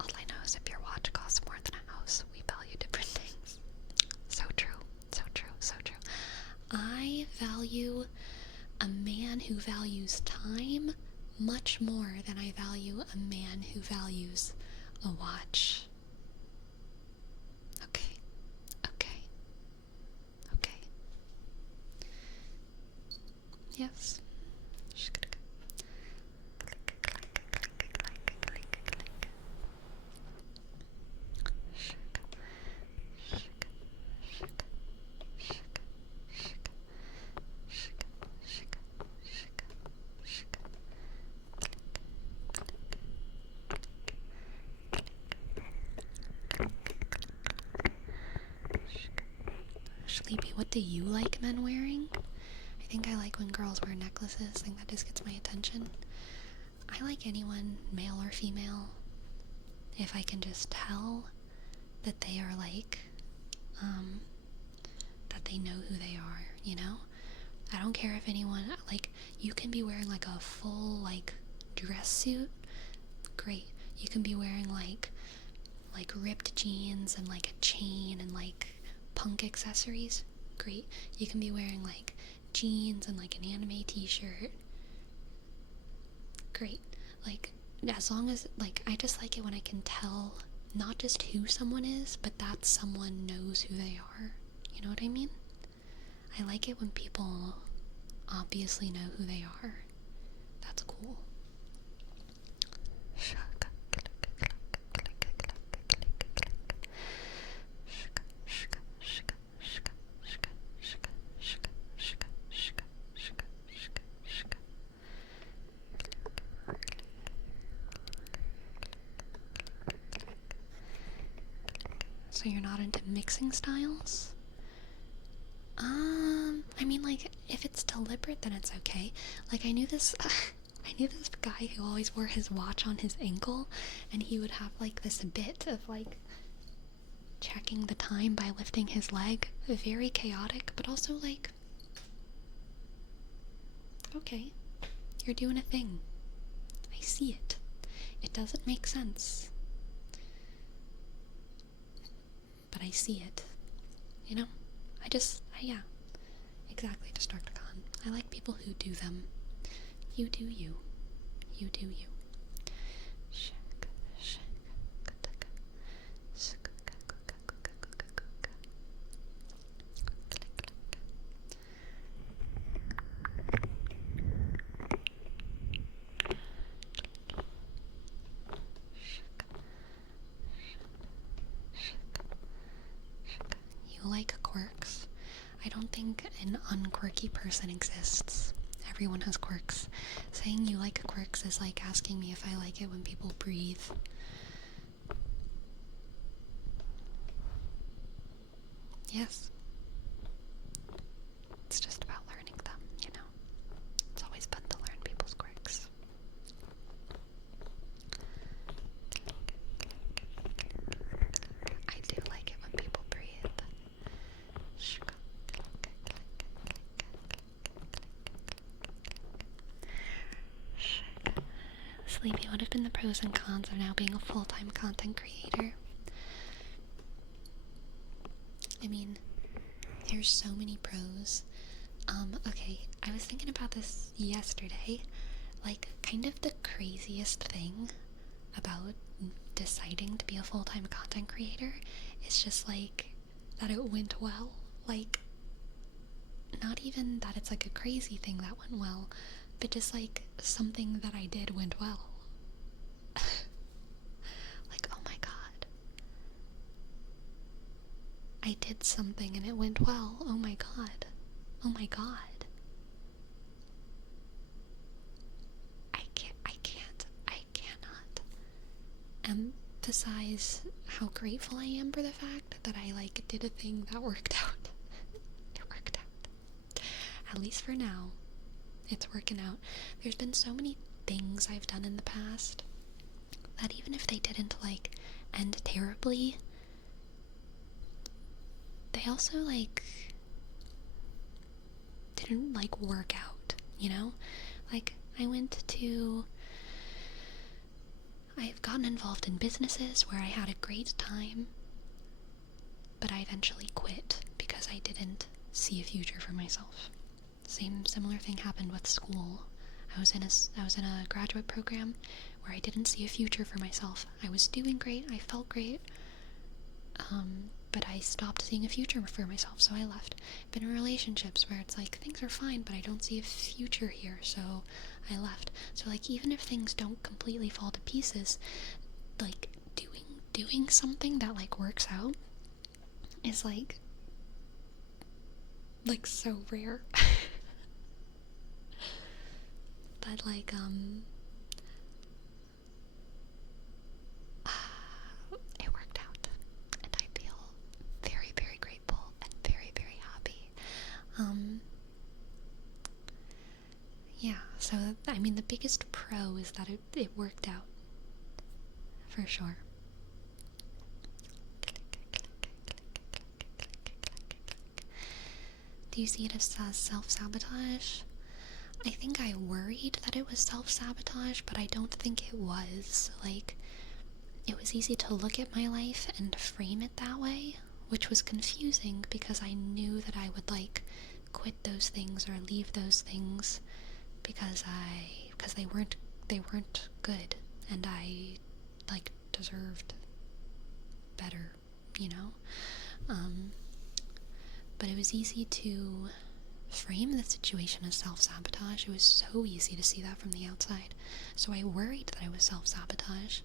All I know is if your watch costs more than a house, we value different things. So true. I value a man who values time much more than I value a man who values a watch. Okay. Yes. what do you like men wearing? I think I like when girls wear necklaces. I think that just gets my attention. I like anyone, male or female, if I can just tell that they are like, that they know who they are, you know? I don't care if anyone, like, you can be wearing like a full, like, dress suit. Great. You can be wearing like ripped jeans and like a chain and like punk accessories. Great. You can be wearing like jeans and like an anime t-shirt. Great. Like, as long as, like, I just like it when I can tell not just who someone is, but that someone knows who they are. You know what I mean? I like it when people obviously know who they are. That's cool. So you're not into mixing styles? I mean, like, if it's deliberate, then it's okay. Like, I knew this guy who always wore his watch on his ankle, and he would have, like, this bit of, like, checking the time by lifting his leg. Very chaotic, but also, like, okay, you're doing a thing. I see it. It doesn't make sense, but I see it. You know? Yeah. Exactly, Destructicon. I like people who do them. You do you. You do you. You like quirks? I don't think an unquirky person exists. Everyone has quirks. Saying you like quirks is like asking me if I like it when people breathe. Yes. It's just about learning them, you know? It's always fun to learn people's quirks. I do like it when people breathe. Sleepy, what have been the pros and cons of now being a full-time content creator? I mean, there's so many pros. Okay, I was thinking about this yesterday. Like, kind of the craziest thing about deciding to be a full-time content creator is just, like, that it went well. Like, not even that it's, like, a crazy thing that went well, but just, like, something that I did went well. Like, oh my god. I did something and it went well. Oh my god. Oh my god. I cannot emphasize how grateful I am for the fact that I, like, did a thing that worked out. It worked out. At least for now. It's working out. There's been so many things I've done in the past that even if they didn't, like, end terribly, they also, like, didn't, like, work out, you know? Like, I've gotten involved in businesses where I had a great time, but I eventually quit because I didn't see a future for myself. Similar thing happened with school. I was in a graduate program where I didn't see a future for myself. I was doing great, I felt great, but I stopped seeing a future for myself, so I left. I've been in relationships where it's like, things are fine, but I don't see a future here, so I left. So, like, even if things don't completely fall to pieces, like, doing something that, like, works out is, like, so rare. But, like, it worked out, and I feel very, very grateful and very, very happy. Um, yeah, so, I mean, the biggest pro is that it worked out, for sure. Do you see it as self-sabotage? I think I worried that it was self-sabotage, but I don't think it was. Like, it was easy to look at my life and frame it that way, which was confusing because I knew that I would, like, quit those things or leave those things because they weren't good, and I, like, deserved better, you know? But it was easy to frame the situation as self-sabotage. It was so easy to see that from the outside. So I worried that it was self-sabotage,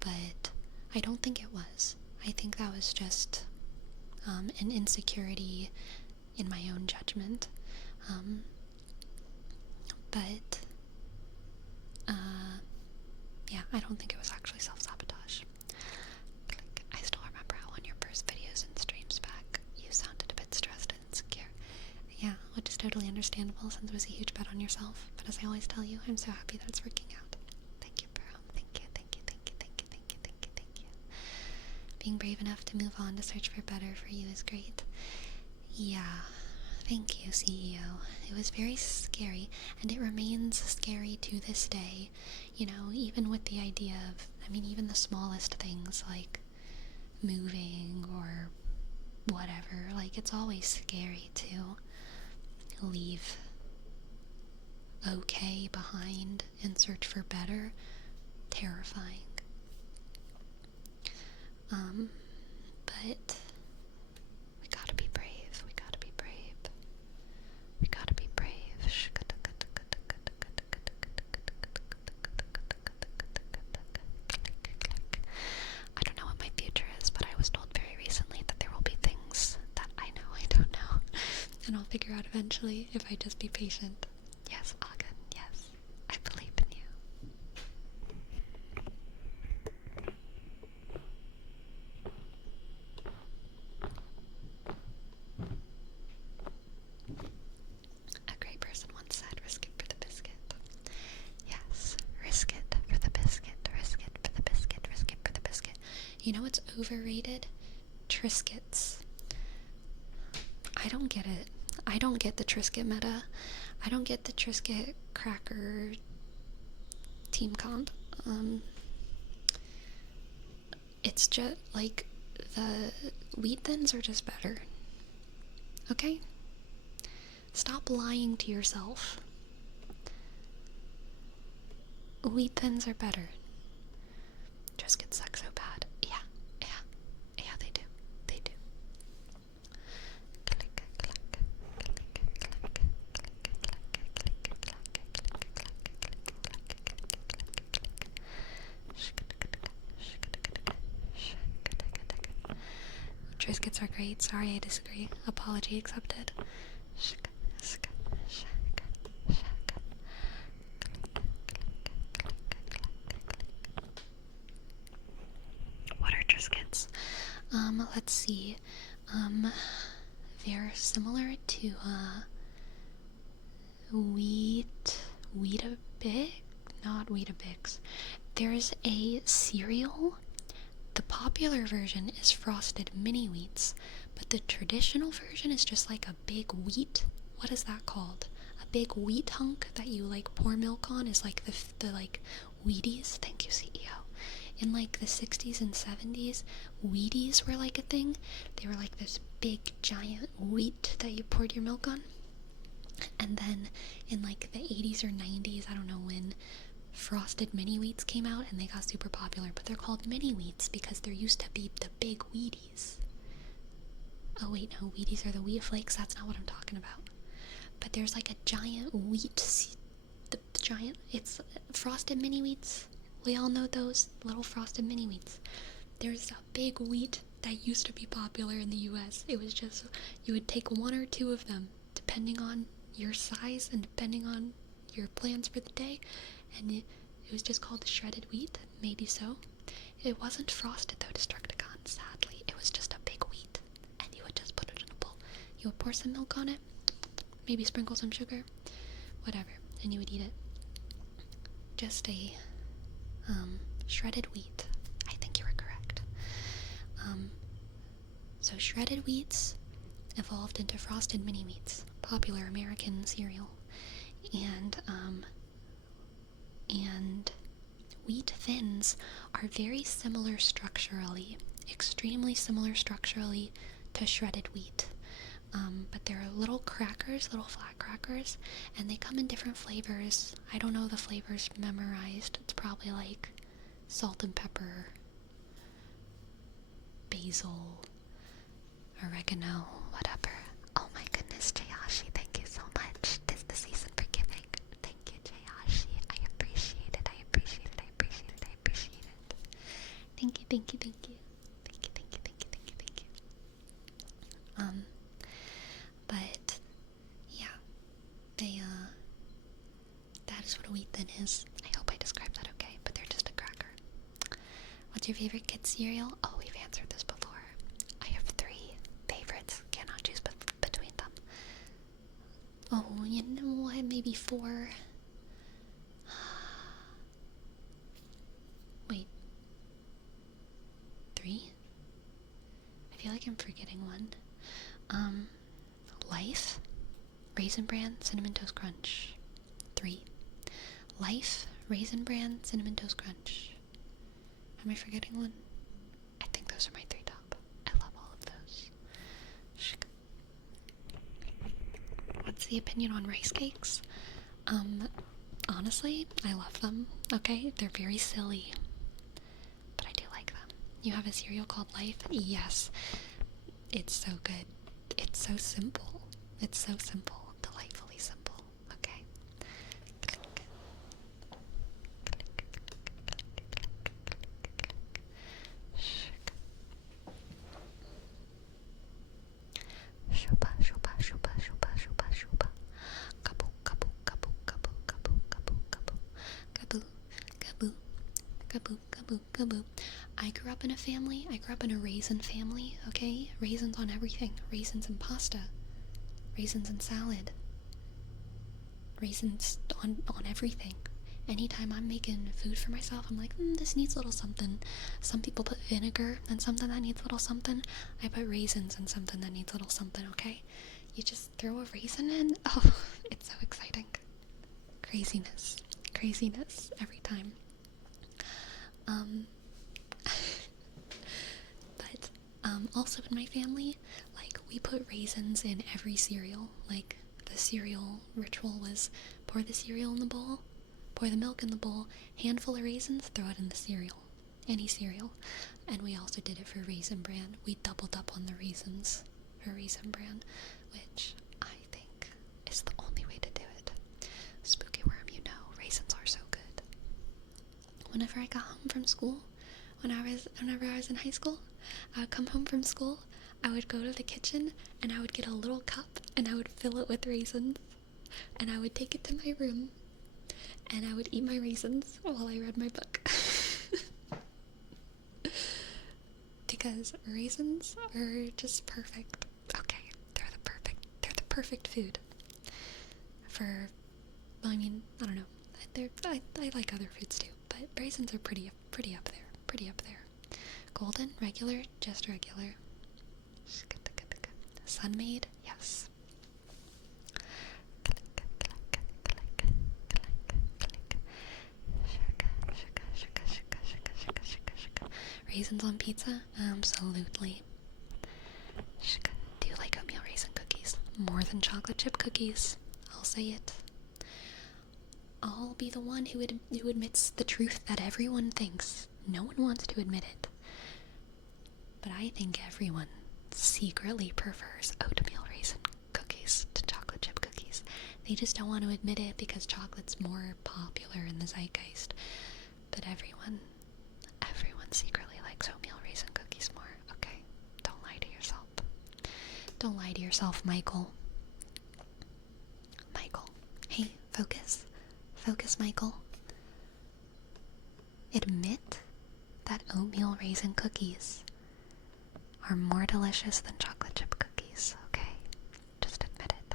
but I don't think it was. I think that was just an insecurity in my own judgment. But yeah, I don't think it was actually self-sabotage. I still remember how on your first videos and streams back, you sounded a bit stressed and insecure. Yeah, which is totally understandable since it was a huge bet on yourself. But as I always tell you, I'm so happy that it's working out. Thank you, bro. Thank you, thank you, thank you, thank you, thank you, thank you, thank you. Being brave enough to move on to search for better for you is great. Yeah, thank you, CEO. It was very scary, and it remains scary to this day. You know, even with the idea of, I mean, even the smallest things like moving or whatever, like, it's always scary to leave okay behind and search for better. Terrifying. But we gotta be brave. We gotta be brave. We gotta be brave. I don't know what my future is, but I was told very recently that there will be things that I know I don't know. And I'll figure out eventually if I just be patient. Yes, Agan, yes. I believe in you. A great person once said, risk it for the biscuit. Yes, risk it for the biscuit, risk it for the biscuit, risk it for the biscuit. You know what's overrated? Triscuits. I don't get it. I don't get the Triscuit meta. I don't get the Triscuit cracker team comp. It's just like the wheat thins are just better. Okay? Stop lying to yourself. Wheat thins are better. Triscuits suck so bad. Yeah, they do. They do. Triscuits are great. Sorry, I disagree. Apology accepted. What are Triscuits? Let's see. They're similar to Weetabix, not Weetabix. There's a cereal. The popular version is Frosted Mini Wheats, but the traditional version is just like a big wheat. What is that called? A big wheat hunk that you like pour milk on is like the like Wheaties. Thank you, CEO. In like the 60s and 70s, Wheaties were like a thing. They were like this big giant wheat that you poured your milk on. And then in like the 80s or 90s, I don't know when, Frosted Mini Wheats came out and they got super popular, but they're called Mini Wheats because there used to be the big Wheaties. Oh wait, no, Wheaties are the wheat flakes. That's not what I'm talking about. But there's like a giant wheat, it's Frosted Mini Wheats. We all know those little Frosted Mini Wheats. There's a big wheat that used to be popular in the US. It was just, you would take one or two of them, depending on your size and depending on your plans for the day, and it was just called shredded wheat, maybe so. It wasn't frosted though, Destructicon, sadly. It was just a big wheat, and you would just put it in a bowl. You would pour some milk on it, maybe sprinkle some sugar, whatever, and you would eat it. Just a shredded wheat. I think you were correct. So shredded wheats evolved into frosted mini wheats, popular American cereal, and wheat thins are very similar structurally, extremely similar structurally to shredded wheat. But they're little crackers, little flat crackers, and they come in different flavors. I don't know the flavors memorized. It's probably like salt and pepper, basil, oregano, whatever. Oh my goodness, Jayashi, thank you so much. This is the season for giving. Thank you, Jayashi. I appreciate it. I appreciate it. I appreciate it. I appreciate it. Thank you, thank you, thank you. Thank you, thank you, thank you, thank you, thank you. But yeah, that is what a wheat thin is. I hope I described that okay, but they're just a cracker. What's your favorite kid's cereal? Oh, we've answered this before. I have 3 favorites. Cannot choose between them. Oh, you know what? Maybe 4. Wait. 3? I feel like I'm forgetting one. Life, Raisin Bran, Cinnamon Toast Crunch. 3. Life, Raisin Bran, Cinnamon Toast Crunch. Am I forgetting one? I think those are my 3 top. I love all of those. What's the opinion on rice cakes? Honestly, I love them. Okay, they're very silly, but I do like them. You have a cereal called Life? Yes. It's so good. It's so simple. It's so simple. Delightfully simple. Okay. Shuba, shuba, shuba, shuba, shuba, shuba. Kaboo, kaboo, kaboo, kaboo, kaboo, kaboo, kaboo. Kaboo, kaboo, kaboo, kaboo, kaboo. I grew up in a raisin family, okay? Raisins on everything. Raisins in pasta. Raisins in salad. Raisins on everything. Anytime I'm making food for myself, I'm like, this needs a little something. Some people put vinegar in something that needs a little something. I put raisins in something that needs a little something, okay? You just throw a raisin in. Oh, it's so exciting. Craziness. Craziness every time. But also in my family, like, we put raisins in every cereal. Like, the cereal ritual was pour the cereal in the bowl, pour the milk in the bowl, handful of raisins, throw it in the cereal. Any cereal. And we also did it for Raisin Bran. We doubled up on the raisins for Raisin Bran, which I think is the only way to do it. Spooky Worm, you know, raisins are so good. Whenever I got home from school, whenever I was in high school, I would come home from school, I would go to the kitchen, and I would get a little cup, and I would fill it with raisins, and I would take it to my room, and I would eat my raisins while I read my book. Because raisins are just perfect. Okay, they're the perfect food. Well, I mean, I don't know. I like other foods too, but raisins are pretty up there. Golden, regular, just regular. Sun-made, yes. Raisins on pizza? Absolutely. Do you like oatmeal raisin cookies? More than chocolate chip cookies. I'll say it. I'll be the one who admits the truth that everyone thinks. No one wants to admit it. But I think everyone secretly prefers oatmeal raisin cookies to chocolate chip cookies. They just don't want to admit it because chocolate's more popular in the zeitgeist. But everyone secretly likes oatmeal raisin cookies more, okay? Don't lie to yourself. Don't lie to yourself, Michael. Michael. Hey, focus. Focus, Michael. Admit that oatmeal raisin cookies are more delicious than chocolate chip cookies, okay? Just admit it.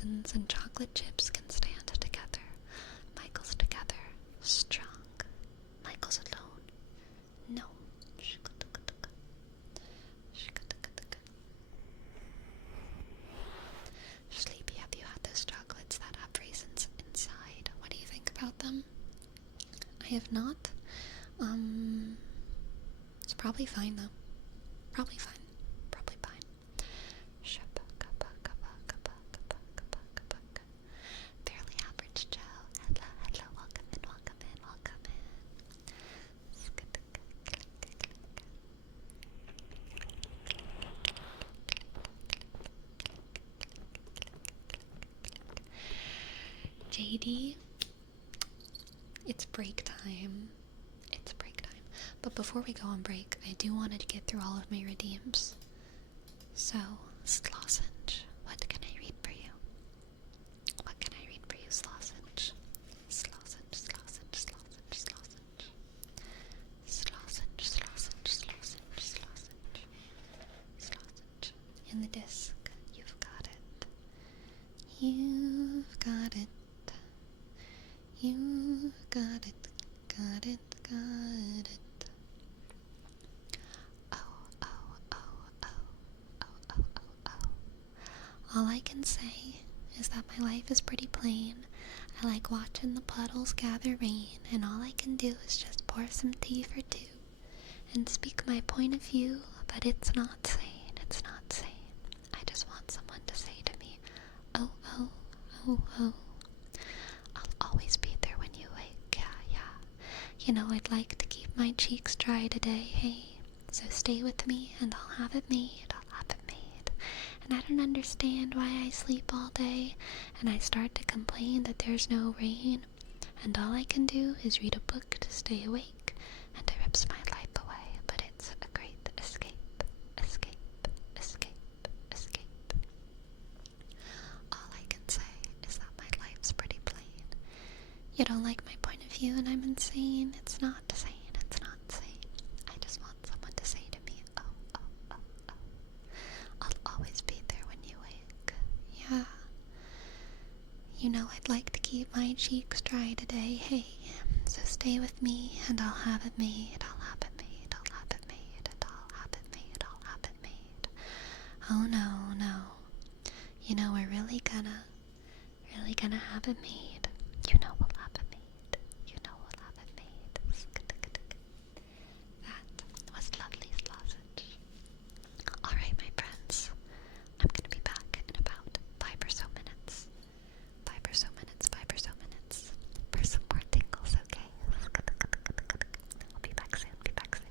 raisins and chocolate chips can stand together. Michael's together, strong. Michael's alone. No. Sleepy, have you had those chocolates that have raisins inside? What do you think about them? I have not. It's probably fine though. Probably fine. Probably fine. Fairly average Joe. Hello, hello, welcome in, welcome in, welcome in. JD, it's break time. It's break time. But before we go on break, I do want to get through all of my redeems. So, Slosage, what can I read for you? What can I read for you, Slosage? Slosage, Slosage, Slosage, Slosage. Slosage, Slosage, Slosage, Slosage. Slosage. In the disc, you've got it. You've got it. You've got it. Got it, got it. Oh, oh, oh, oh, oh, oh, oh, oh. All I can say is that my life is pretty plain. I like watching the puddles gather rain, and all I can do is just pour some tea for two and speak my point of view, but it's not sane, it's not sane. I just want someone to say to me, oh, oh, oh, oh. I'll always be there when you wake, yeah, yeah. You know, I'd like to keep my cheeks dry today, hey? So stay with me and I'll have it made, I'll have it made. And I don't understand why I sleep all day and I start to complain that there's no rain. And all I can do is read a book to stay awake, and it rips my life away, but it's a great escape, escape, escape, escape. All I can say is that my life's pretty plain. You don't like my point of view and I'm insane. It's not sane, it's not sane. I just want someone to say to me, oh, oh, oh, oh. I'll always be there when you wake. Yeah. You know I'd like to keep my cheeks dry today, hey. So stay with me and I'll have it made, I'll have it made, I'll have it made, and I'll have it made, I'll have it made. Oh no, no. You know we're really gonna have it made. You know we'll have it made. You know we'll have it made. That was lovely sausage. Alright, my friends. I'm gonna be back in about 5 or so minutes. 5 or so minutes, 5 or so minutes. For some more tingles, okay? I'll be back soon, be back soon.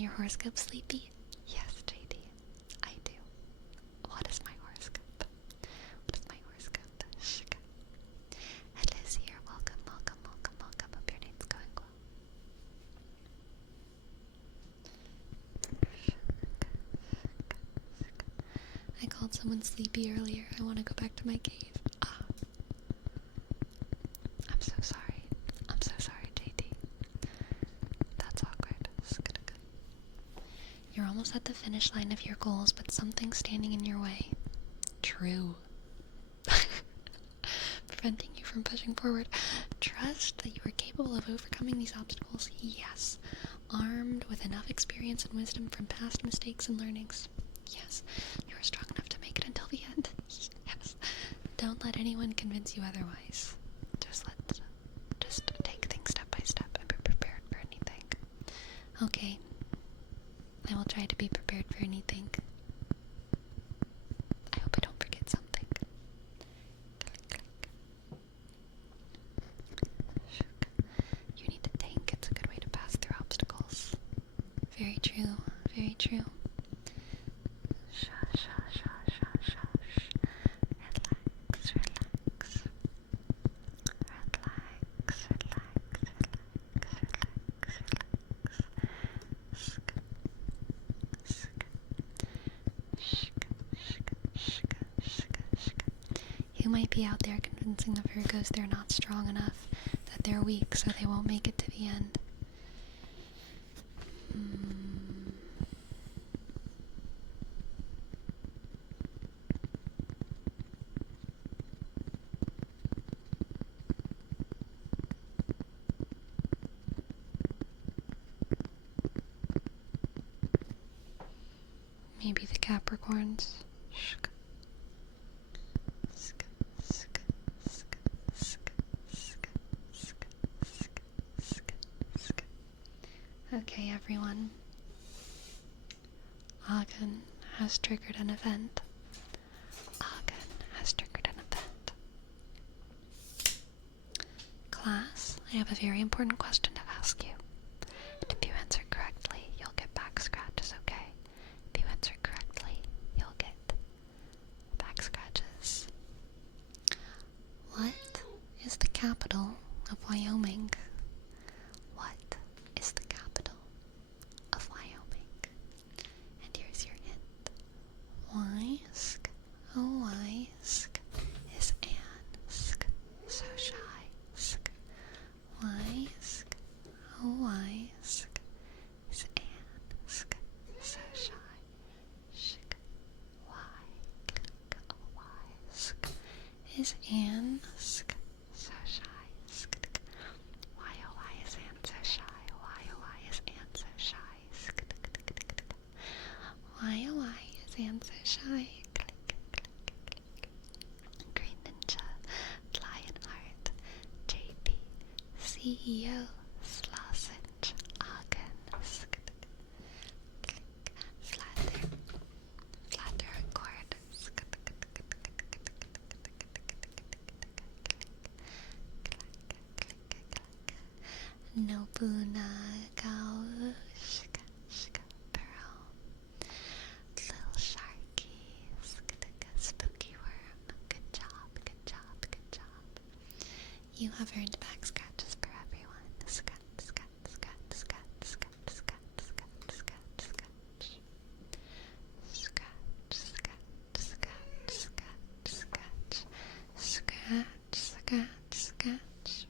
your horoscope, Sleepy? Yes, JD, I do. What is my horoscope? What is my horoscope? Shika. Hello's here. Welcome, welcome, welcome, welcome. Hope your day's going well. I called someone sleepy earlier. I want to go back to my cave. I'm so sorry. I'm so sorry, JD. That's awkward. You're almost at the finish line of your goals, but something's standing in your way. True. Preventing you from pushing forward. Trust that you are capable of overcoming these obstacles. Yes. Armed with enough experience and wisdom from past mistakes and learnings. Yes. You are strong enough to make it until the end. Yes. Don't let anyone convince you otherwise. Just take things step by step and be prepared for anything. Okay. I will try to be prepared for anything. I hope I don't forget something. You need to think. It's a good way to pass through obstacles. Very true. Very true. Relax, relax. You might be out there convincing the Virgos they're not strong enough, that they're weak, so they won't make it to the end. Maybe the Capricorns. Okay, everyone. Agen has triggered an event. Class, I have a very important question to ask you. And if you answer correctly, you'll get back scratches, okay? If you answer correctly, you'll get back scratches. What is the capital of Wyoming? What is the capital of Wyoming? And here's your hint. Wysk, oh Wysk, is Ansk, so shy. Wysk, oh Wysk, is Ansk, so shy. Shk, Wyk, oh Wysk, is Ansk, so shy. Why oh why is Ann so shy? Why oh why is Ann so shy? Why oh why is Ann so shy? Green Ninja, Lionheart, JP, CEO, Slosage, Agen, Flatter Accord, Nobuna, Gao, Pearl, Lil Sharky, Spooky Worm, good job, good job, good job. You have earned back scratches for everyone. Scratch, scratch, scratch, scratch, scratch, scratch, scratch, scratch, scratch. Scratch, scratch, scratch, scratch, scratch, scratch, scratch.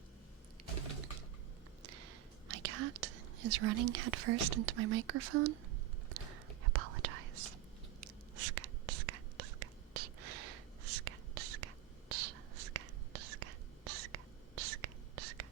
My cat is running headfirst into my microphone. I apologize. Scratch, scratch, scratch, scratch, scratch, scratch, scratch, scratch, scratch, scratch.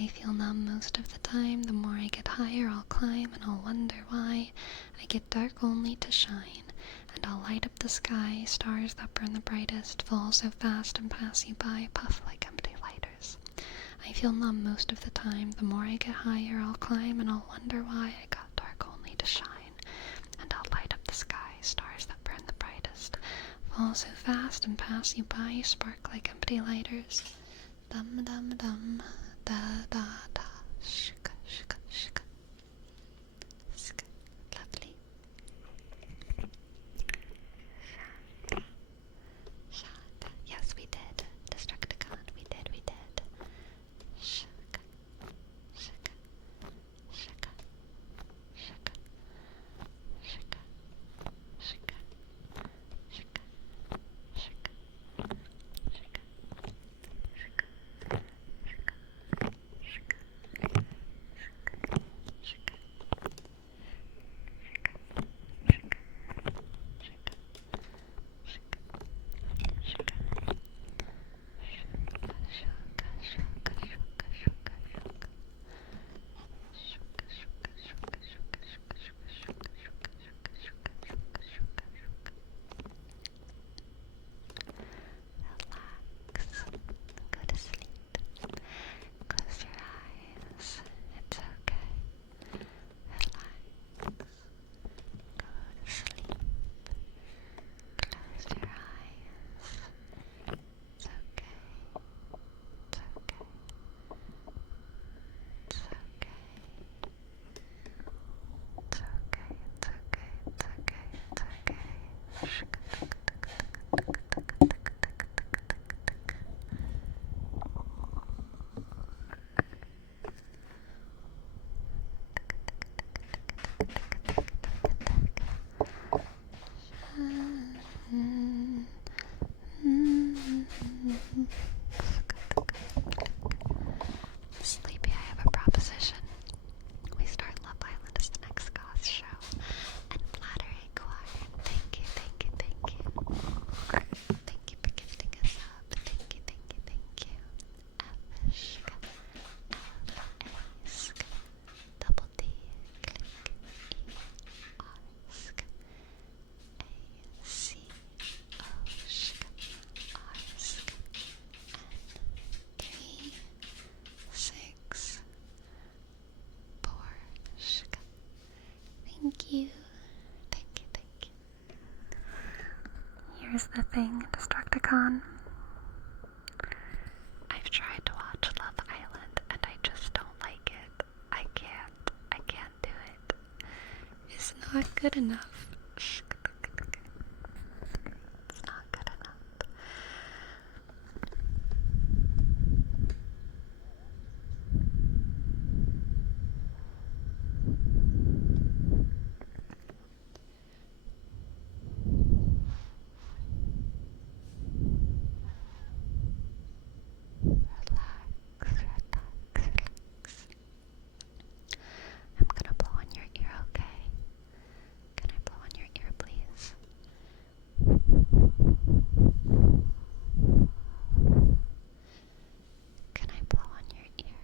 I feel numb most of the time. The more I get higher, I'll climb and I'll wonder why. I get dark only to shine, and I'll light up the sky. Stars that burn the brightest fall so fast and pass you by, puff like empty lighters. I feel numb most of the time. The more I get higher, I'll climb and I'll wonder why. I got dark only to shine, and I'll light up the sky. Stars that burn the brightest fall so fast and pass you by, spark like empty lighters. Dum dum dum, da da da, shka shka shka, shka. Lovely. Shaka. Yes, we did. Destructicon. We did. Shaka. Shaka. Shaka. Shaka. Shaka. Shaka. Shaka. Shaka. Shaka. Go to sleep. Close your eyes. It's okay. Relax. Go to sleep. Close your eyes. It's okay. It's okay. It's okay. It's okay. It's okay. It's okay. It's okay. Sleepy, I have a proposition. We start Love Island as the next goth show. And Flattery Choir. Thank you, thank you, thank you. Thank you for gifting us up. Thank you, thank you, thank you. F-sk, L-A-sk, double D, click, E-R-sk, A-C-O-sk, R-sk, N-K, 6, 4-sk. Thank you. Thank you, thank you. Here's the thing, Destructicon. I've tried to watch Love Island and I just don't like it. I can't do it. It's not good enough. It's not good enough. Relax. I'm gonna blow on your ear, okay? Can I blow on your ear, please? Can I blow on your ear?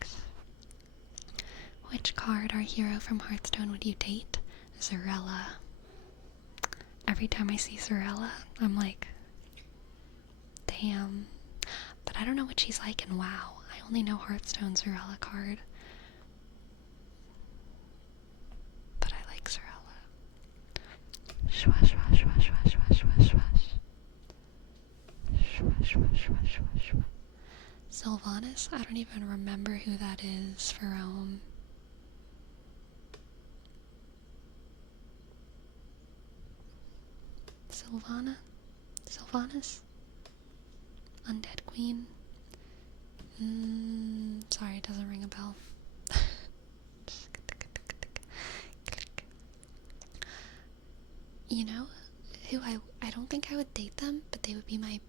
Relax. Which card, our hero from Hearthstone, would you date? Zarella. Every time I see Zarella, I'm like, damn. But I don't know what she's like in WoW. I only know Hearthstone's Zarella card. But I like Zarella. Swash, swash, swash, swash, swash, swash, swash. Swash, swash, swash, swash, swash. Sylvanas? I don't even remember who that is for Sylvanas? Undead Queen? Sorry, it doesn't ring a bell. You know, who I don't think I would date them, but they would be my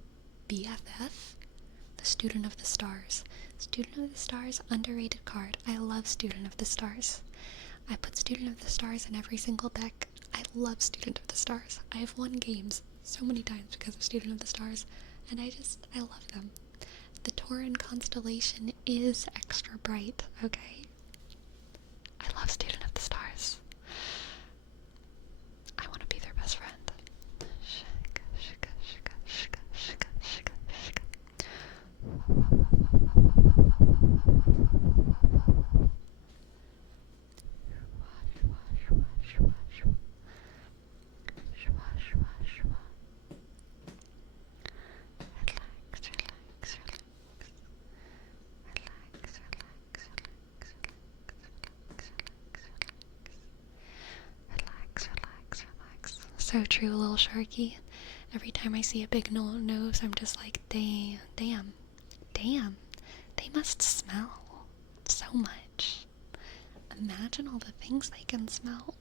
BFF? Student of the Stars. Student of the Stars, underrated card. I love Student of the Stars. I put Student of the Stars in every single deck. I love Student of the Stars. I have won games so many times because of Student of the Stars, and I love them. The Tauran constellation is extra bright, okay? I love Student of the Stars. I want to be their best friend. So true, little Sharky. Every time I see a big nose, I'm just like, damn. They must smell so much. Imagine all the things they can smell.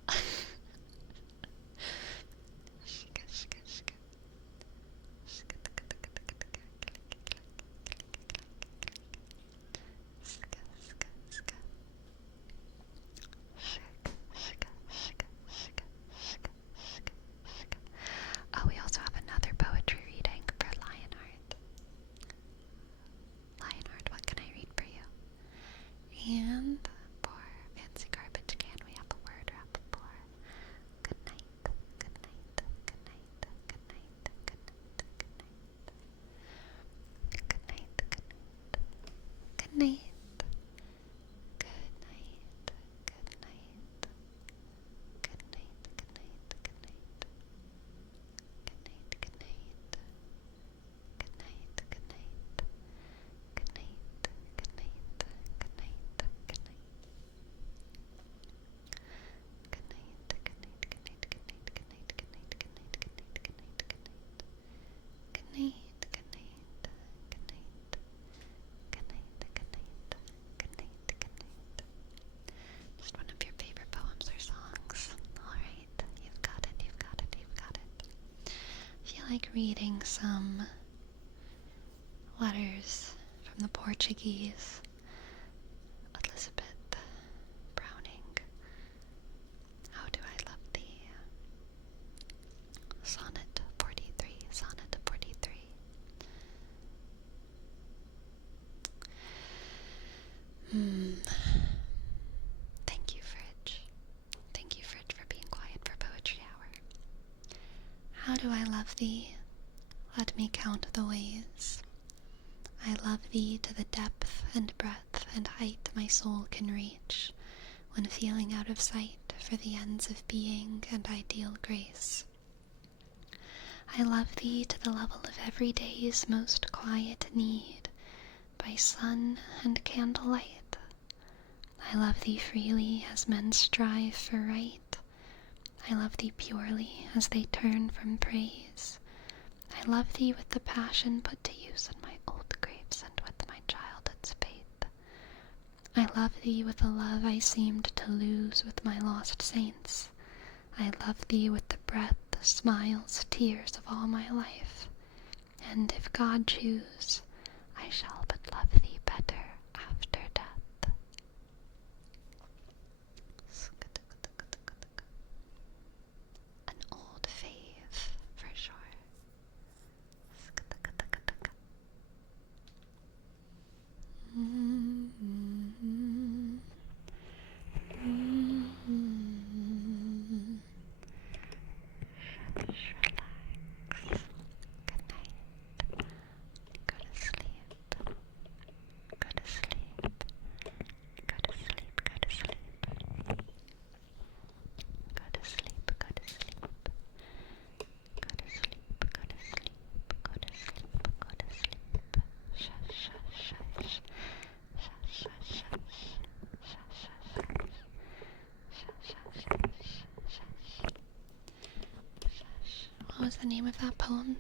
Oh, we also have another poetry reading for Lionheart. Lionheart, what can I read for you? And for Fancy Garbage Can, we have a word wrap for good night, good night, good night, good night, good night, good night, good night, good night, good night, good night, good night, good night, good night, good night. Good night, good night. Good night, good night. Good night, good night. Good night, good night. Good night, good night, good night, good night, good night, good night, good night, good night, good night, good night. Good night, good night, good night. Good night, good night, good night, good night. Just one of your favorite poems or songs. Alright, you've got it, you've got it, you've got it. I feel like reading some letters from the Portuguese. Elizabeth Browning. How do I love thee? Sonnet 43. Sonnet 43. Thank you, Fridge. Thank you, Fridge, for being quiet for Poetry Hour. How do I love thee? Let me count the ways. I love thee to the depth and breadth and height my soul can reach, when feeling out of sight for the ends of being and ideal grace. I love thee to the level of every day's most quiet need, by sun and candlelight. I love thee freely as men strive for right. I love thee purely as they turn from praise. I love thee with the passion put to use in my old graves and with my childhood's faith. I love thee with the love I seemed to lose with my lost saints. I love thee with the breath, smiles, tears of all my life. And if God choose, I shall but love thee better after death. An old fave, for sure. What was the name of that poem?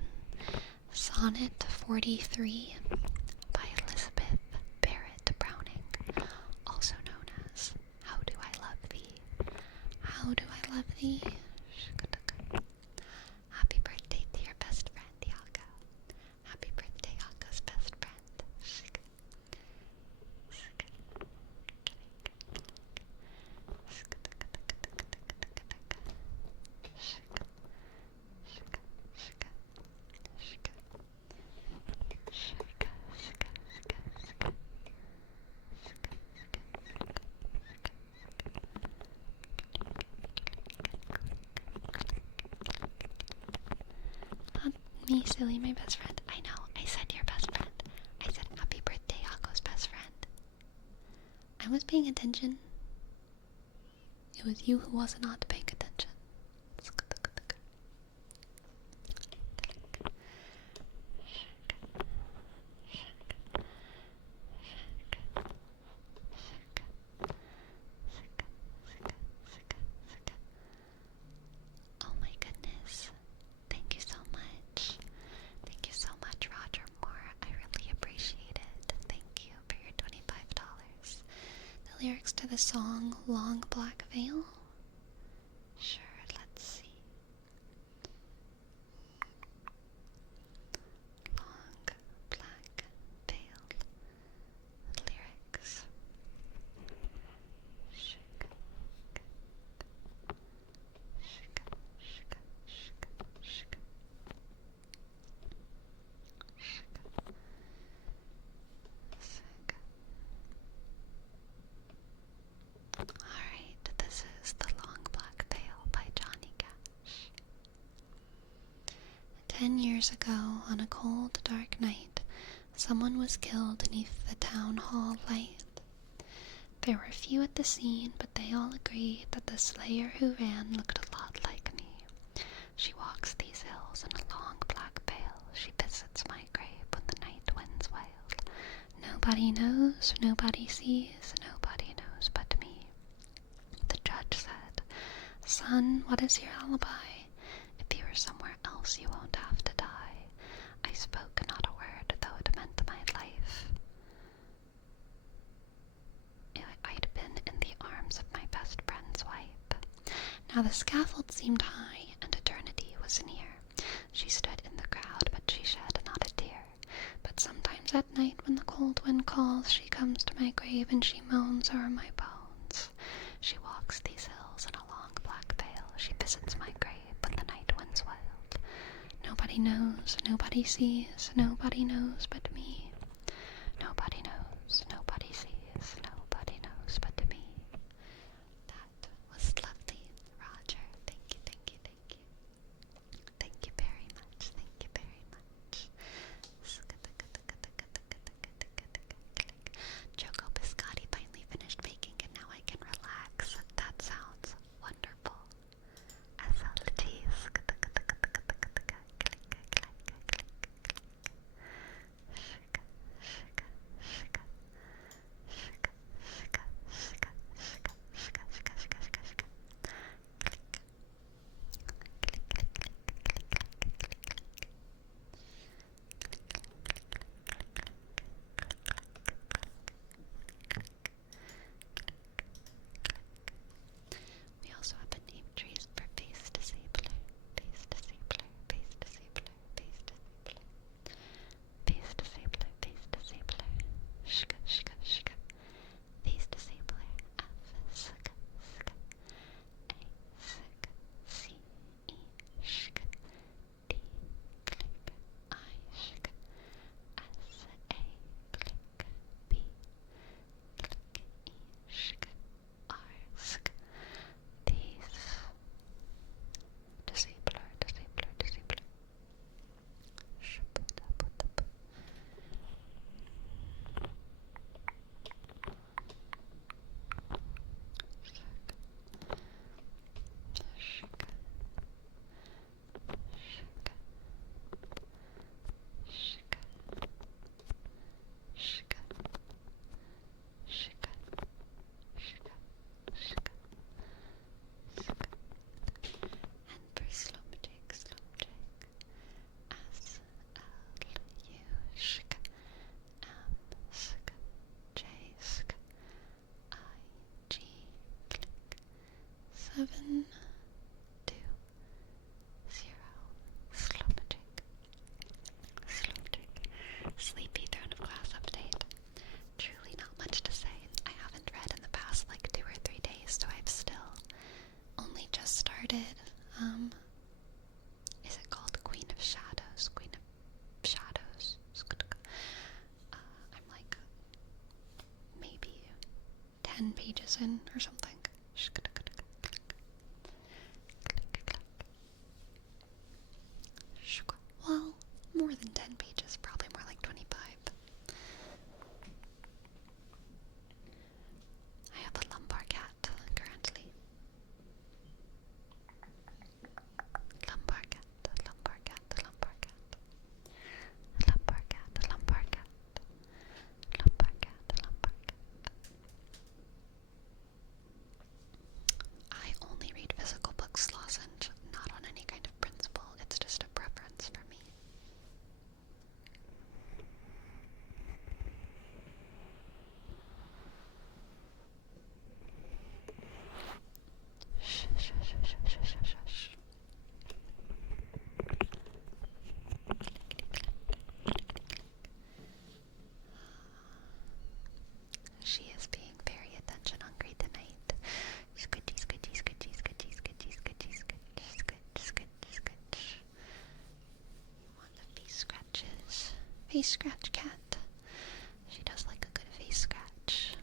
Sonnet 43 by Elizabeth Barrett Browning, also known as How Do I Love Thee? How do I love thee? Happy birthday to your best friend, Yaka. Happy birthday, Yaka's best friend. me, silly, my best friend. I know, I said your best friend. I said happy birthday, Akko's best friend. I was paying attention. It was you who was not paying attention. Oh my goodness. Thank you so much. Thank you so much, Roger Moore. I really appreciate it. Thank you for your $25. The lyrics to the song Long Black Veil? Sure, let's see. Long black veil. Lyrics. Shika, shika, shika, shika, shika, shika, shika. Alright, this is The Long Black Veil by Johnny Cash. 10 years ago, on a cold, dark night, someone was killed beneath the town hall light. There were few at the scene, but they all agreed that the slayer who ran looked a lot like me. She walks these hills in a long black veil. She visits my grave when the night winds wail. Nobody knows, nobody sees, nobody knows but me. The judge said, "Son, what is your alibi? If you were somewhere else, you won't have to die." I spoke not a word, though it meant my life. I'd been in the arms of my best friend's wife. Now the scaffold seemed high, and eternity was near. She stood in the crowd, but she shed not a tear. But sometimes at night, when the cold wind calls, she comes to my grave and she moans o'er my bones. She walks these hills in a long black veil. She visits my grave when the night winds wail. Nobody knows, nobody sees, nobody knows but me. Nobody knows, nobody sees, nobody knows but me. That was lovely, Roger. Thank you, thank you, thank you. Thank you very much, thank you very much. Choco Biscotti finally finished baking and now I can relax. That sounds wonderful. SLTs. We also have a name trees for face disabler, face disabler, face disabler, face disabler, face disabler, face disabler, shka shka shka, face disabler, F shka shka, A shka C E shka, D click, I shka, S A click, B click, E shka, R shka. These disabler, disabler, disabler. Shaputaputup. Shaka. Shaka. Shaka. Shaka. Shaka. Shaka. Shaka. Shaka. Shaka. And for Slumjig, Slumjig, S-L-U, shk, M, sk, J, sk, I-G, click, 7, 2, 0, Slumjig, Slumjig, Sleepy Throne of Glass update. Truly not much to say. I haven't read in the past like 2 or 3 days, so I've still only just started. Is it called Queen of Shadows? Queen of Shadows. I'm like maybe 10 pages in or something. Well, Face scratch cat. She does like a good face scratch.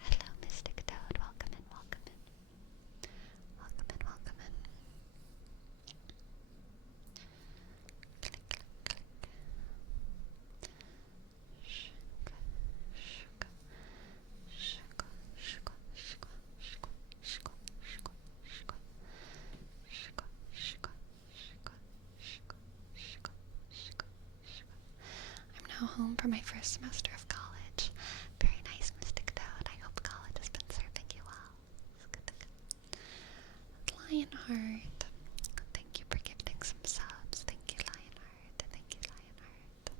Hello, Mystic Toad. Welcome in, welcome in. Welcome in, welcome in. I'm now home for my first semester of college. Very nice, Mystic Toad. I hope college has been serving you well. Lionheart, thank you for gifting some subs. Thank you, Lionheart. Thank you, Lionheart.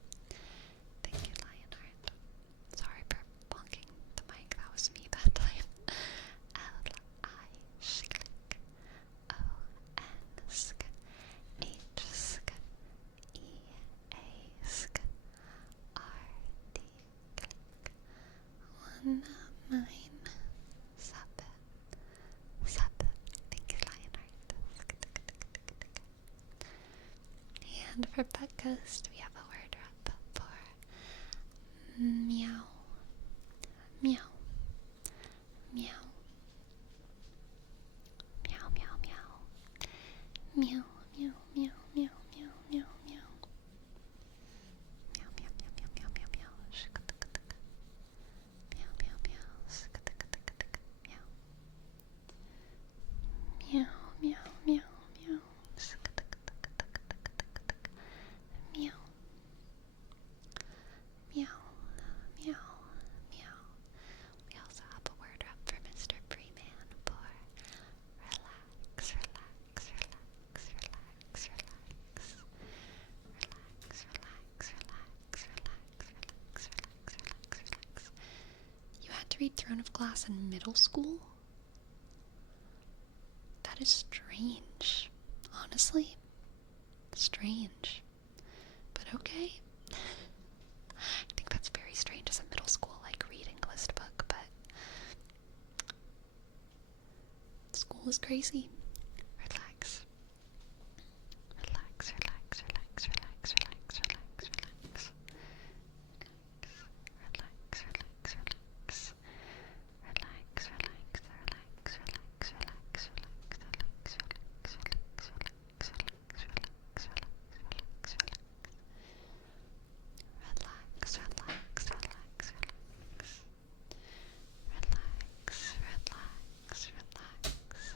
Thank you, Lionheart. Sorry for bonking the mic. That was me that time. L-I-O-N-E-A-S-K-R-D-1-9-7. Thank you, Lionheart. And for Pet Ghost, we have a word up for meow. Meow. Meow. Meow, meow, meow. Meow, meow, meow, meow, meow, meow, meow. Meow, meow, meow, meow, meow, meow, meow. Shka-taka-taka. Meow, meow, meow. Shka-taka-taka-taka. Meow. Meow, meow, meow, meow. Shka-taka-taka-taka-taka-taka-taka. Meow. Meow, meow, meow. We also have a word up for Mr. Freeman for relax, relax, relax, relax, relax. Relax, relax, relax, relax, relax, relax, relax, relax. You had to read Throne of Glass in middle school? That is strange. Honestly, strange. But okay. I think that's very strange as a middle school, like, reading list book, but school is crazy. Relax. Relax, relax, relax, relax, relax, relax, relax. Relax, relax, relax. Relax, relax, relax, relax, relax, relax, relax, relax, relax, relax, relax, relax, relax, relax. Relax, relax, relax, relax. Relax, relax, relax.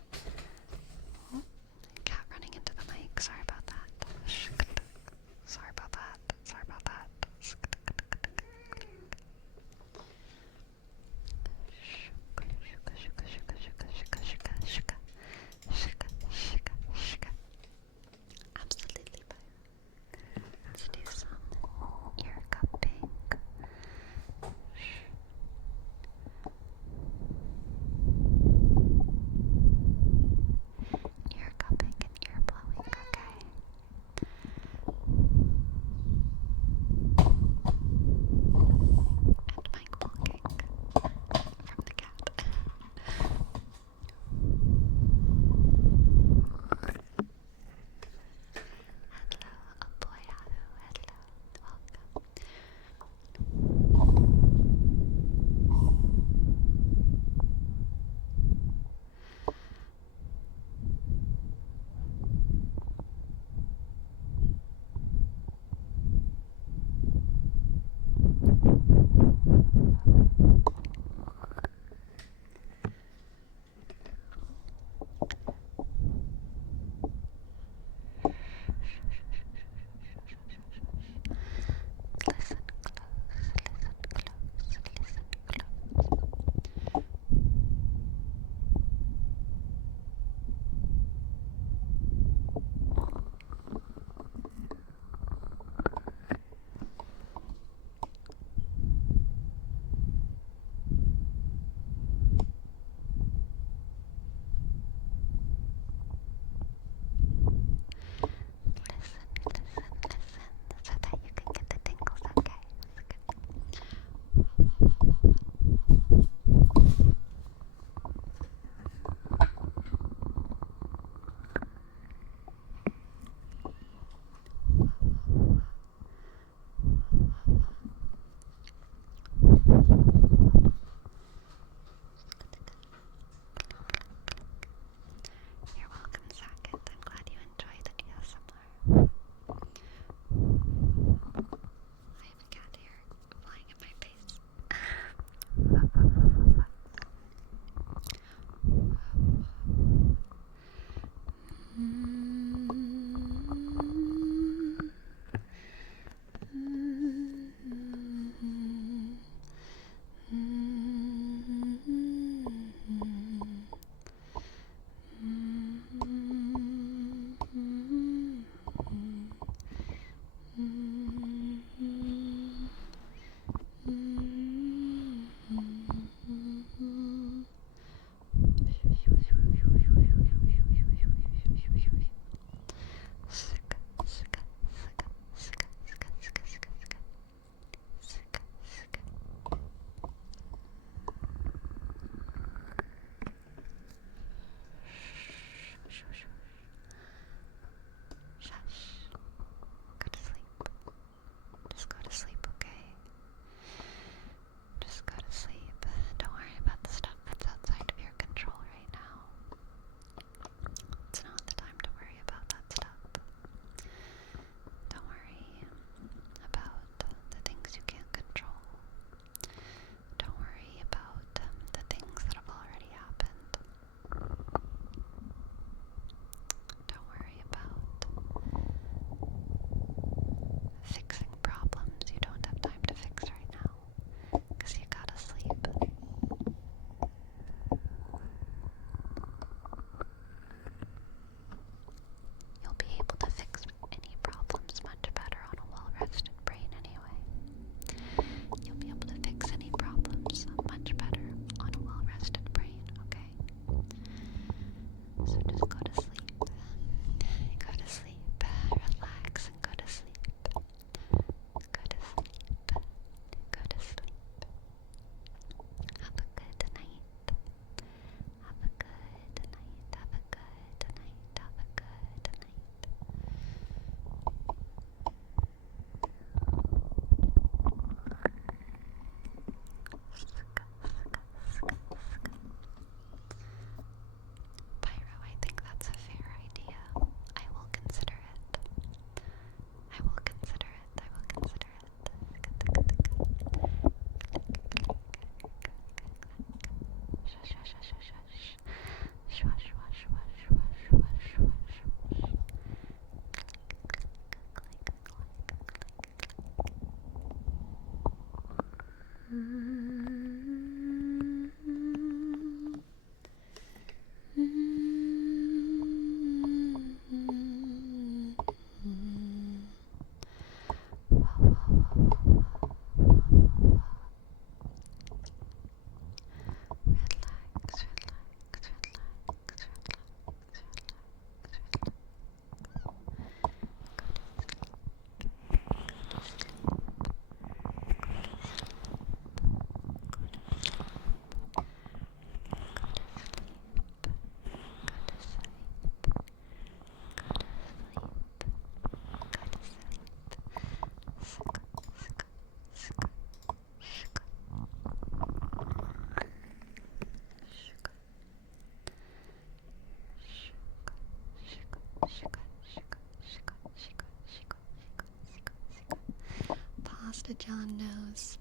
Pasta John knows.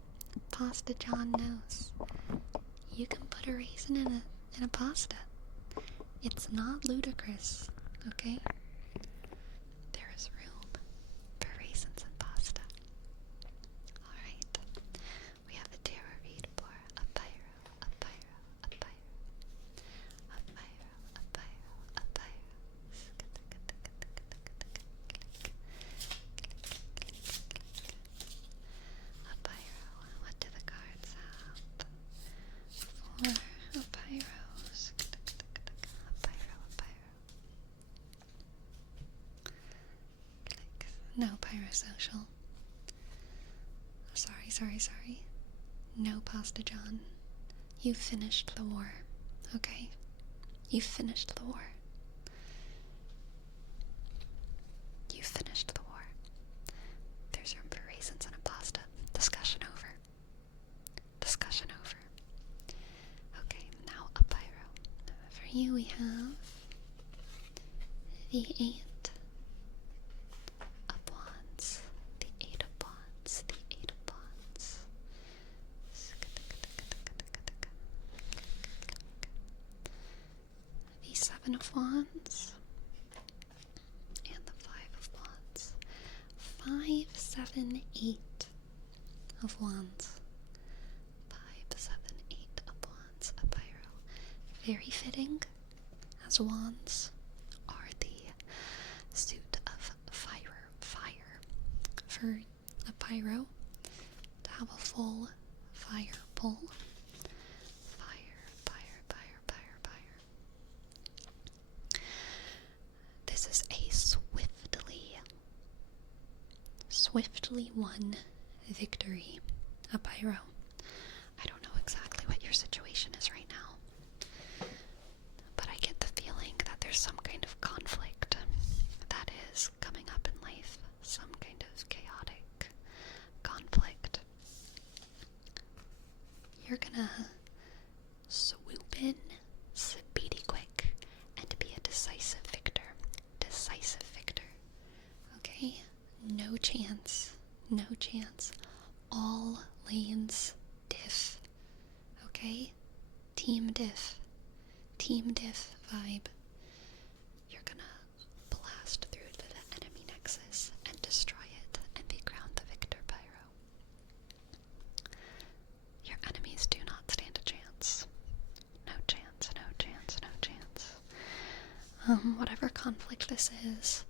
Pasta John knows. You can put a raisin in a pasta. It's not ludicrous, okay? There is room for raisins in pasta. Alright. We have a tarot read for a pyro, a pyro, a pyro. A pyro, a pyro, a pyro. A pyro. What do the cards have? For a pyros. A pyro, a pyro. No pyrosocial. Sorry. No Pasta John. You finished the war, okay? You finished the war. You finished the war. There's room for raisins and a pasta. Discussion over. Discussion over. Okay, now a pyro. For you we have the 8 of wands. The 8 of wands. The 8 of wands. The 7 of wands. And the 5 of wands. 5, 7, 8 of wands. 5, 7, 8 of wands. A pyro. Very fitting, as wands are the suit of fire. For a pyro to have a full fire pull. Fire. This is a swiftly won victory. A pyro. I don't know exactly what your situation is right now, but I get the feeling that there's some kind of conflict that is coming up in life. Some kind of chaotic conflict. You're gonna swoop in speedy quick and be a decisive victor. Decisive victor. Okay? No chance. No chance. All lanes diff. Okay? Team diff. Team diff vibe. You're gonna blast through to the enemy nexus and destroy it and be crowned the victor, pyro. Your enemies do not stand a chance. No chance, no chance, no chance. Whatever conflict this is,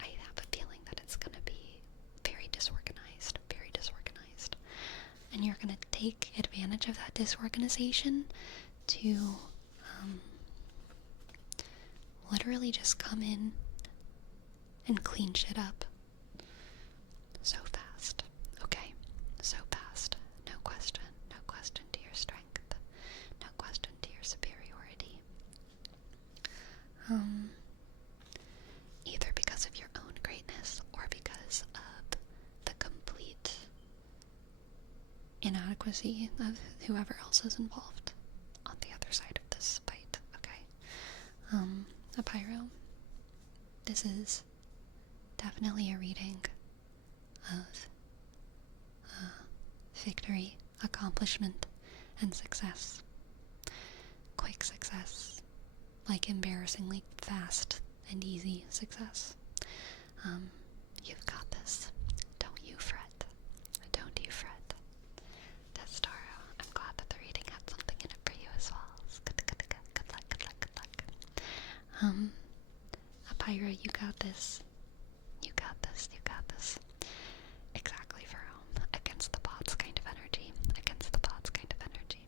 I have a feeling that it's gonna be very disorganized. And you're gonna take advantage of that disorganization to literally just come in and clean shit up. So fast. Okay? So fast. No question to your strength. No question to your superiority. Either because of your own greatness or because of the complete inadequacy of whoever else is involved on the other side of this fight, okay? A pyro. This is definitely a reading of victory, accomplishment, and success. Quick success. Like embarrassingly fast and easy success. You've got this. Don't you fret. Don't you fret. Testaro. Um, Apira, you got this. You got this. You got this. Exactly, Verome. Against the bots kind of energy. Against the bots kind of energy.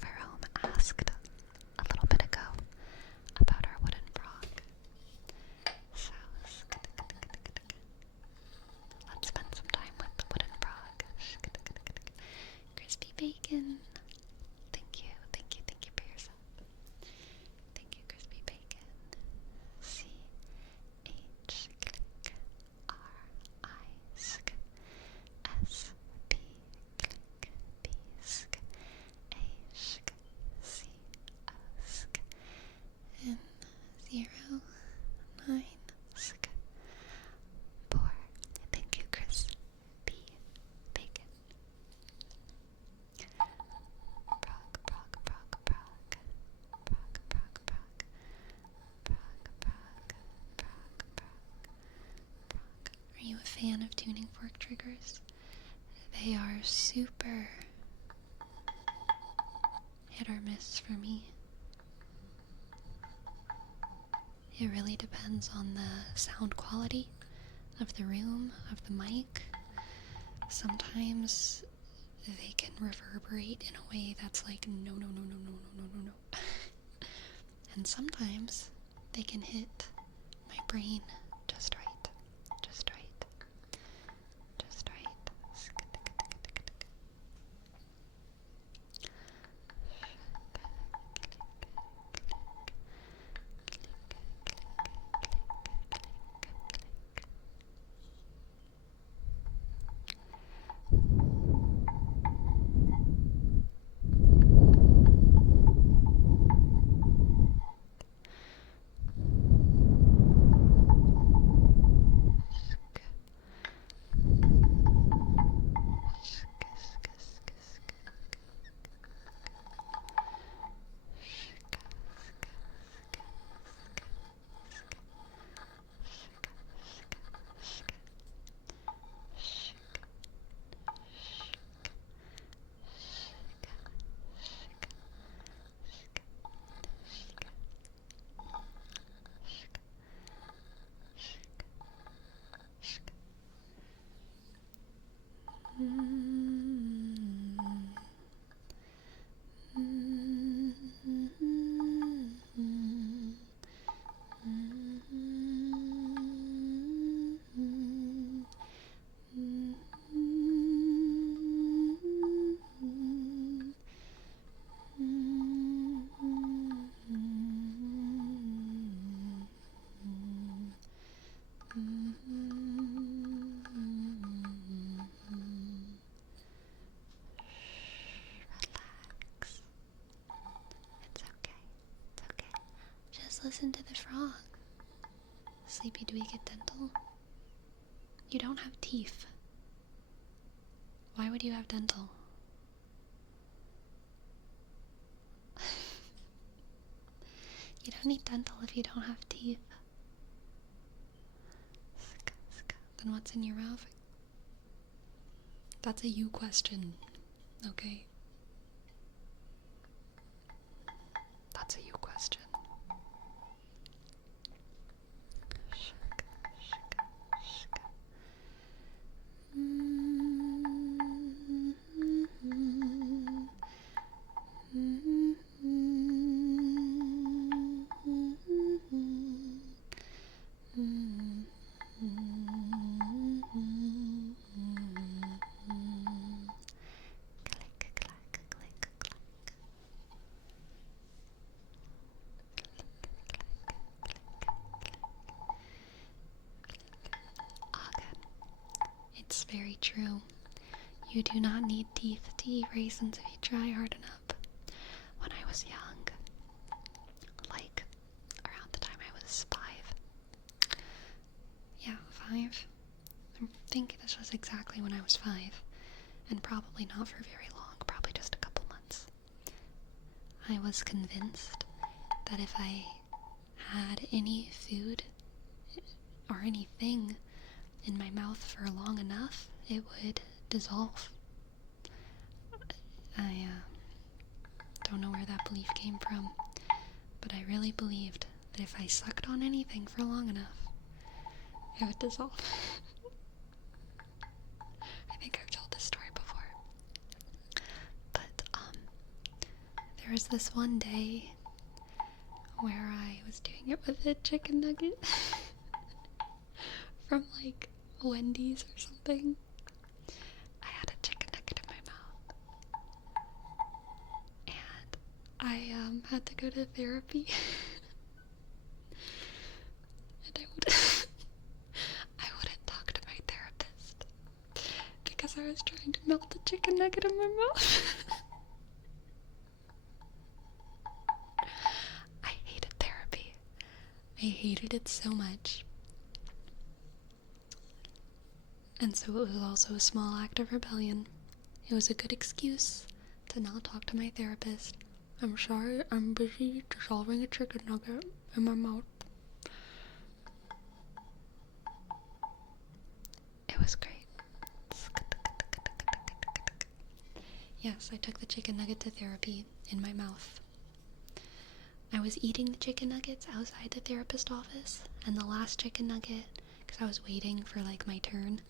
Verome asked a little bit ago about our wooden frog. So let's spend some time with the wooden frog. Crispy bacon. Thank you for your sub. Thank you, Crispy Bacon. CHRISP BISK ASK and 096 4. Thank you, Crispy Bacon. Frog. Are you a fan of tuning fork triggers? They are super hit or miss for me. It really depends on the sound quality of the room, of the mic. Sometimes they can reverberate in a way that's like, no. And sometimes they can hit my brain just right. Just right. Listen to the frog. Sleepy, do we get dental? You don't have teeth. Why would you have dental? You don't need dental if you don't have teeth. Then what's in your mouth? That's a you question, okay? That's a you question. true. You do not need teeth to eat raisins if you try hard enough. When I was young, like around the time I was 5. Yeah, 5. I think this was exactly when I was 5. And probably not for very long, probably just a couple months. I was convinced that if I had any food or anything in my mouth for long enough, it would dissolve. I don't know where that belief came from, but I really believed that if I sucked on anything for long enough, it would dissolve. I think I've told this story before. But there was this one day where I was doing it with a chicken nugget from like Wendy's or something. I had a chicken nugget in my mouth, and I had to go to therapy. And I wouldn't talk to my therapist because I was trying to melt the chicken nugget in my mouth. I hated therapy. I hated it so much. And so it was also a small act of rebellion. It was a good excuse to not talk to my therapist. I'm sorry, I'm busy dissolving a chicken nugget in my mouth. It was great. Yes, I took the chicken nugget to therapy in my mouth. I was eating the chicken nuggets outside the therapist office, and the last chicken nugget, because I was waiting for like my turn,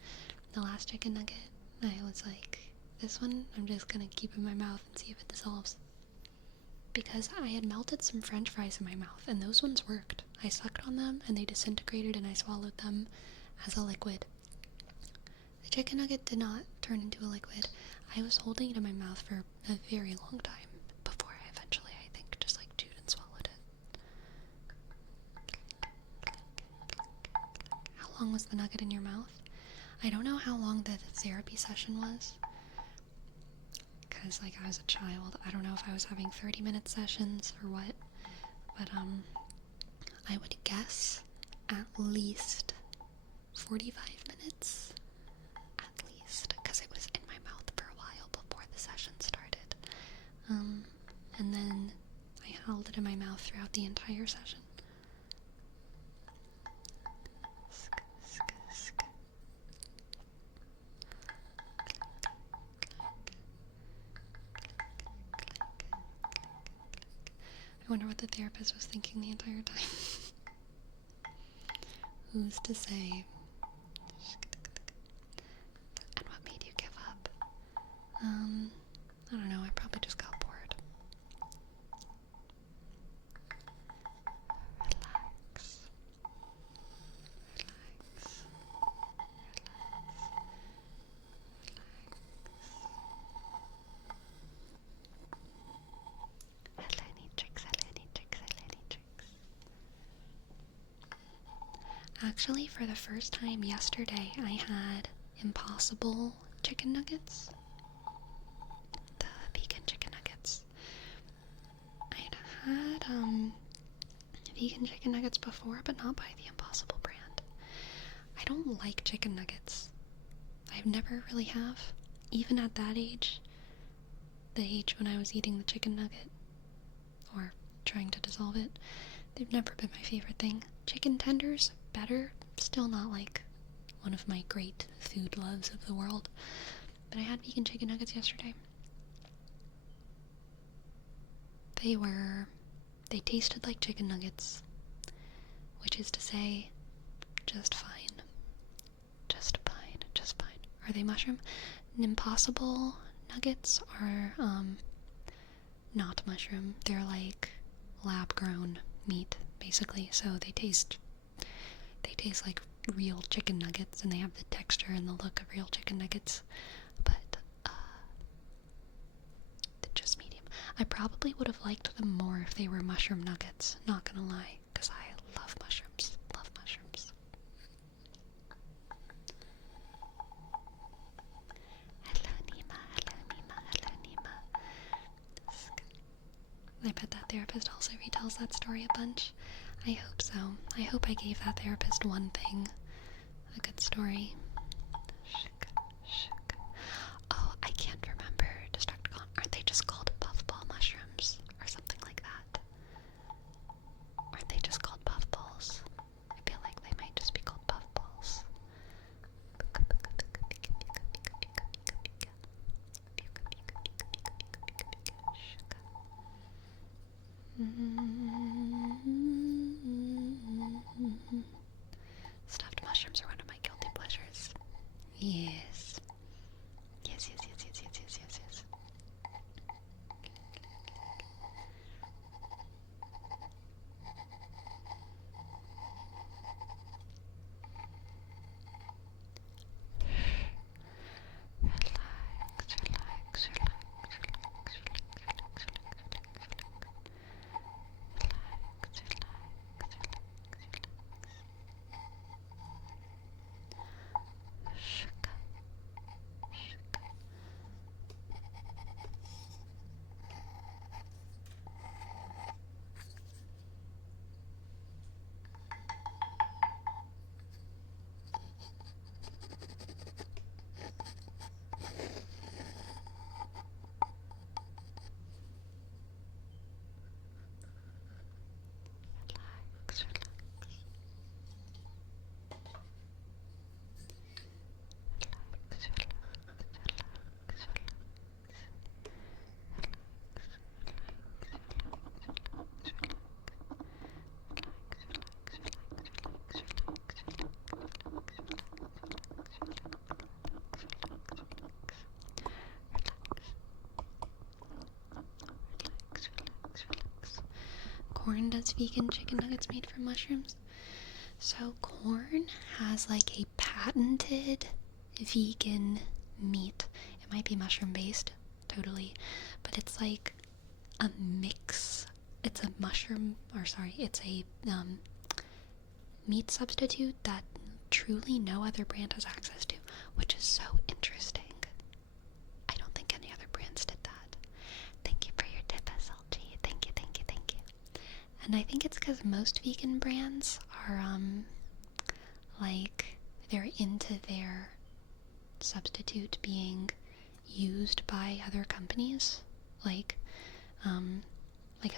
the last chicken nugget, I was like, this one I'm just gonna keep in my mouth and see if it dissolves. Because I had melted some french fries in my mouth, and those ones worked. I sucked on them, and they disintegrated, and I swallowed them as a liquid. The chicken nugget did not turn into a liquid. I was holding it in my mouth for a very long time before I eventually, I think, just like chewed and swallowed it. How long was the nugget in your mouth? I don't know how long the therapy session was, because like I was a child. I don't know if I was having 30-minute sessions or what, but I would guess at least 45 minutes. At least, because it was in my mouth for a while before the session started. And then I held it in my mouth throughout the entire session. I wonder what the therapist was thinking the entire time. Who's to say? And what made you give up? I don't know, I probably just got bored. Relax. Relax. Helene tricks. Actually, for the first time yesterday, I had Impossible chicken nuggets. The vegan chicken nuggets. I'd had vegan chicken nuggets before, but not by the Impossible brand. I don't like chicken nuggets. I've never really have. Even at that age, the age when I was eating the chicken nugget, or trying to dissolve it, they've never been my favorite thing. Chicken tenders, better. Still not like one of my great food loves of the world. But I had vegan chicken nuggets yesterday. They tasted like chicken nuggets, which is to say, just fine. Just fine, just fine. Are they mushroom? Impossible nuggets are, not mushroom. They're like lab-grown meat, basically, so they taste like real chicken nuggets, and they have the texture and the look of real chicken nuggets, but they're just medium. I probably would have liked them more if they were mushroom nuggets, not gonna lie, because I love mushrooms. that therapist also retells that story a bunch. I hope so. I hope I gave that therapist one thing. A good story. Oh, I can't remember. Destructicon. Aren't they just called puffball mushrooms? Or something like that? Aren't they just called puffballs? I feel like they might just be called puffballs. Stuffed mushrooms are one of my guilty pleasures. Yes. Yes, yes, yes, yes, yes, yes, yes, yes. Relax, relax, relax, relax, relax, relax, relax, relax, relax. Sugar, sugar. Relax, relax. Corn does vegan chicken nuggets made from mushrooms. So corn has like a patented vegan meat. It might be mushroom based, totally, but it's like a mix. It's a mushroom, or sorry, it's a meat substitute that truly no other brand has access to, which is so interesting. I don't think any other brands did that. Thank you for your tip, SLG. Thank you, thank you, thank you. And I think it's because most vegan brands are, like, they're into their substitute being used by other companies. Like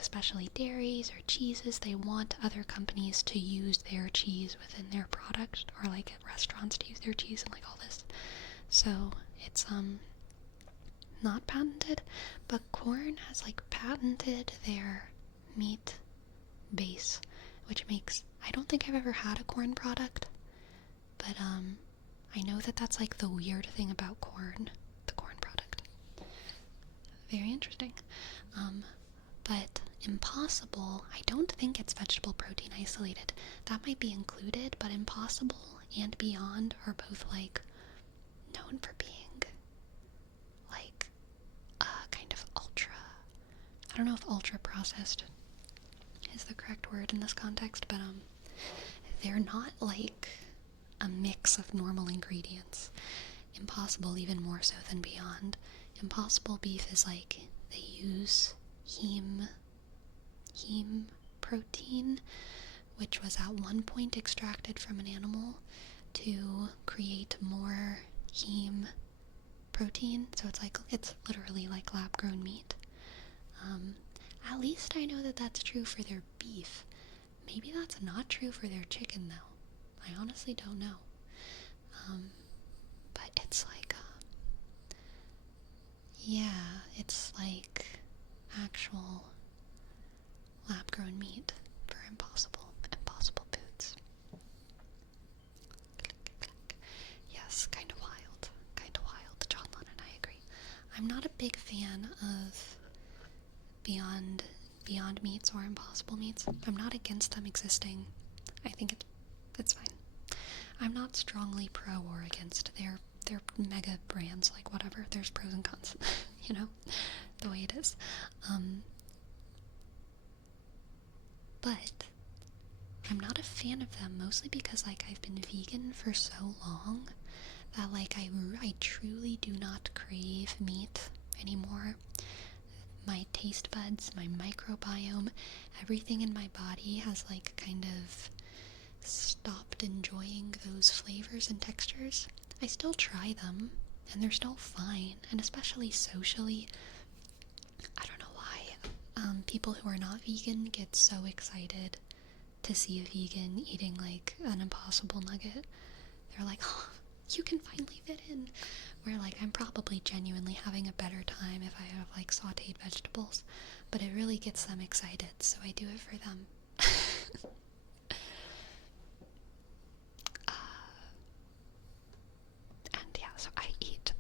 especially dairies or cheeses, they want other companies to use their cheese within their product, or like at restaurants to use their cheese and like all this. So it's, not patented, but corn has like patented their meat base, which makes, I don't think I've ever had a corn product, but I know that that's like the weird thing about corn, the corn product. Very interesting. But Impossible, I don't think it's vegetable protein isolated. That might be included, but Impossible and Beyond are both like known for being like kind of ultra, I don't know if ultra processed is the correct word in this context, but they're not like a mix of normal ingredients. Impossible even more so than Beyond. Impossible beef is like, they use heme protein, which was at one point extracted from an animal to create more heme protein. So it's literally like lab grown meat. At least I know that that's true for their beef. Maybe that's not true for their chicken though. I honestly don't know. But it's like, yeah, it's like actual lab-grown meat for Impossible Foods. Yes, kind of wild. John Lennon, I agree. I'm not a big fan of Beyond Meats or Impossible Meats. I'm not against them existing. I think it's fine. I'm not strongly pro or against. They're mega brands, like whatever. There's pros and cons, you know, the way it is. But I'm not a fan of them, mostly because like I've been vegan for so long that like I truly do not crave meat anymore. my taste buds, my microbiome, everything in my body has like kind of stopped enjoying those flavors and textures. I still try them, and they're still fine, and especially socially. I don't know why people who are not vegan get so excited to see a vegan eating like an Impossible nugget. They're like, oh, you can finally fit in. Where like I'm probably genuinely having a better time if I have like sauteed vegetables, but it really gets them excited, so I do it for them. And yeah, so I eat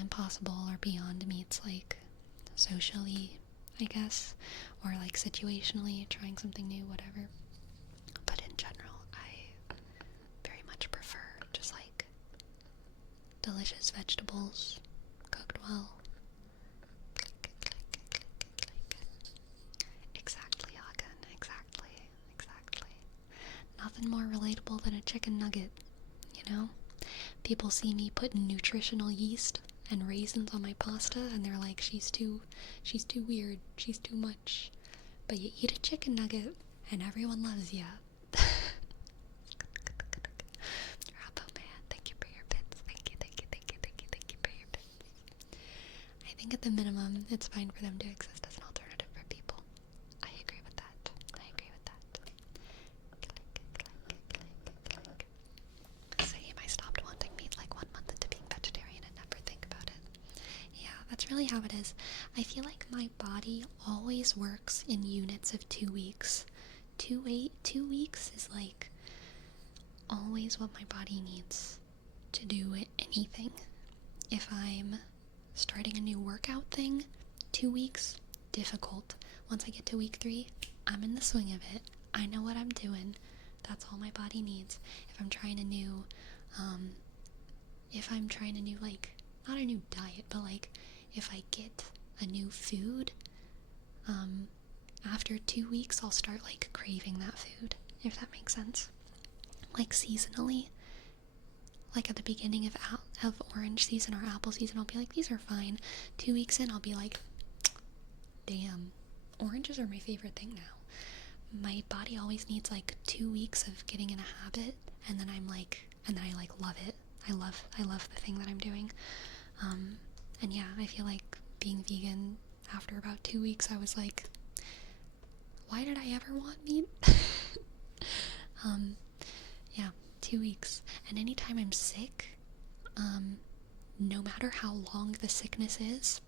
Impossible or Beyond Meats like socially, I guess, or like situationally, trying something new, whatever. But in general, I very much prefer just like delicious vegetables cooked well. Exactly, Hagen, exactly. Nothing more relatable than a chicken nugget, you know? People see me putting nutritional yeast and raisins on my pasta and they're like, she's too weird, she's too much. But you eat a chicken nugget and everyone loves ya. Rabo man, thank you for your bits. Thank you for your bits. I think at the minimum, it's fine for them to exist as an alternative for people. I agree with that. Same, I stopped wanting meat like 1 month into being vegetarian and never think about it. Yeah, that's really how it is. I feel like my body always works in units of 2 weeks. 2 weeks is like always what my body needs to do anything. If I'm starting a new workout thing, 2 weeks, difficult. Once I get to week 3, I'm in the swing of it. I know what I'm doing. That's all my body needs. If I'm trying a new, like, not a new diet, but like, if I get a new food, after 2 weeks, I'll start like craving that food, if that makes sense. Like seasonally, like at the beginning of orange season or apple season, I'll be like, these are fine. 2 weeks in, I'll be like, damn, oranges are my favorite thing now. My body always needs like 2 weeks of getting in a habit, and then I like love it. I love the thing that I'm doing. And yeah, I feel like being vegan, after about 2 weeks, I was like, why did I ever want meat? Yeah, 2 weeks. And anytime I'm sick, no matter how long the sickness is,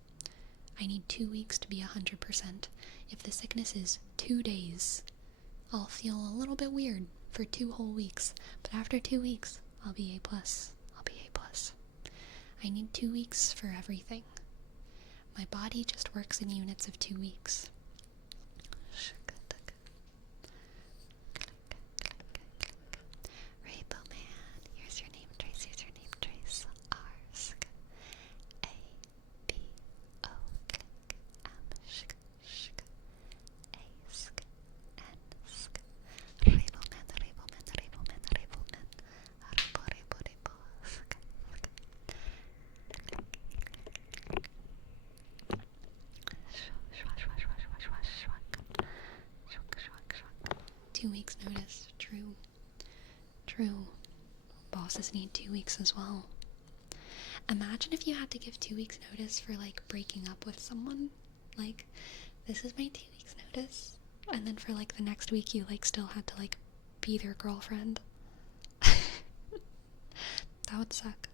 I need 2 weeks to be 100%. If the sickness is 2 days, I'll feel a little bit weird for 2 whole weeks. But after 2 weeks, I'll be A+. I need 2 weeks for everything. My body just works in units of 2 weeks. Rainbow Man, here's your name trace. Rsk. A-B-O, click, M-sk, sk, A-sk, N-sk. Rainbow Man, Rabo, sk. 2 weeks notice. True. Bosses need 2 weeks as well. Imagine if you had to give 2 weeks notice for like breaking up with someone. Like, this is my 2 weeks notice. And then for like the next week you like still had to like be their girlfriend. That would suck.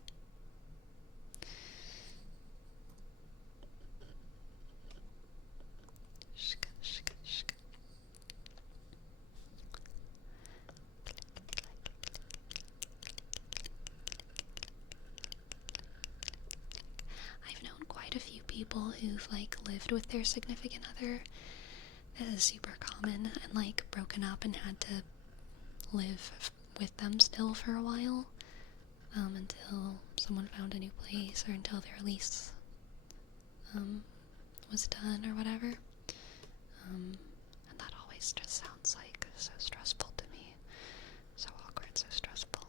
I've known quite a few people who've like lived with their significant other. This is super common, and like broken up and had to live with them still for a while, until someone found a new place or until their lease was done or whatever. And that always just sounds like so stressful to me. So awkward, so stressful.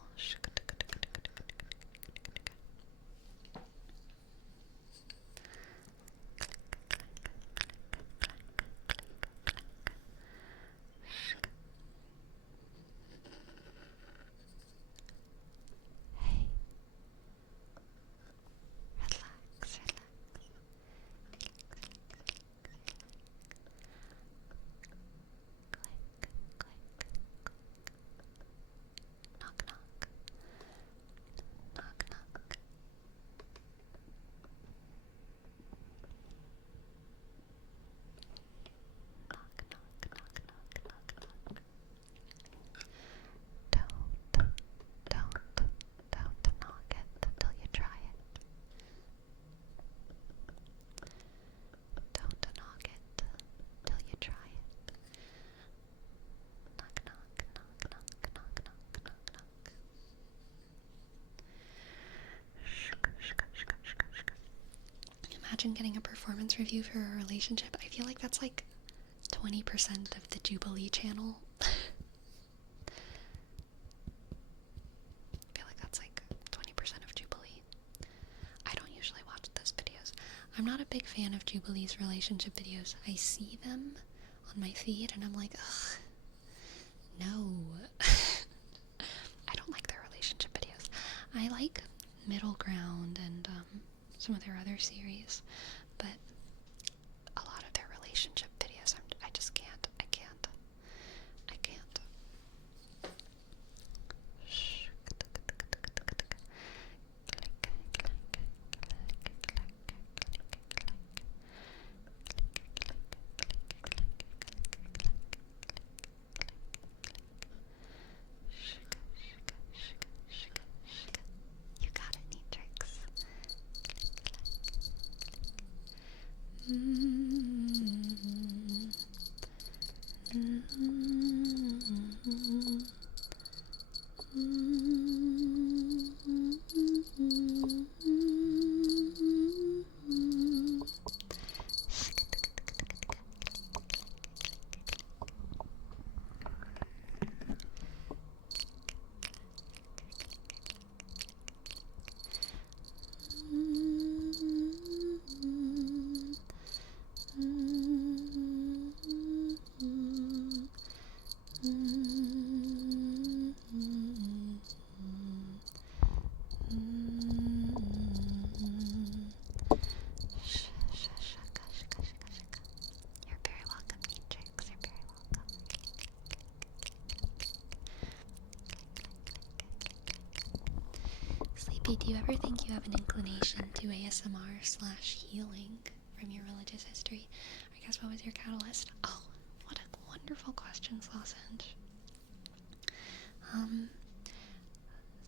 imagine getting a performance review for a relationship. I feel like that's like 20% of the Jubilee channel. I feel like that's like 20% of Jubilee. I don't usually watch those videos. I'm not a big fan of Jubilee's relationship videos. I see them on my feed and I'm like, ugh, no. I don't like their relationship videos. I like Middle Ground and some of their other series, but a lot of their relationship videos, I just can't. I can't. You got it, neat tricks. You're very welcome, neat tricks. You're very welcome. Sleepy, do you ever think you have an inclination to ASMR/healing from your religious history? I guess, what was your catalyst? Oh, what a wonderful question, Lozenge.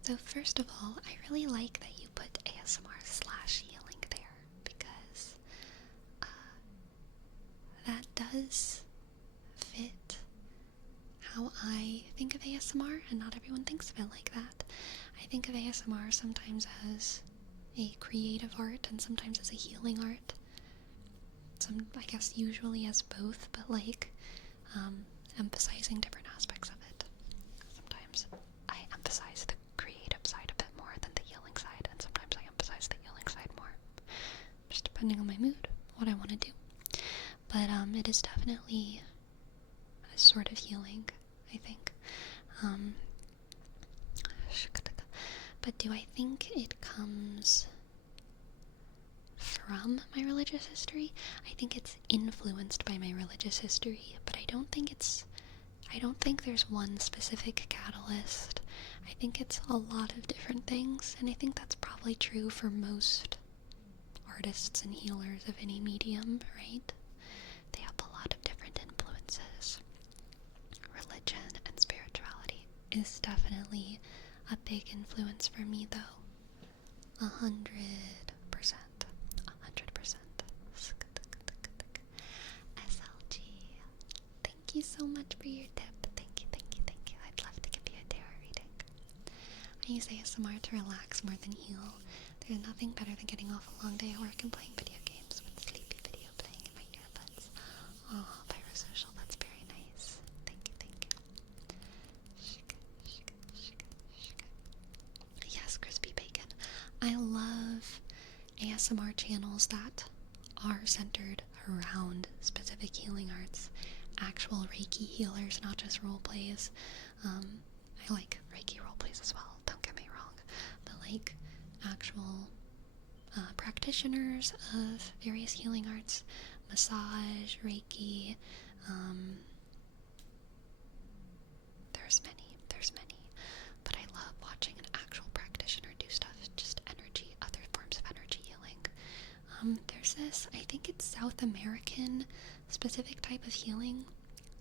So first of all, I really like that you put ASMR/healing there, because that does fit how I think of ASMR, and not everyone thinks of it like that. I think of ASMR sometimes as a creative art and sometimes as a healing art. I guess usually as both, but like emphasizing different aspects of it. Sometimes I emphasize the creative side a bit more than the healing side, and sometimes I emphasize the healing side more. Just depending on my mood, what I want to do. But it is definitely a sort of healing, I think. But do I think it comes from my religious history? I think it's influenced by my religious history, but I don't think there's one specific catalyst. I think it's a lot of different things, and I think that's probably true for most artists and healers of any medium, right? They have a lot of different influences. Religion and spirituality is definitely a big influence for me, though. 100%. 100%. SLG. Thank you so much for your tip. Thank you. I'd love to give you a tarot reading. I use ASMR to relax more than heal. There's nothing better than getting off a long day at work and playing video games with sleepy video playing in my earbuds. Oh, Pyrosocial, that's very nice. Thank you. Yes, crispy bacon. I love ASMR channels that are centered around specific healing arts. Actual Reiki healers, not just role plays. I like Reiki role plays as well, don't get me wrong. But like actual practitioners of various healing arts, massage, Reiki, there's many. But I love watching an actual practitioner do stuff, just energy, other forms of energy healing. There's this, I think it's South American specific type of healing.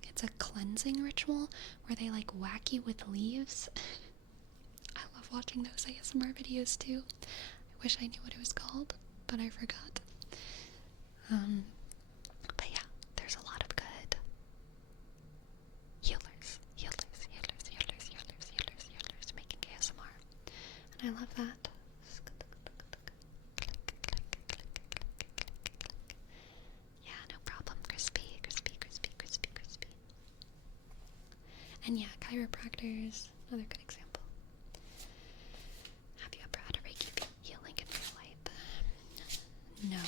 It's a cleansing ritual where they like whack you with leaves. I love watching those ASMR videos too. I wish I knew what it was called, but I forgot. But yeah, there's a lot of good healers making ASMR, and I love that. And yeah, chiropractors, another good example. Have you ever had a Reiki healing in real life?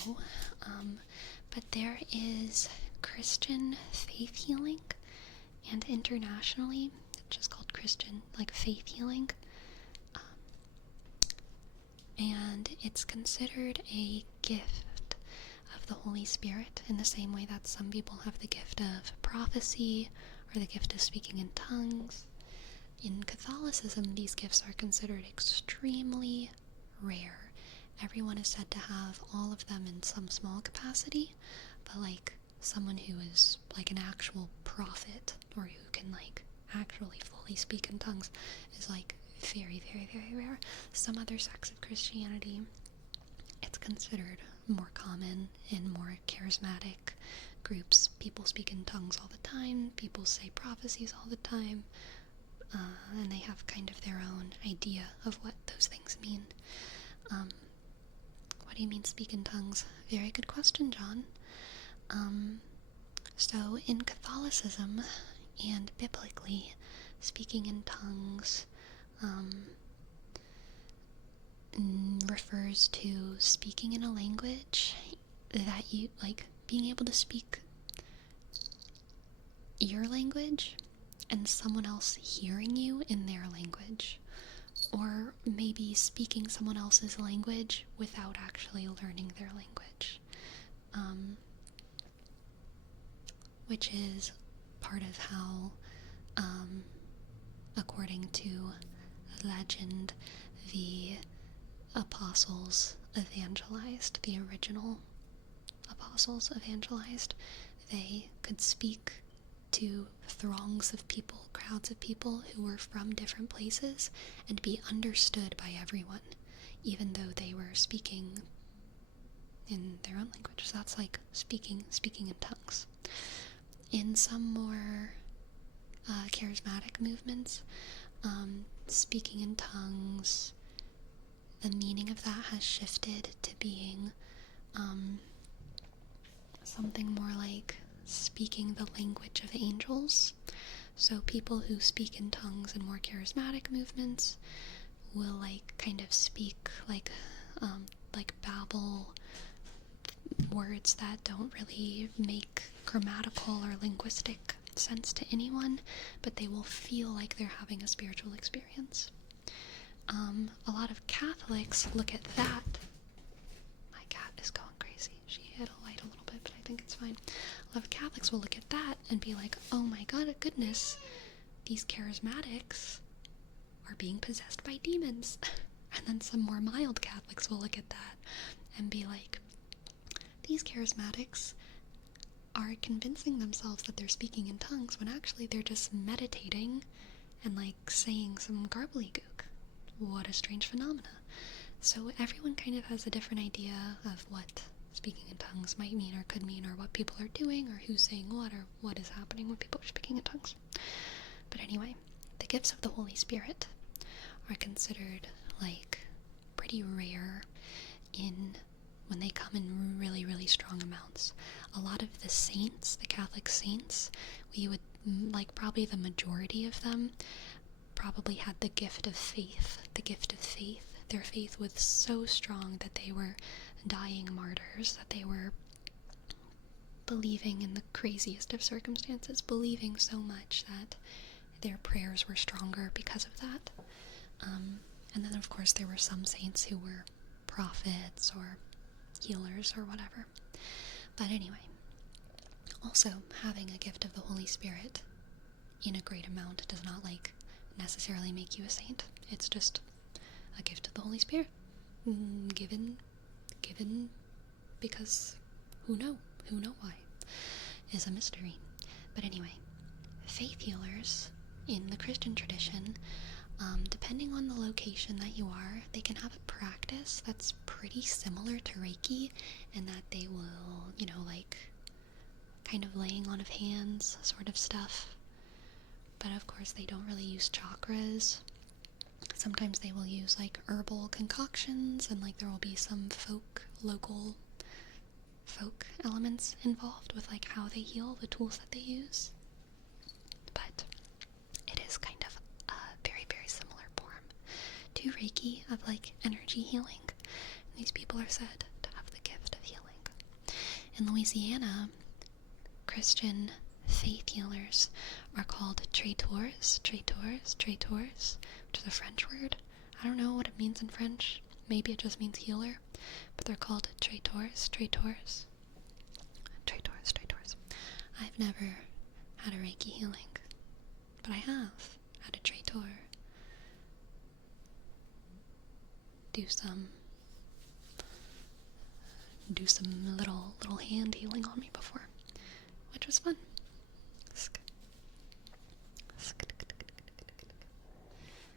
No. But there is Christian faith healing, and internationally, it's just called Christian, like faith healing. And it's considered a gift of the Holy Spirit in the same way that some people have the gift of prophecy or the gift of speaking in tongues. In Catholicism, these gifts are considered extremely rare. Everyone is said to have all of them in some small capacity, but like someone who is like an actual prophet or who can like actually fully speak in tongues is like very, very, very rare. Some other sects of Christianity, it's considered more common in more charismatic groups. People speak in tongues all the time, people say prophecies all the time, and they have kind of their own idea of what those things mean. What do you mean speak in tongues? Very good question, John. So in Catholicism and biblically, speaking in tongues refers to speaking in a language that you, like, being able to speak your language and someone else hearing you in their language, or maybe speaking someone else's language without actually learning their language, which is part of how, according to legend, the apostles evangelized, the original apostles evangelized. They could speak to throngs of people, crowds of people who were from different places, and be understood by everyone, even though they were speaking in their own language. So that's like speaking in tongues. In some more charismatic movements, speaking in tongues, the meaning of that has shifted to being something more like speaking the language of angels. So people who speak in tongues in more charismatic movements will like kind of speak like babble words that don't really make grammatical or linguistic sense to anyone, but they will feel like they're having a spiritual experience. A lot of Catholics look at that. My cat is going crazy. She hit a light a little bit, but I think it's fine. A lot of Catholics will look at that and be like, oh my god, goodness, these charismatics are being possessed by demons. And then some more mild Catholics will look at that and be like, these charismatics are convincing themselves that they're speaking in tongues when actually they're just meditating and like saying some gobbledygook. What a strange phenomena. So everyone kind of has a different idea of what speaking in tongues might mean or could mean, or what people are doing, or who's saying what, or what is happening when people are speaking in tongues. But anyway, the gifts of the Holy Spirit are considered like pretty rare when they come in really, really strong amounts. A lot of the saints, the Catholic saints, we would, like probably the majority of them, probably had the gift of faith. The gift of faith. Their faith was so strong that they were dying martyrs, that they were believing in the craziest of circumstances, believing so much that their prayers were stronger because of that. And then, of course, there were some saints who were prophets or healers or whatever. But anyway, also having a gift of the Holy Spirit in a great amount does not like necessarily make you a saint. It's just a gift of the Holy Spirit, given because who know why is a mystery. But anyway, faith healers in the Christian tradition, depending on the location that you are, they can have a practice that's pretty similar to Reiki, in that they will, like kind of laying on of hands sort of stuff. But of course they don't really use chakras. Sometimes they will use like herbal concoctions, and like there will be some local folk elements involved with like how they heal, the tools that they use. But it do Reiki, of like energy healing. And these people are said to have the gift of healing. In Louisiana, Christian faith healers are called traiteurs, which is a French word. I don't know what it means in French. Maybe it just means healer, but they're called traiteurs. I've never had a Reiki healing, but I have had a traitor do some little hand healing on me before, which was fun.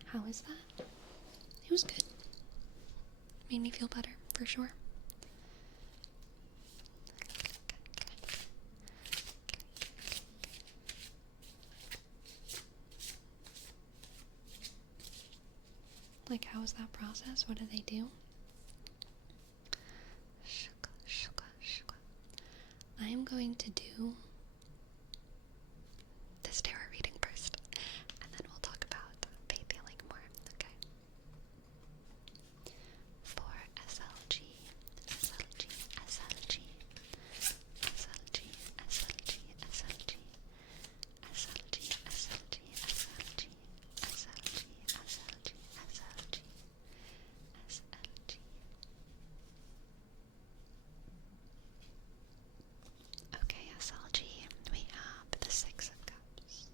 How is that? It was good. Made me feel better, for sure. Like, how is that process? What do they do? I am going to do this tarot reading first, and then we'll talk about faith healing more, okay? For SLG, SLG, SLG, SLG, SLG, SLG, SLG, SLG, SLG, SLG, SLG, SLG, SLG. Okay, SLG, we have the Six of Cups.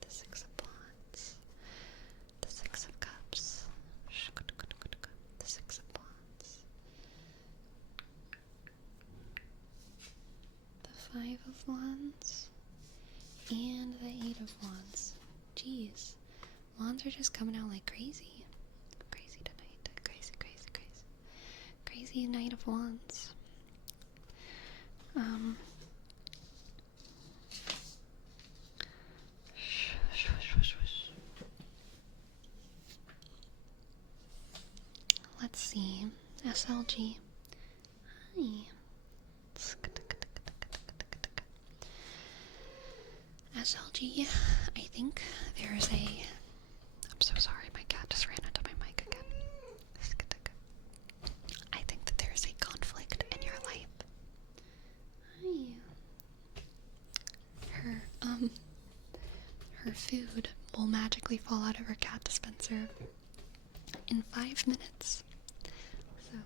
The Six of Wands. The Six of Cups. The Six of Wands. The Five of Wands. And the Eight of Wands. Jeez. Wands are just coming out like crazy. Crazy tonight. Crazy, crazy, crazy. Crazy Knight of Wands. Let's see. SLG. Hi. SLG, I think there's a... I'm so sorry, my cat just ran into my mic again. I think that there's a conflict in your life. Hi. Her food will magically fall out of her cat dispenser in 5 minutes. So,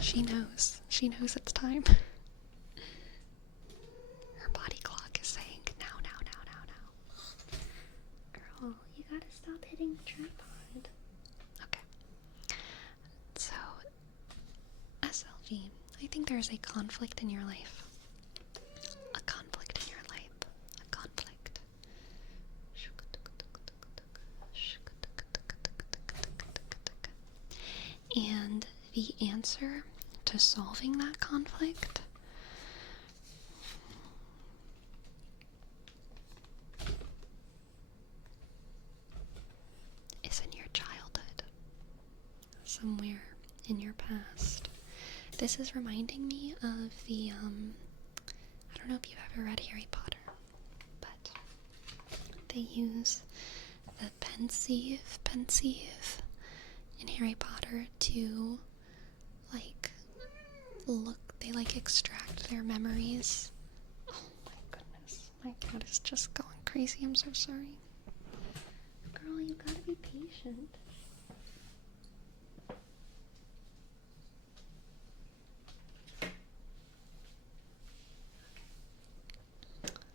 she knows it's time. Her body clock is saying, now. Girl, you gotta stop hitting the tripod. Okay. So, SLG, I think there's a conflict in your life. A conflict in your life. A conflict. And the answer to solving that conflict is in your childhood, somewhere in your past. This is reminding me of the, I don't know if you've ever read Harry Potter, but they use the pensieve in Harry Potter to, they extract their memories. Oh my goodness, my cat is just going crazy, I'm so sorry. Girl, you gotta be patient.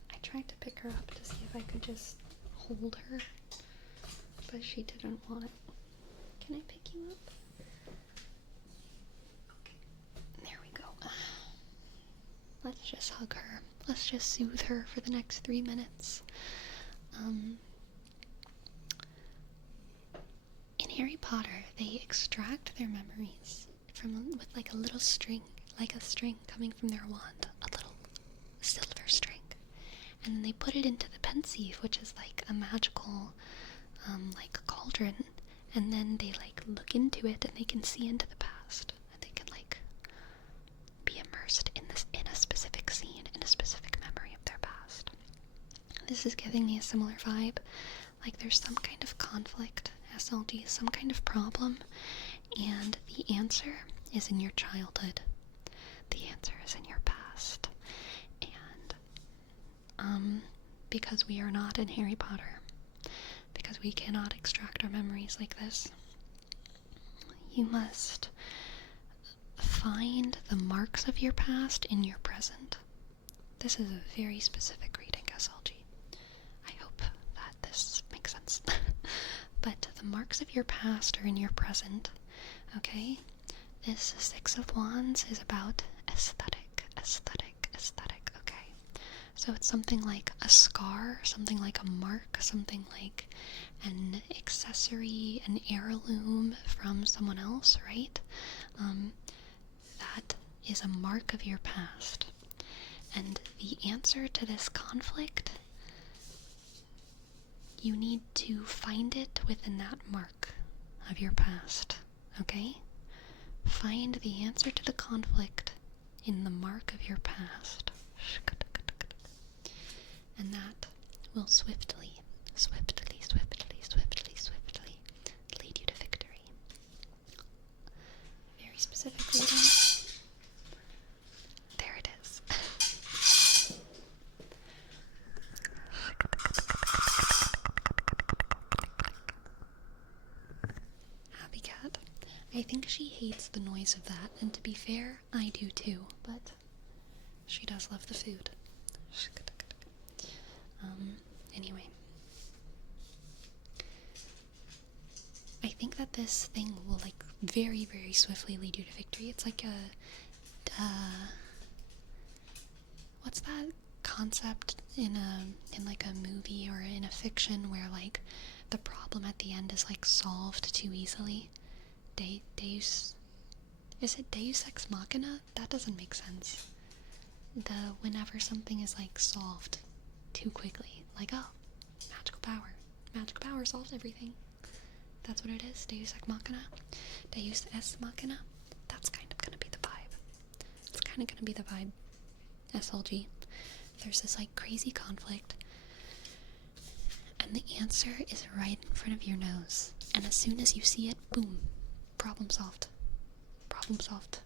I tried to pick her up to see if I could just hold her, but she didn't want it. Can I pick you up? Okay, there we go. Let's just hug her. Let's just soothe her for the next 3 minutes. In Harry Potter, they extract their memories with like a little string, like a string coming from their wand, a little silver string, and then they put it into the pensieve, which is like a magical, like cauldron, and then they look into it and they can see into the past, and they can be immersed in a specific scene, in a specific memory of their past. this is giving me a similar vibe. Like there's some kind of conflict, SLG, some kind of problem, and the answer is in your childhood. The answer is in your past. And, because we are not in Harry Potter, because we cannot extract our memories like this, you must find the marks of your past in your present. This is a very specific reading, SLG. I hope that this makes sense. But the marks of your past are in your present, okay? This Six of Wands is about aesthetic, okay? So it's something like a scar, something like a mark, something like an accessory, an heirloom from someone else, right? That is a mark of your past. And the answer to this conflict, you need to find it within that mark of your past, okay? Find the answer to the conflict in the mark of your past. And that will swiftly lead you to victory. Very specific reading. There it is. Happy cat. I think she hates the noise of that, and to be fair, I do too, but she does love the food. Anyway. I think that this thing will, like, very, very swiftly lead you to victory. It's like what's that concept in like a movie or in a fiction where, like, the problem at the end is, like, solved too easily? Is it Deus Ex Machina? That doesn't make sense. Whenever something is, like, solved too quickly. Like, oh, magical power. Magical power solves everything. That's what it is. Deus Ex Machina. Deus Ex Machina. That's kind of gonna be the vibe. It's kind of gonna be the vibe. SLG. There's this, like, crazy conflict, and the answer is right in front of your nose. And as soon as you see it, boom, problem solved. Problem solved.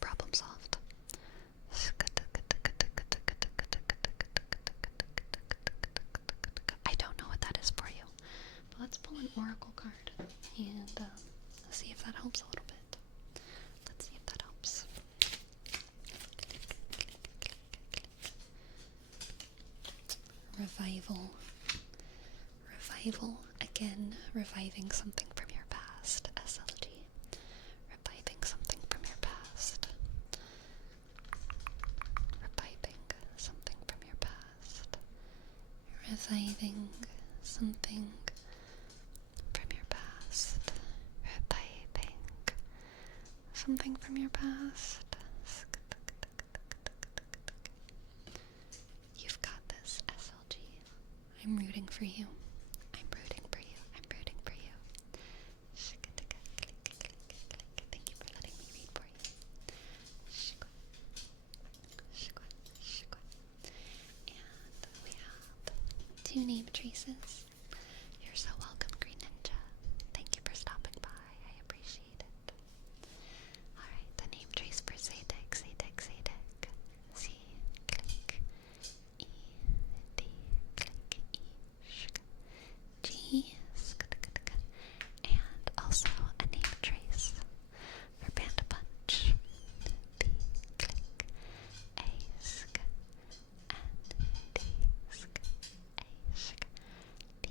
Problem solved. I don't know what that is for you, but let's pull an oracle card and see if that helps a little bit. Let's see if that helps. Revival. Revival. Again, reviving something from your past. SLG. Reviving something from your past. Reviving something from your past. Reviving something from your past. Reviving something from your past. You've got this, SLG. I'm rooting for you. I'm rooting for you. I'm rooting for you. Thank you for letting me read for you. And we have 2 name traces. You're so welcome, Green Ninja. Thank you for stopping by. I appreciate it. Alright, the name trace for Zadig. C, click, E, D, click, E, G, and also a name trace for Panda Punch. B, click, A, sk, N, D, sk, A, sk, D,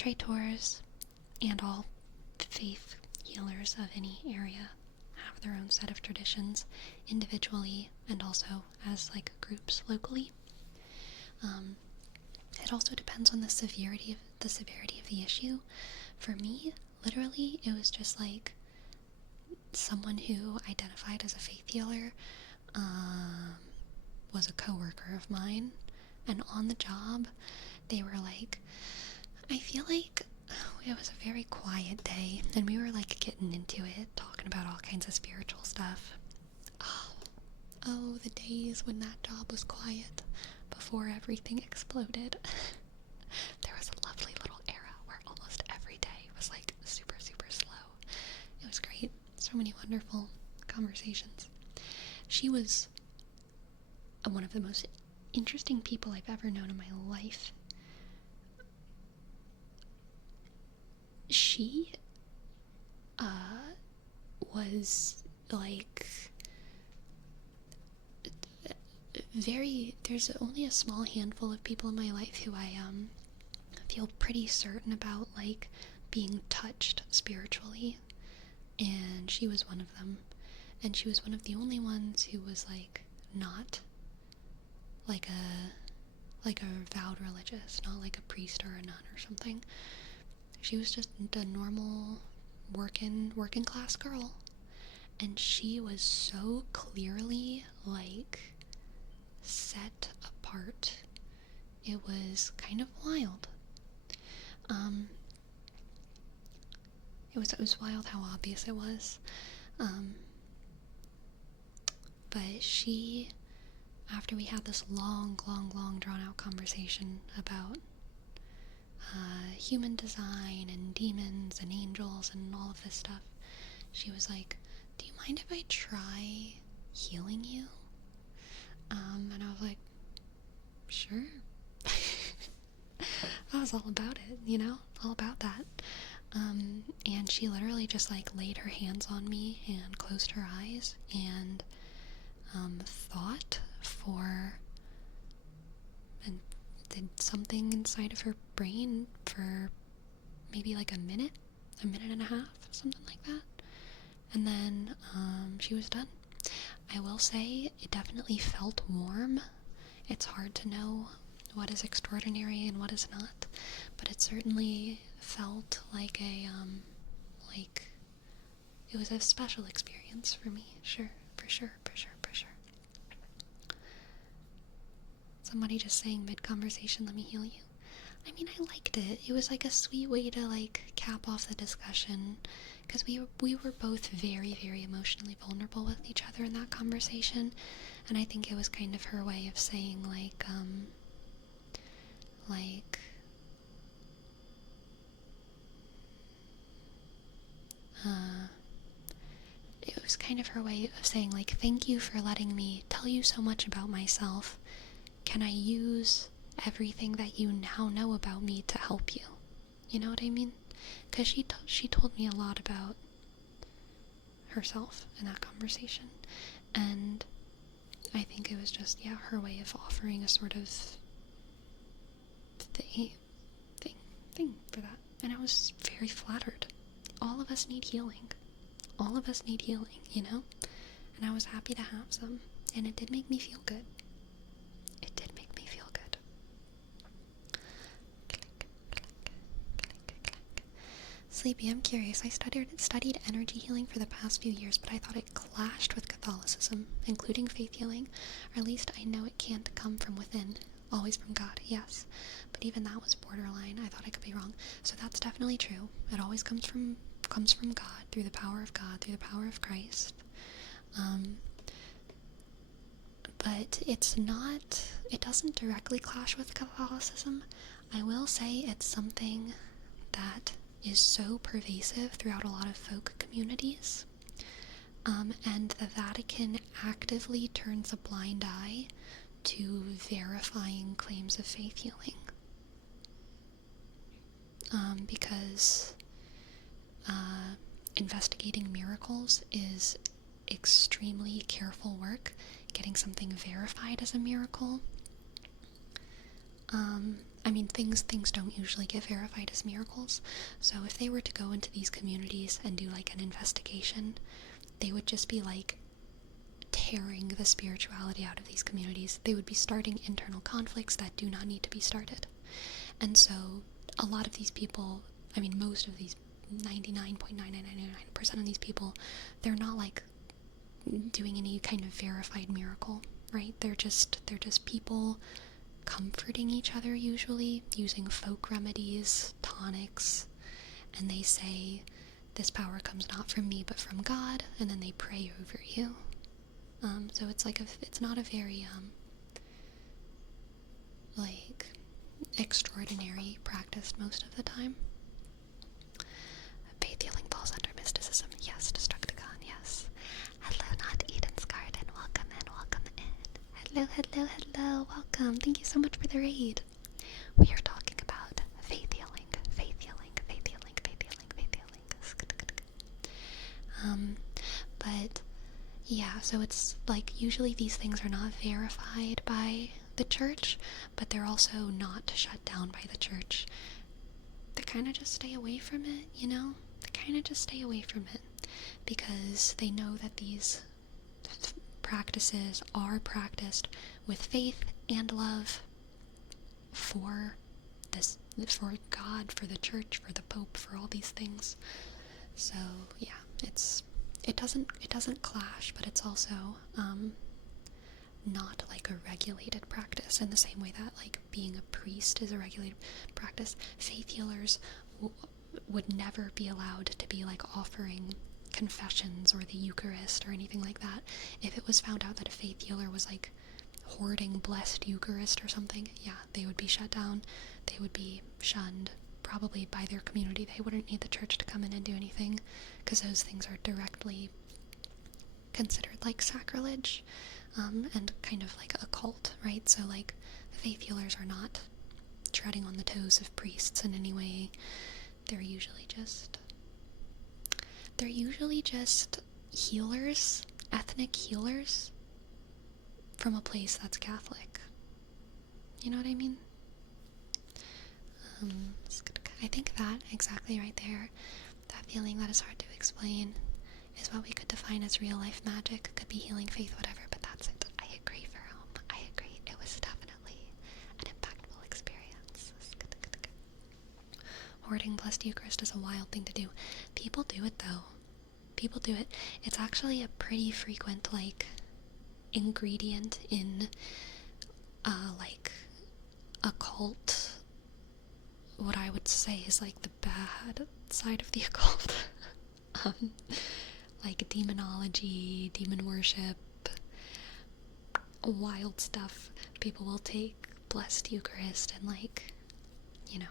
traitors and all faith healers of any area have their own set of traditions, individually and also as like groups locally. It also depends on the severity of the issue. For me, literally, it was just like someone who identified as a faith healer was a coworker of mine, and on the job, they were like, I feel like it was a very quiet day, and we were like getting into it, talking about all kinds of spiritual stuff. Oh, the days when that job was quiet before everything exploded. There was a lovely little era where almost every day was like super, super slow. It was great. So many wonderful conversations. She was one of the most interesting people I've ever known in my life. She was like there's only a small handful of people in my life who I feel pretty certain about like being touched spiritually, and she was one of them. And she was one of the only ones who was like not like a vowed religious, not like a priest or a nun or something. She was just a normal working class girl, and she was so clearly like set apart. It was kind of wild. It was wild how obvious it was. But she, after we had this long drawn out conversation about human design and demons and angels and all of this stuff, she was like, do you mind if I try healing you? And I was like, sure. I was all about it, you know, all about that. And she literally just like laid her hands on me and closed her eyes and thought for, and did something inside of her brain for maybe like a minute and a half, something like that. And then she was done. I will say it definitely felt warm. It's hard to know what is extraordinary and what is not, but it certainly felt like like it was a special experience for me. Sure, for sure. Somebody just saying mid-conversation, let me heal you. I mean, I liked it. It was like a sweet way to like cap off the discussion, because we were both very, very emotionally vulnerable with each other in that conversation, and I think it was kind of her way of saying it was kind of her way of saying like, thank you for letting me tell you so much about myself. Can I use everything that you now know about me to help you? You know what I mean? Because she told me a lot about herself in that conversation, and I think it was just, yeah, her way of offering a sort of thing for that, and I was very flattered. All of us need healing. All of us need healing, you know? And I was happy to have some, and it did make me feel good. It did make me feel good. Sleepy, I'm curious. I studied energy healing for the past few years, but I thought it clashed with Catholicism, including faith healing, or at least I know it can't come from within. Always from God, yes. But even that was borderline. I thought I could be wrong. So that's definitely true. It always comes from God, through the power of God, through the power of Christ. But it doesn't directly clash with Catholicism. I will say it's something that is so pervasive throughout a lot of folk communities. And the Vatican actively turns a blind eye to verifying claims of faith healing. Because investigating miracles is extremely careful work. Getting something verified as a miracle I mean, things don't usually get verified as miracles. So if they were to go into these communities and do like an investigation, they would just be like tearing the spirituality out of these communities. They would be starting internal conflicts that do not need to be started. And so a lot of these people, I mean, most of these 99.9999% of these people, they're not like doing any kind of verified miracle, right? They're just people comforting each other, usually using folk remedies, tonics, and they say, this power comes not from me but from God, and then they pray over you. So it's like it's not a very like extraordinary practice most of the time. Faith healing falls under mysticism. Yes, Destructicon, yes. Hello, not Eden's Garden. Welcome in, welcome in. Hello, hello, hello, welcome. Thank you so much for the raid. We are talking about faith healing, faith healing, faith healing, faith healing, faith healing. But yeah, so it's like usually these things are not verified by the church, but they're also not shut down by the church. They kind of just stay away from it, you know? They kind of just stay away from it because they know that these practices are practiced with faith and love for this, for God, for the church, for the Pope, for all these things. So yeah, it doesn't clash, but it's also not like a regulated practice in the same way that like being a priest is a regulated practice. Faith healers would never be allowed to be like offering confessions or the Eucharist or anything like that. If it was found out that a faith healer was like hoarding blessed Eucharist or something, yeah, they would be shut down. They would be shunned, probably by their community. They wouldn't need the church to come in and do anything because those things are directly considered like sacrilege. And kind of like a cult, right? So like the faith healers are not treading on the toes of priests in any way. They're usually just healers, ethnic healers from a place that's Catholic. You know what I mean? I think that exactly right there, that feeling that is hard to explain, is what we could define as real life magic. Could be healing, faith, whatever, but that's it. I agree, Jerome. I agree. It was definitely an impactful experience. Hoarding blessed Eucharist is a wild thing to do. People do it though. People do it. It's actually a pretty frequent like ingredient in like occult, what I would say is like the bad side of the occult. Like demonology, demon worship, wild stuff. People will take blessed Eucharist and like, you know,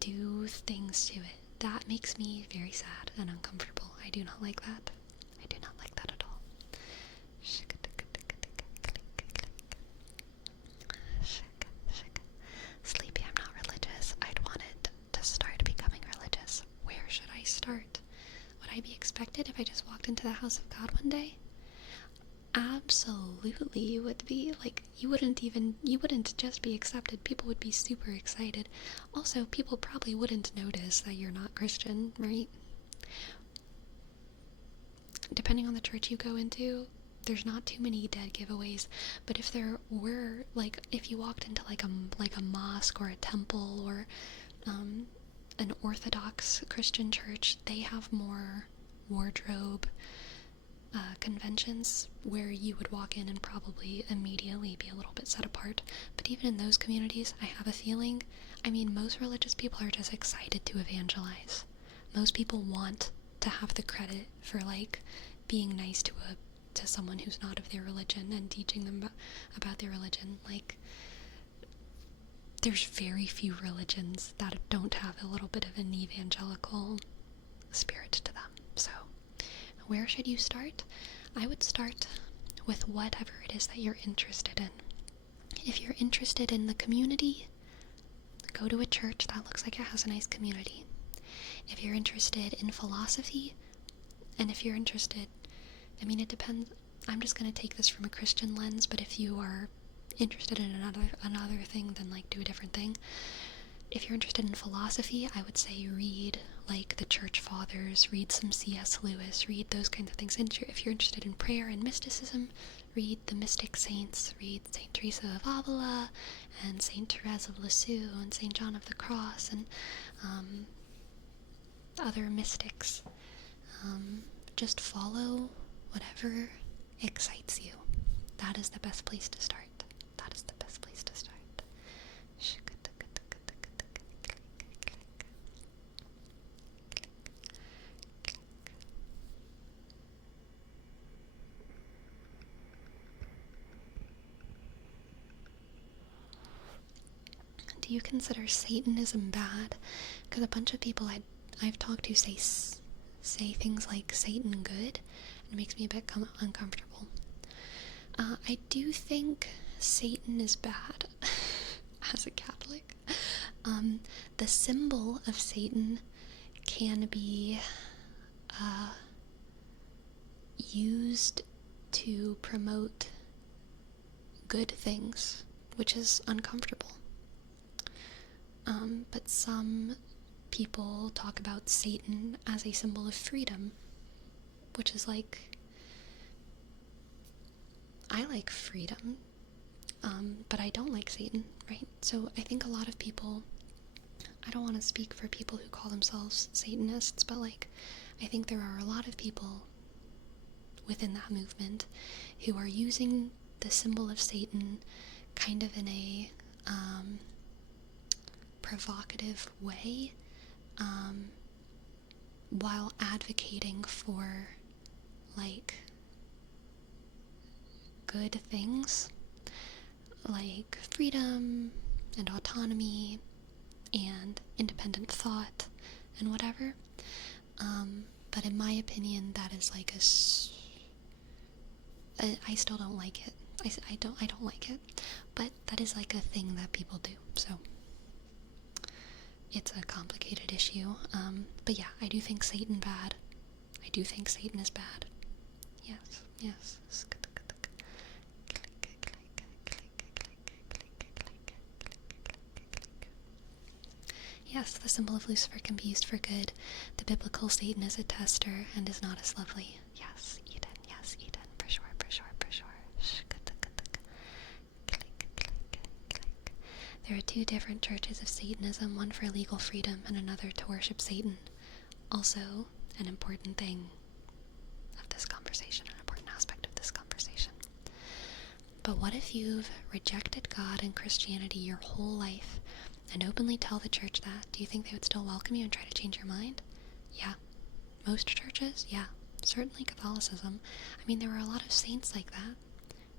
do things to it. That makes me very sad and uncomfortable. I do not like that. I do not like that at all. Sleepy, I'm not religious. I'd wanted to start becoming religious. Where should I start? Would I be expected if I just walked into the house of God one day? Absolutely, you would be. Like, you wouldn't just be accepted. People would be super excited. Also, people probably wouldn't notice that you're not Christian, right? Depending on the church you go into, there's not too many dead giveaways, but if there were, like, if you walked into like a mosque or a temple or an Orthodox Christian church, they have more wardrobe conventions where you would walk in and probably immediately be a little bit set apart. But even in those communities, I have a feeling, I mean, most religious people are just excited to evangelize. Most people want to have the credit for like being nice to someone who's not of their religion and teaching them about their religion. Like, there's very few religions that don't have a little bit of an evangelical spirit to them. So where should you start? I would start with whatever it is that you're interested in. If you're interested in the community, go to a church that looks like it has a nice community. If you're interested in philosophy, and if you're interested, I mean, it depends. I'm just going to take this from a Christian lens, but if you are interested in another thing, then like do a different thing. If you're interested in philosophy, I would say read like the Church Fathers, read some C.S. Lewis, read those kinds of things. If you're interested in prayer and mysticism, read the mystic saints, read St. Teresa of Avila, and St. Therese of Lisieux, and St. John of the Cross, and other mystics. Just follow whatever excites you. That is the best place to start. That is the best place to start. Do you consider Satanism bad? Because a bunch of people I've talked to say things like Satan good, and it makes me a bit uncomfortable. I do think Satan is bad as a Catholic. The symbol of Satan can be used to promote good things, which is uncomfortable. But some people talk about Satan as a symbol of freedom, which is like, I like freedom, but I don't like Satan, right? So I think a lot of people, I don't want to speak for people who call themselves Satanists, but like, I think there are a lot of people within that movement who are using the symbol of Satan kind of in a provocative way, while advocating for like good things like freedom and autonomy and independent thought and whatever. But in my opinion, that is like I still don't like it. I don't like it, but that is like a thing that people do. So it's a complicated issue. But yeah, I do think Satan bad. I do think Satan is bad. Yes, yes. Yes, the symbol of Lucifer can be used for good. The biblical Satan is a tester and is not as lovely. Yes, Eden, for sure, for sure, for sure. There are two different churches of Satanism, one for legal freedom and another to worship Satan. Also, an important thing of this conversation, an important aspect of this conversation. But what if you've rejected God and Christianity your whole life and openly tell the church that? Do you think they would still welcome you and try to change your mind? Yeah. Most churches? Yeah. Certainly Catholicism. I mean, there were a lot of saints like that.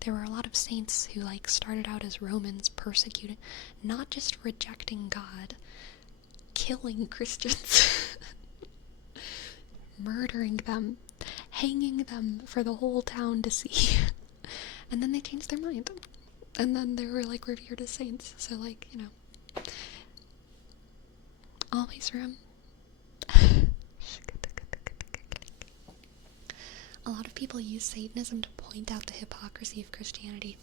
There were a lot of saints who like started out as Romans, persecuting, not just rejecting God, killing Christians, murdering them, hanging them for the whole town to see. And then they changed their mind. And then they were like revered as saints. So like, you know, always room. A lot of people use Satanism to point out the hypocrisy of Christianity.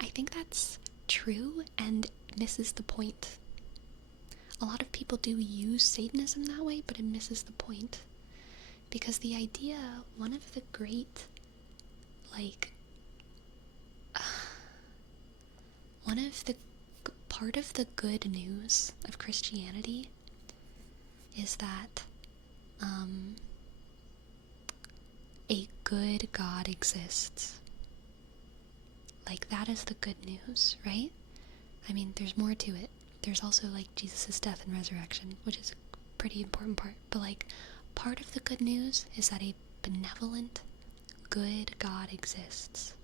I think that's true and misses the point. A lot of people do use Satanism that way, but it misses the point. Because the idea, one of the great, like, part of the good news of Christianity is that, a good God exists. Like, that is the good news, right? I mean, there's more to it. There's also, like, Jesus' death and resurrection, which is a pretty important part. But, like, part of the good news is that a benevolent, good God exists.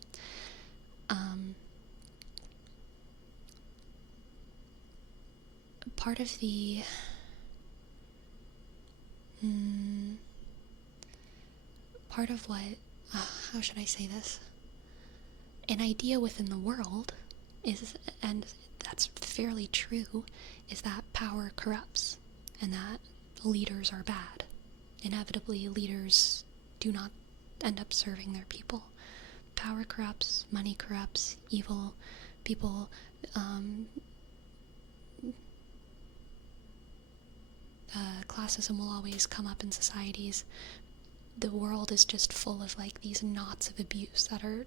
Part of the... part of what... how should I say this? An idea within the world is, and that's fairly true, is that power corrupts, and that leaders are bad. Inevitably, leaders do not end up serving their people. Power corrupts, money corrupts, evil people, classism will always come up in societies. The world is just full of like these knots of abuse that are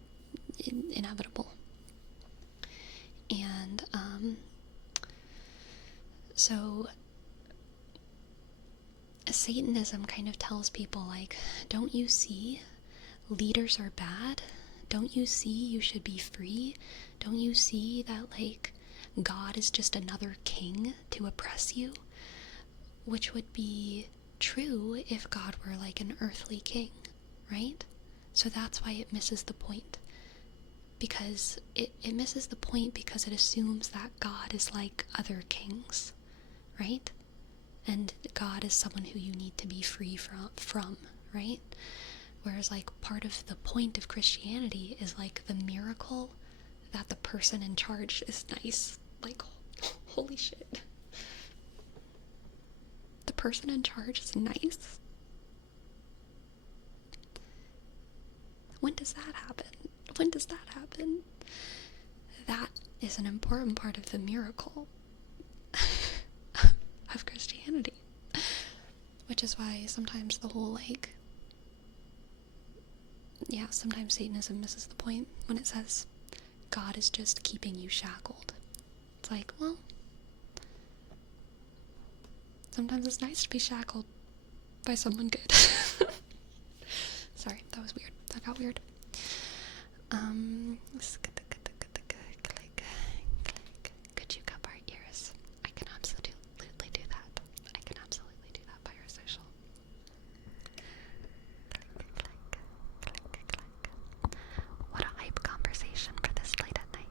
inevitable. And so Satanism kind of tells people, like, don't you see leaders are bad? Don't you see you should be free? Don't you see that, like, God is just another king to oppress you? Which would be true if God were like an earthly king, right? So that's why it misses the point. Because it misses the point because it assumes that God is like other kings, right? And God is someone who you need to be free from, right? Whereas, like, part of the point of Christianity is, like, the miracle that the person in charge is nice. Like, holy shit. The person in charge is nice? When does that happen? When does that happen? That is an important part of the miracle of Christianity. Which is why sometimes the whole, like, yeah, sometimes Satanism misses the point when it says God is just keeping you shackled. It's like, well, sometimes it's nice to be shackled by someone good. Sorry, that was weird. That got weird. Could you cup our ears? I can absolutely do that. I can absolutely do that by our social. What a hype conversation for this late at night.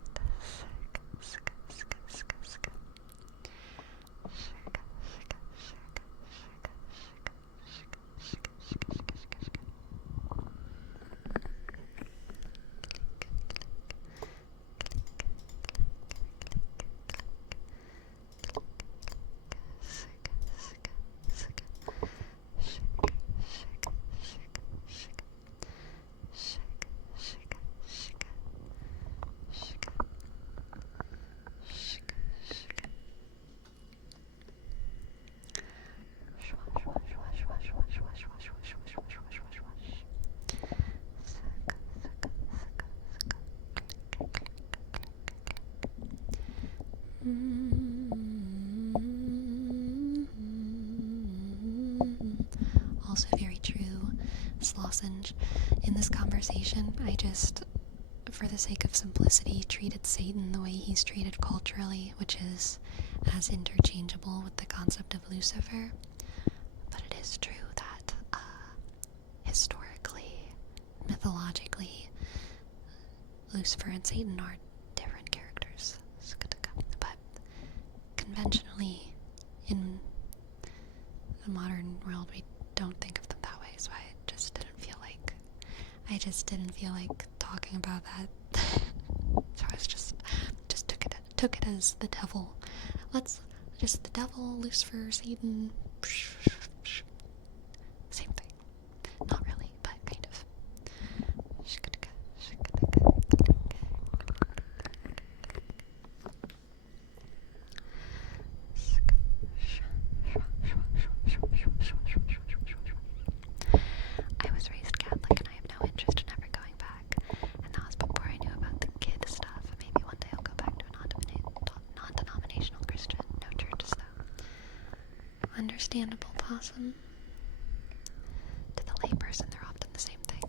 Also very true, Slossinge. In this conversation, I just, for the sake of simplicity, treated Satan the way he's treated culturally, which is as interchangeable with the concept of Lucifer. But it is true that historically, mythologically, Lucifer and Satan are different characters. But conventionally, in the modern world, we don't think of them that way, so I just didn't feel like talking about that. So I was just took it as the devil. Let's just the devil, Lucifer, Satan, same thing. Not really, but kind of. I was raised Catholic and I have no interest in ever going back. And that was before I knew about the kid stuff. Maybe one day I'll go back to a non-denominational Christian. No churches though. Understandable, Possum. To the layperson, they're often the same thing.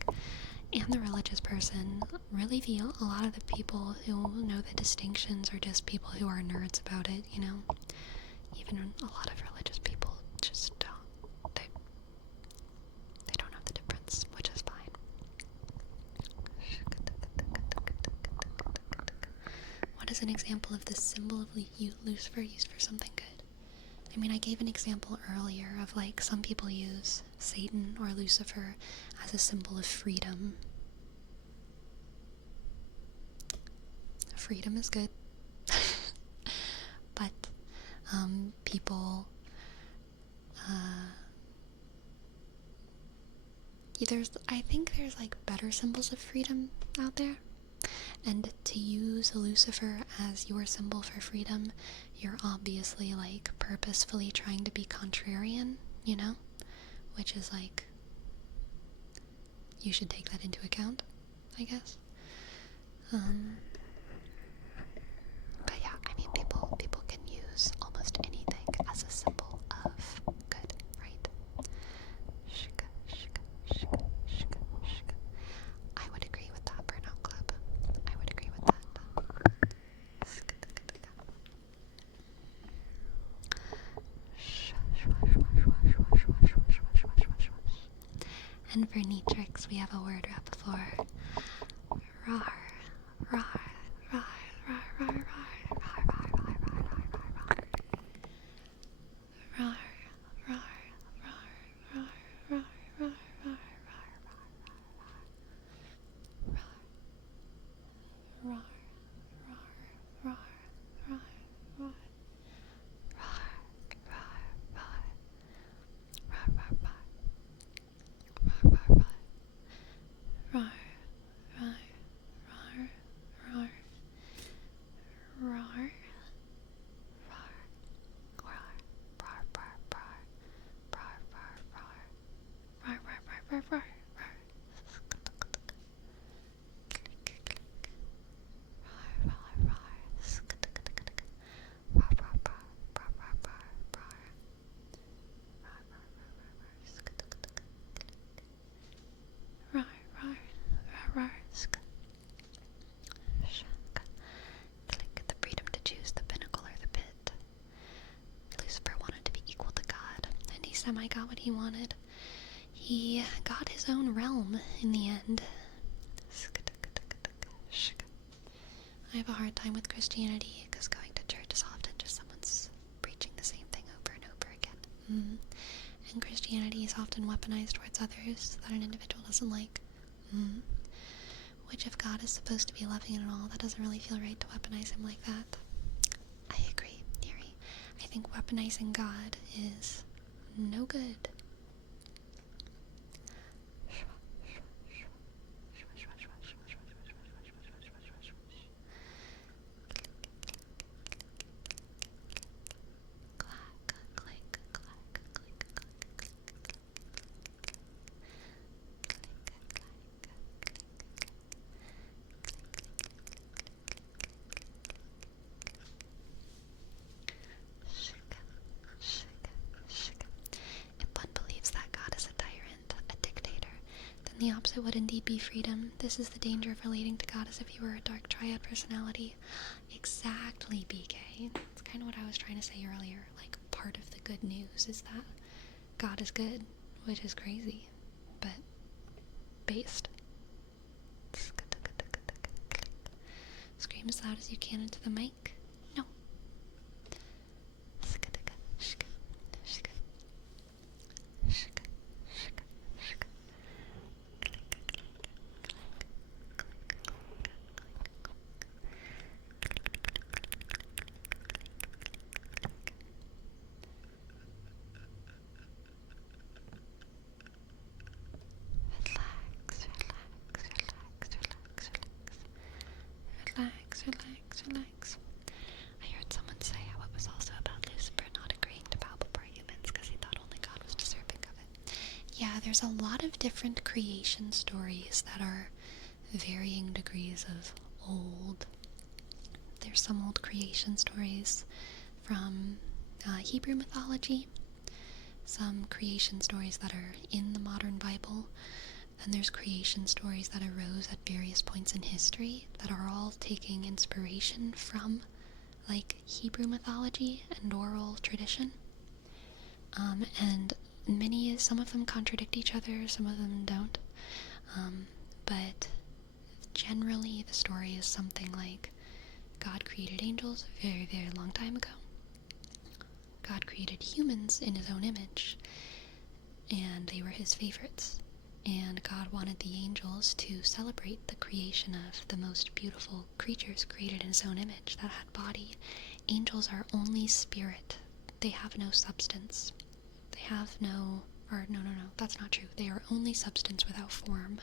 And the religious person, really a lot of the people who know the distinctions are just people who are nerds about it, you know? Even a lot of religious people just don't. They don't know the difference, which is fine. What is an example of this symbol of Lucifer used for something good? I mean, I gave an example earlier of, like, some people use Satan or Lucifer as a symbol of freedom. Freedom is good. But people I think there's like better symbols of freedom out there. And to use Lucifer as your symbol for freedom, you're obviously, like, purposefully trying to be contrarian, you know? Which is, like, you should take that into account, I guess. But yeah, I mean, people can use almost anything as a symbol of good, right? Shika, shika, shika, shika, shika. I would agree with that, Burnout Club. I would agree with that. And for Neatrix, we have a word rep for rar, rar, rar, rar, rar, rar, rar, rar, rar, rar, rar, rar, rar, rar, rar, rar, rar, rar, the freedom to choose the pinnacle or the pit. Lucifer wanted to be equal to God, and he semi got what he wanted. He got his own realm in the end. I have a hard time with Christianity because going to church is often just someone's preaching the same thing over and over again. And Christianity is often weaponized towards others that an individual doesn't like. Which, if God is supposed to be loving and all, that doesn't really feel right to weaponize him like that. I agree, Yuri. I think weaponizing God is no good. The opposite would indeed be freedom. This is the danger of relating to God as if he were a dark triad personality. Exactly, BK. That's kind of what I was trying to say earlier. Like, part of the good news is that God is good, which is crazy, but based. Scream as loud as you can into the mic. No. Relax. I heard someone say how it was also about Lucifer not agreeing to palpable arguments because he thought only God was deserving of it. Yeah, there's a lot of different creation stories that are varying degrees of old. There's some old creation stories from Hebrew mythology, some creation stories that are in the modern Bible, and there's creation stories that arose at various points in history that are all taking inspiration from, like, Hebrew mythology and oral tradition. And some of them contradict each other, some of them don't. But generally the story is something like God created angels a very, very long time ago. God created humans in his own image, and they were his favorites. And God wanted the angels to celebrate the creation of the most beautiful creatures created in his own image that had body. Angels are only spirit. They have no substance. They have no, or no, that's not true. They are only substance without form.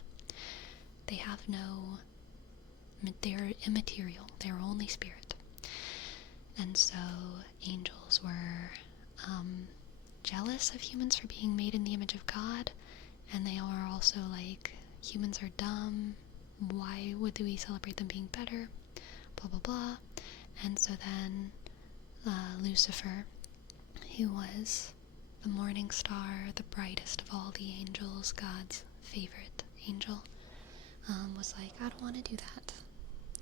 They have no they're immaterial, they're only spirit. And so angels were jealous of humans for being made in the image of God, and they are also like, humans are dumb, why would we celebrate them being better, blah blah blah. And so then Lucifer, who was the morning star, the brightest of all the angels, God's favorite angel, was like, I don't want to do that.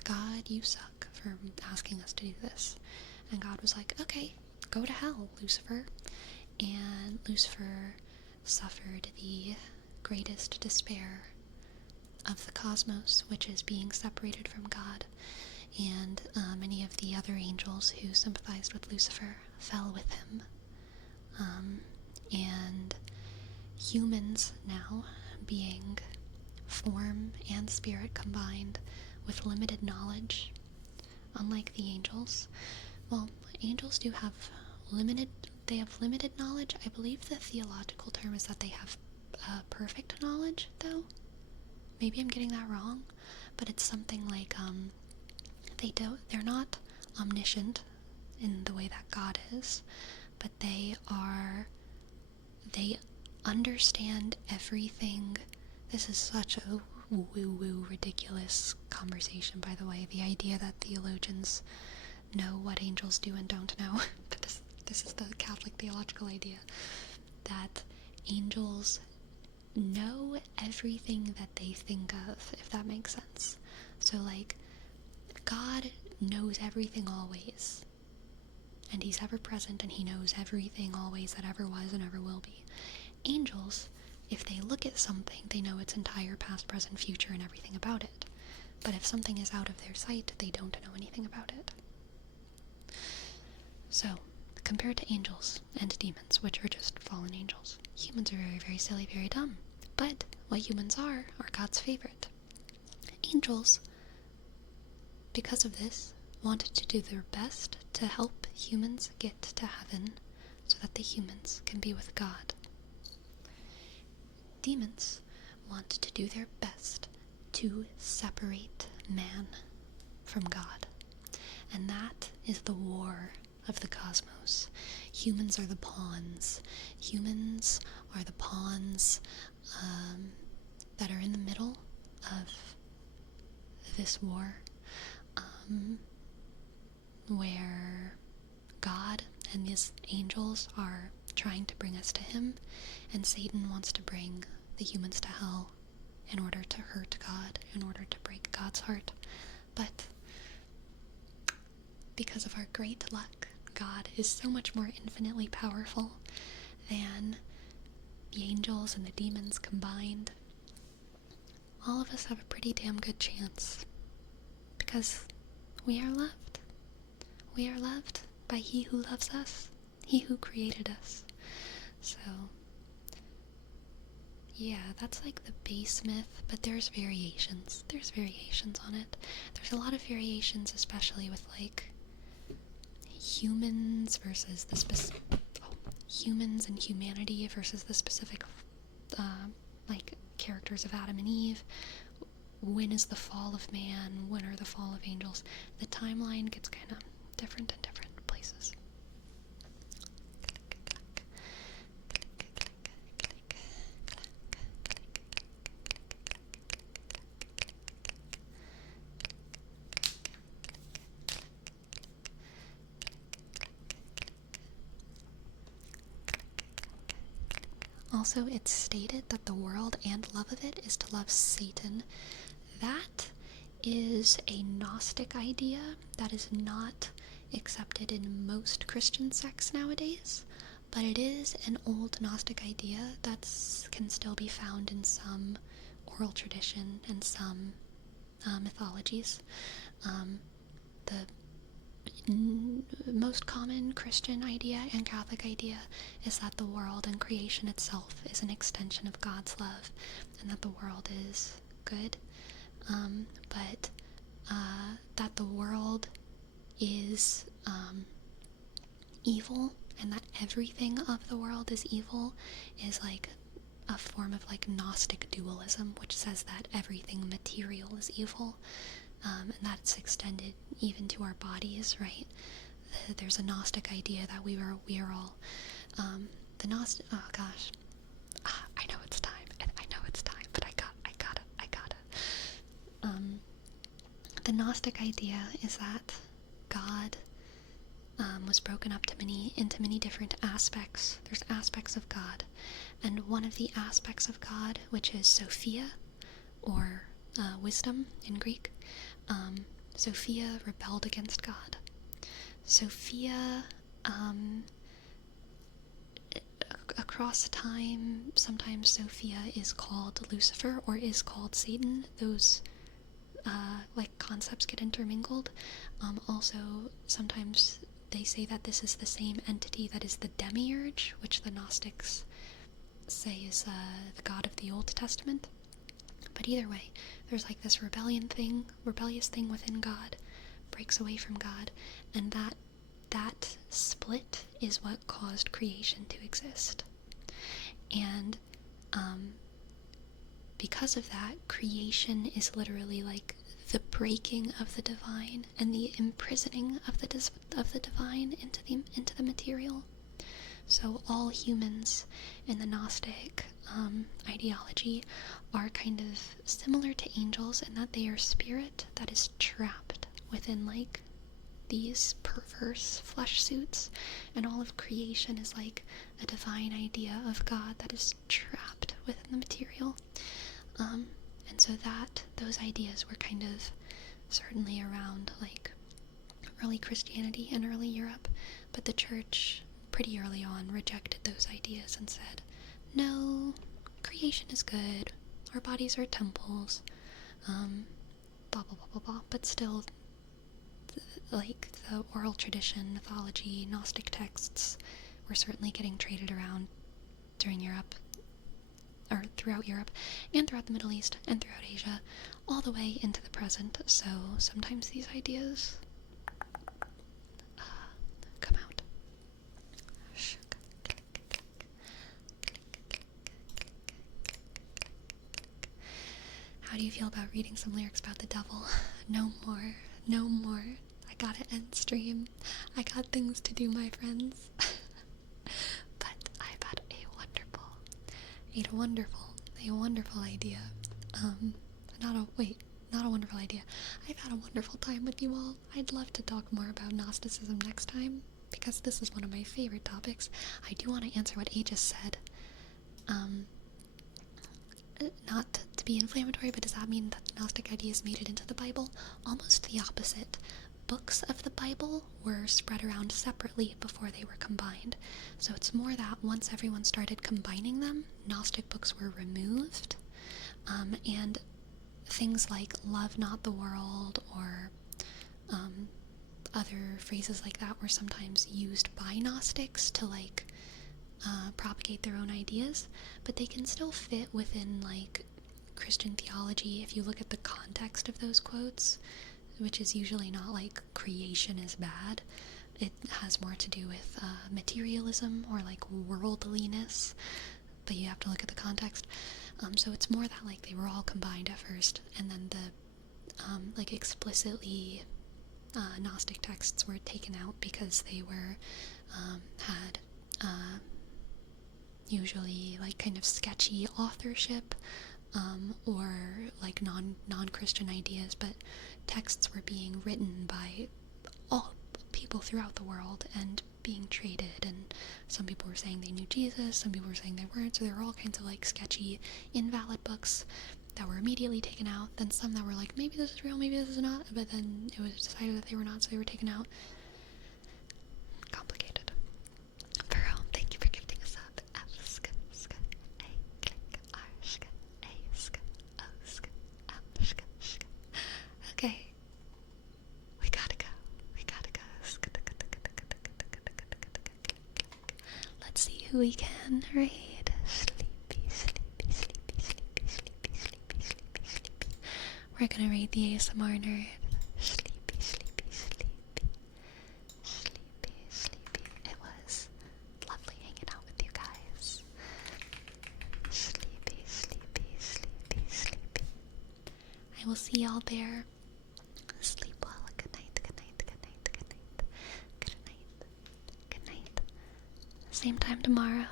God, you suck for asking us to do this. And God was like, okay, go to hell, Lucifer. And Lucifer suffered the greatest despair of the cosmos, which is being separated from God. And many of the other angels who sympathized with Lucifer fell with him. And humans now, being form and spirit combined with limited knowledge, unlike the angels. Well, angels do have limited knowledge. I believe the theological term is that they have perfect knowledge, though. Maybe I'm getting that wrong, but it's something like they're not omniscient in the way that God is, but they understand everything. This is such a woo-woo ridiculous conversation, by the way, the idea that theologians know what angels do and don't know. But this is the Catholic theological idea that angels know everything that they think of, if that makes sense. So like, God knows everything always, and he's ever present, and he knows everything always that ever was and ever will be. Angels, if they look at something, they know its entire past, present, future, and everything about it. But if something is out of their sight, they don't know anything about it. So, compared to angels and demons, which are just fallen angels, humans are very, very silly, very dumb. But what humans are God's favorite. Angels, because of this, wanted to do their best to help humans get to heaven so that the humans can be with God. Demons want to do their best to separate man from God. And that is the war of the cosmos. Humans are the pawns. Humans are the pawns that are in the middle of this war, where God and his angels are trying to bring us to him, and Satan wants to bring the humans to hell in order to hurt God, in order to break God's heart. But because of our great luck, God is so much more infinitely powerful than the angels and the demons combined. All of us have a pretty damn good chance, because we are loved. We are loved by he who loves us, he who created us. So, yeah, that's like the base myth, but there's variations. There's variations on it. There's a lot of variations, especially with like humans versus the humans and humanity versus the specific like characters of Adam and Eve. When is the fall of man? When are the fall of angels? The timeline gets kind of different in different places. Also, it's stated that the world and love of it is to love Satan. That is a Gnostic idea that is not accepted in most Christian sects nowadays, but it is an old Gnostic idea that can still be found in some oral tradition and some mythologies. The most common Christian idea and Catholic idea is that the world and creation itself is an extension of God's love, and that the world is good, but that the world is evil, and that everything of the world is evil is like a form of like Gnostic dualism, which says that everything material is evil. and that's extended even to our bodies, right? There's a Gnostic idea that we are all, the Gnostic, oh gosh, I know it's time, but I gotta. The Gnostic idea is that God was broken up into many different aspects. There's aspects of God, and one of the aspects of God, which is Sophia, or wisdom in Greek. Sophia rebelled against God. Sophia, across time, sometimes Sophia is called Lucifer or is called Satan. Those concepts get intermingled. Also, sometimes they say that this is the same entity that is the demiurge, which the Gnostics say is the God of the Old Testament. But either way, there's like this rebellious thing within God, breaks away from God, and that split is what caused creation to exist. And because of that, creation is literally like the breaking of the divine and the imprisoning of the divine into the material. So all humans in the Gnostic ideology are kind of similar to angels in that they are spirit that is trapped within like these perverse flesh suits, and all of creation is like a divine idea of God that is trapped within the material. And so those ideas were kind of certainly around like early Christianity and early Europe, but the church pretty early on rejected those ideas and said, no, creation is good, our bodies are temples, blah blah blah blah blah. But still, like the oral tradition, mythology, Gnostic texts were certainly getting traded around during Europe, or throughout Europe, and throughout the Middle East, and throughout Asia, all the way into the present. So sometimes these ideas come out. How do you feel about reading some lyrics about the devil? No more. No more. I gotta end stream. I got things to do, my friends. But I've had a wonderful idea. Not a wonderful idea. I've had a wonderful time with you all. I'd love to talk more about Gnosticism next time, because this is one of my favorite topics. I do want to answer what Aegis said. Not to be inflammatory, but does that mean that the Gnostic ideas made it into the Bible? Almost the opposite. Books of the Bible were spread around separately before they were combined. So it's more that once everyone started combining them, Gnostic books were removed, and things like love not the world or other phrases like that were sometimes used by Gnostics to like propagate their own ideas, but they can still fit within like Christian theology if you look at the context of those quotes, which is usually not like creation is bad. It has more to do with materialism or like worldliness, but you have to look at the context. So it's more that like they were all combined at first, and then the like explicitly Gnostic texts were taken out because they were had usually like kind of sketchy authorship, or like non-Christian ideas, but texts were being written by all people throughout the world and being traded, and some people were saying they knew Jesus, some people were saying they weren't, so there were all kinds of like sketchy, invalid books that were immediately taken out, then some that were like, maybe this is real, maybe this is not, but then it was decided that they were not, so they were taken out. Complicated. Burrow, thank you for gifting us up. Okay. We gotta go. Let's see who we can raid. Sleepy. We're gonna raid the ASMR nerd. Sleepy. It was lovely hanging out with you guys. Sleepy. I will see y'all there. same time tomorrow.